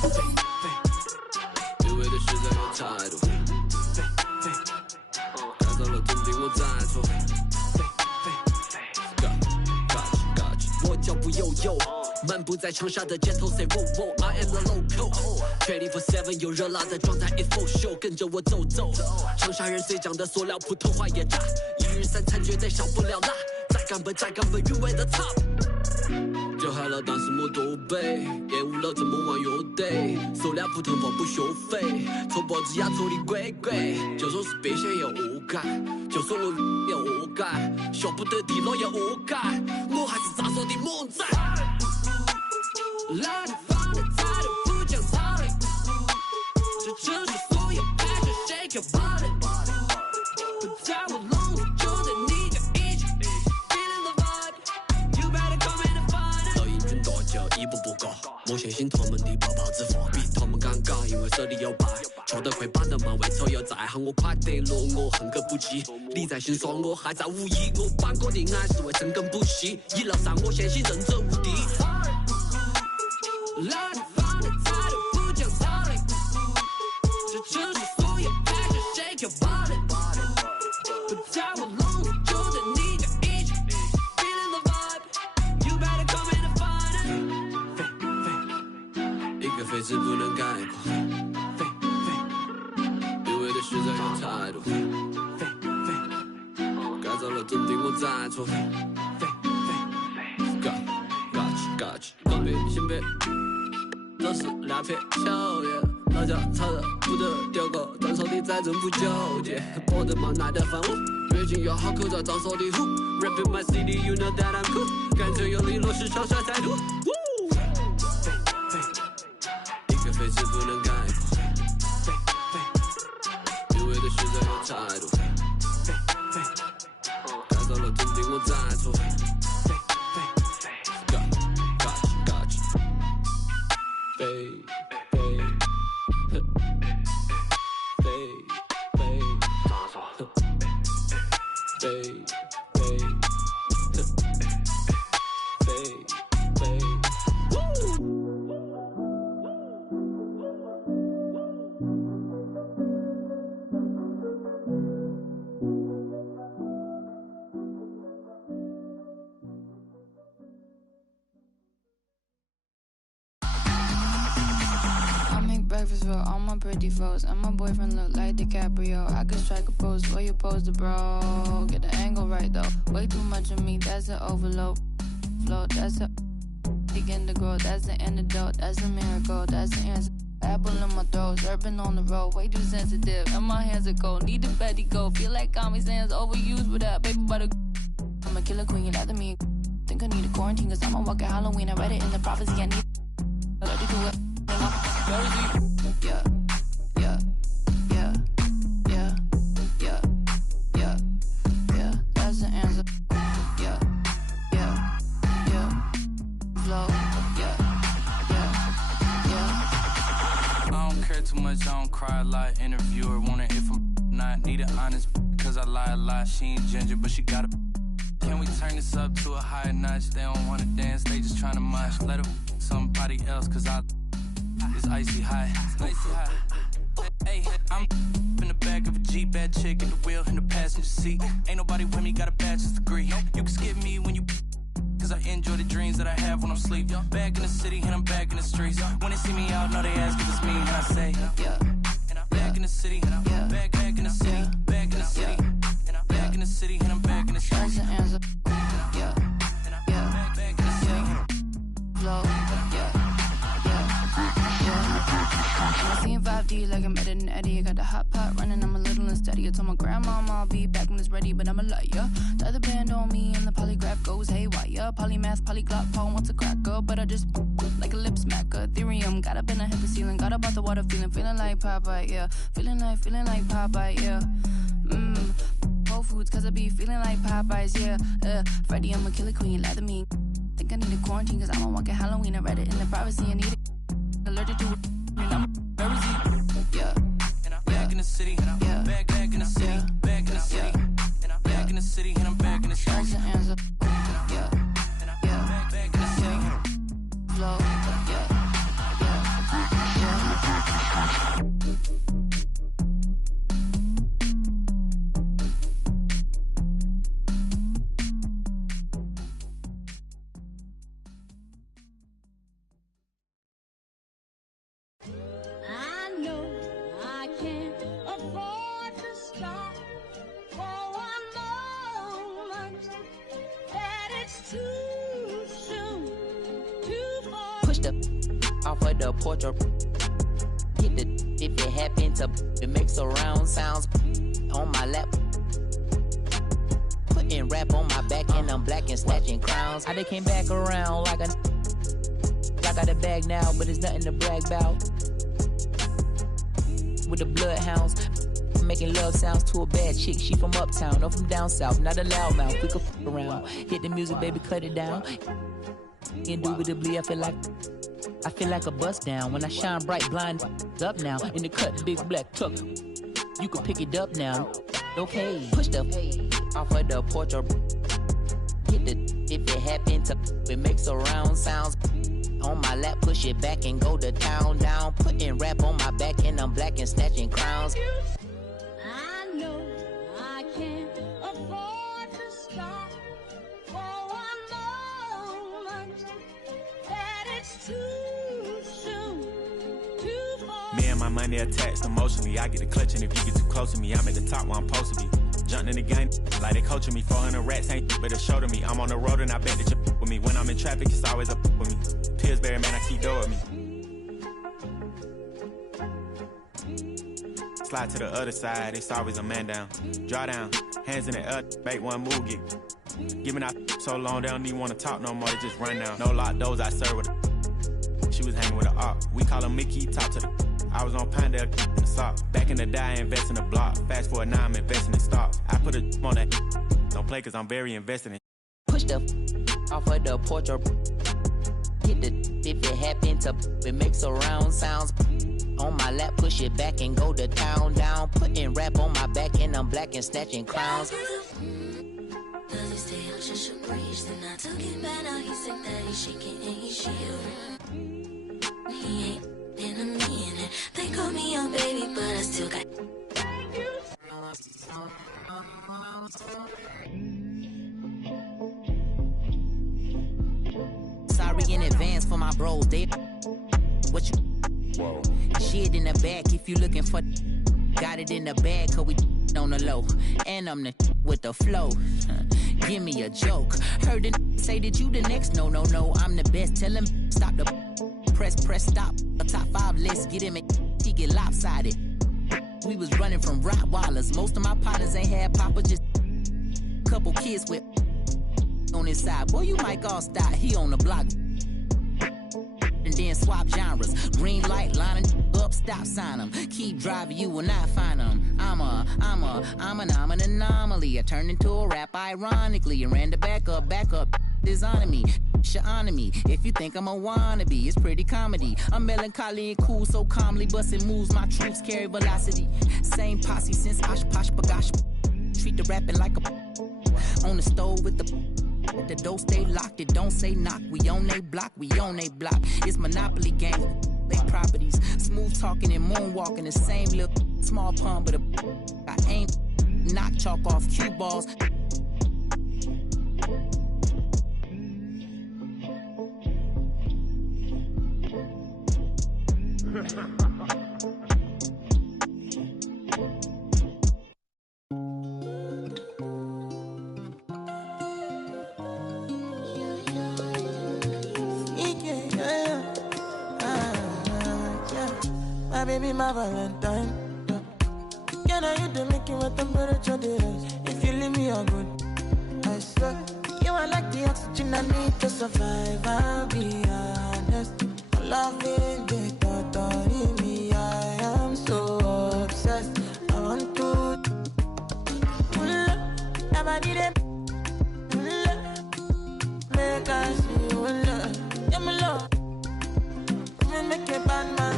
过，因为的实在有态度，改造了总比我再错。我脚步悠悠，漫步在长沙的街头 ，Say whoa whoa，I am the local。24/7有热辣的状态 ，It's full show， 跟着我走走。长沙人最讲的塑料，普通话也炸，一日三餐绝对少不了辣。再干杯，韵味的 top。就嗨了，但是没多背，厌恶了怎么玩乐队？塑料普通话不学费，搓脖子压搓的鬼鬼。就算是变现也活该，就算我也活该，学不得地了也活该，我还是咋说的猛仔。来你放的态度不讲道理，这城市所有passion shake your body， 不在我笼子就在你家一起 feeling the vibe，you better come in and find it。老英俊大脚一步步高，我相信他们的泡泡之话比他们尴尬，因为手里有牌，跳得快板的慢为丑又再喊我快得了，我恨个不羁。你在心酸，我还在无意，我办过的爱是为深耕不息，1到3我相信人者无敌。来你放的态度不讲道理，这城市所有 passion shake your body， 不在我笼子就在你家一起 feeling the vibe，you better come in and find it。一个飞是不能盖过，因为的实在有态度，改造了总比我再错。Got you， 东北新北。都是两片秋叶，老家炒的不得丢狗，短手的在政府纠结，我的妈耐得烦我，越境要好口罩长手的虎 ，Rapping my city you know that I'm cool， 感觉有力落实长沙态度，一个飞是不能盖过，因为的实在有态度，改造了总比我再错。Breakfast for all my pretty foes, and my boyfriend look like DiCaprio. I could strike a pose for your poster, bro. Get the angle right though. Way too much of me, that's an overload. Flow, that's a begin to grow. That's the antidote, that's a miracle, that's the answer. Apple in my throat, surfing on the road, way too sensitive, and my hands are cold. Need the Betty go, feel like Kami Sands overused with that paper butter. I'm a killer queen, you're after me. Think I need a quarantine, cause I'm a walking Halloween. I read it in the prophecy, I need allergic to it. Yeah, yeah, yeah, yeah, yeah, yeah, yeah, that's the answer. Yeah, yeah, yeah, flow, yeah, yeah, yeah. I don't care too much, I don't cry a lot. Interviewer wanna hear from not need an honest, cause I lie a lot. She ain't ginger, but she got a. Can we turn this up to a higher notch? They don't wanna dance, they just tryna mosh. Let her somebody else, cause it's icy high. Hey, I'm in the back of a Jeep, bad chick in the wheel in the passenger seat. Ain't nobody with me, got a bachelor's degree. You can skip me when you, cause I enjoy the dreams that I have when I'm sleep. Back in the city and I'm back in the streets. When they see me out, know they ask if it's me, and I say, yeah. And I'm back in the city, back in the city, back in the city, back in the city, and I'm back in the streets. That's the answer. Yeah, yeah, back in the city. Flow, yeah. I seen 5D like I'm editing Eddie. I got the hot pot running, I'm a little unsteady. I told my grandma I'll be back when it's ready, but I'm a liar. The other band on me and the polygraph goes haywire. Polymath, polyglot, Paul wants a cracker, but I just like a lip smacker. Ethereum, got up in a hip ceiling, got up out the water, feeling like Popeye, yeah. Feeling like Popeye, yeah. Whole Foods, cause I be feeling like Popeyes, yeah. Freddy, I'm a killer queen, lie to me. Think I need a quarantine, cause I'm a walking Halloween. I read it in the privacy, I need it. Allergic to it, and I'm very yeah. And I'm back in the city, yeah. Back in the city, yeah. Back in the city, and I'm back in the city, and I'm back in the city. That's the answer. Yeah, yeah, back in the city. off of the porch or hit the if it happen to it make surround sounds on my lap. Putting rap on my back and I'm black and snatching crowns. I came back around like I got a bag now, but it's nothing to brag about. With the bloodhounds, making love sounds to a bad chick. She from uptown, no from down south. Not a loudmouth, we could f around. Hit the music, baby, cut it down. Indubitably, I feel like a bust down. When I shine bright, blind up now. In the cut, big black truck. You can pick it up now. Okay, push the off of the porch or hit the if it happen to it makes surround sounds. On my lap, push it back and go to town down. Putting rap on my back and I'm black and snatching crowns. I know I can't afford to stop for one moment. That it's too soon, too far. Me and my money attached emotionally. I get the clutch, and if you get too close to me, I'm at the top where I'm supposed to be. Jumping in the game like they coaching me. 400 rats ain't but a show to me. I'm on the road and I bet that you with me. When I'm in traffic, it's always up with me. Pillsbury, man, I keep door with me. Slide to the other side, it's always a man down. Draw down, hands in the air, make one move, get giving out so long they don't even want to talk no more, they just run down. No lock doors, I serve with a she was hanging with a op. We call him Mickey, talk to the I was on Pinedale in the sock. Back in the day, I invest in the block. Fast forward now, I'm investing in stocks. I put a on that. Don't play cause I'm very invested in. Push the off of the porch or hit the if it happen to it makes surround sounds. On my lap, push it back and go to town down. Putting rap on my back and I'm black and snatching crowns. Does he stay out just a breeze? Then I took it back, now he said that he's shaking and he's shivering. He ain't in a minute. They call me young baby, but I still got. Sorry in advance for my bros, they what you whoa. Shit in the back if you looking for got it in the bag cause we on the low and I'm the with the flow. Give me a joke. Heard it say that you the next no I'm the best. Tell him stop the press stop. A top 5 list get him he get lopsided. We was running from Rottweilers. Most of my partners ain't had papa, just couple kids with on his side. Boy, you might all stop. He on the block. And then swap genres. Green light, lining up, stop sign them. Keep driving, you will not find them. I'm an anomaly. I turned into a rap ironically and ran the back up. Designing me, honoring me. If you think I'm a wannabe, it's pretty comedy. I'm melancholy and cool, so calmly busting moves. My troops carry velocity. Same posse since Osh Posh Bagosh. Treat the rapping like a on the stove with the door stay locked, it don't say knock. We on they block. It's Monopoly game, they properties. Smooth talking and moonwalking, the same little small pun, but I ain't knock chalk off cue balls. My baby, my Valentine. Yeah, now you do make it with temperature days. If you leave me, I'm good. I swear, you are like the oxygen I need to survive. I'll be honest. Loving the thought of me, I am so obsessed. I want to never did it. Make us see you love. Yeah, my love. Make a bad man.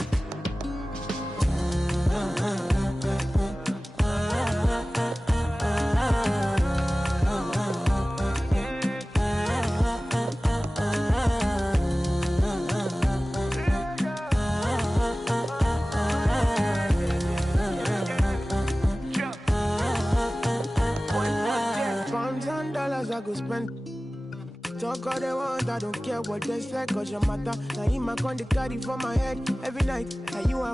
$1,000 I go spend. Talk all they want, I don't care what they say, cause your matter. Now you my con the carry for my head every night. Now you are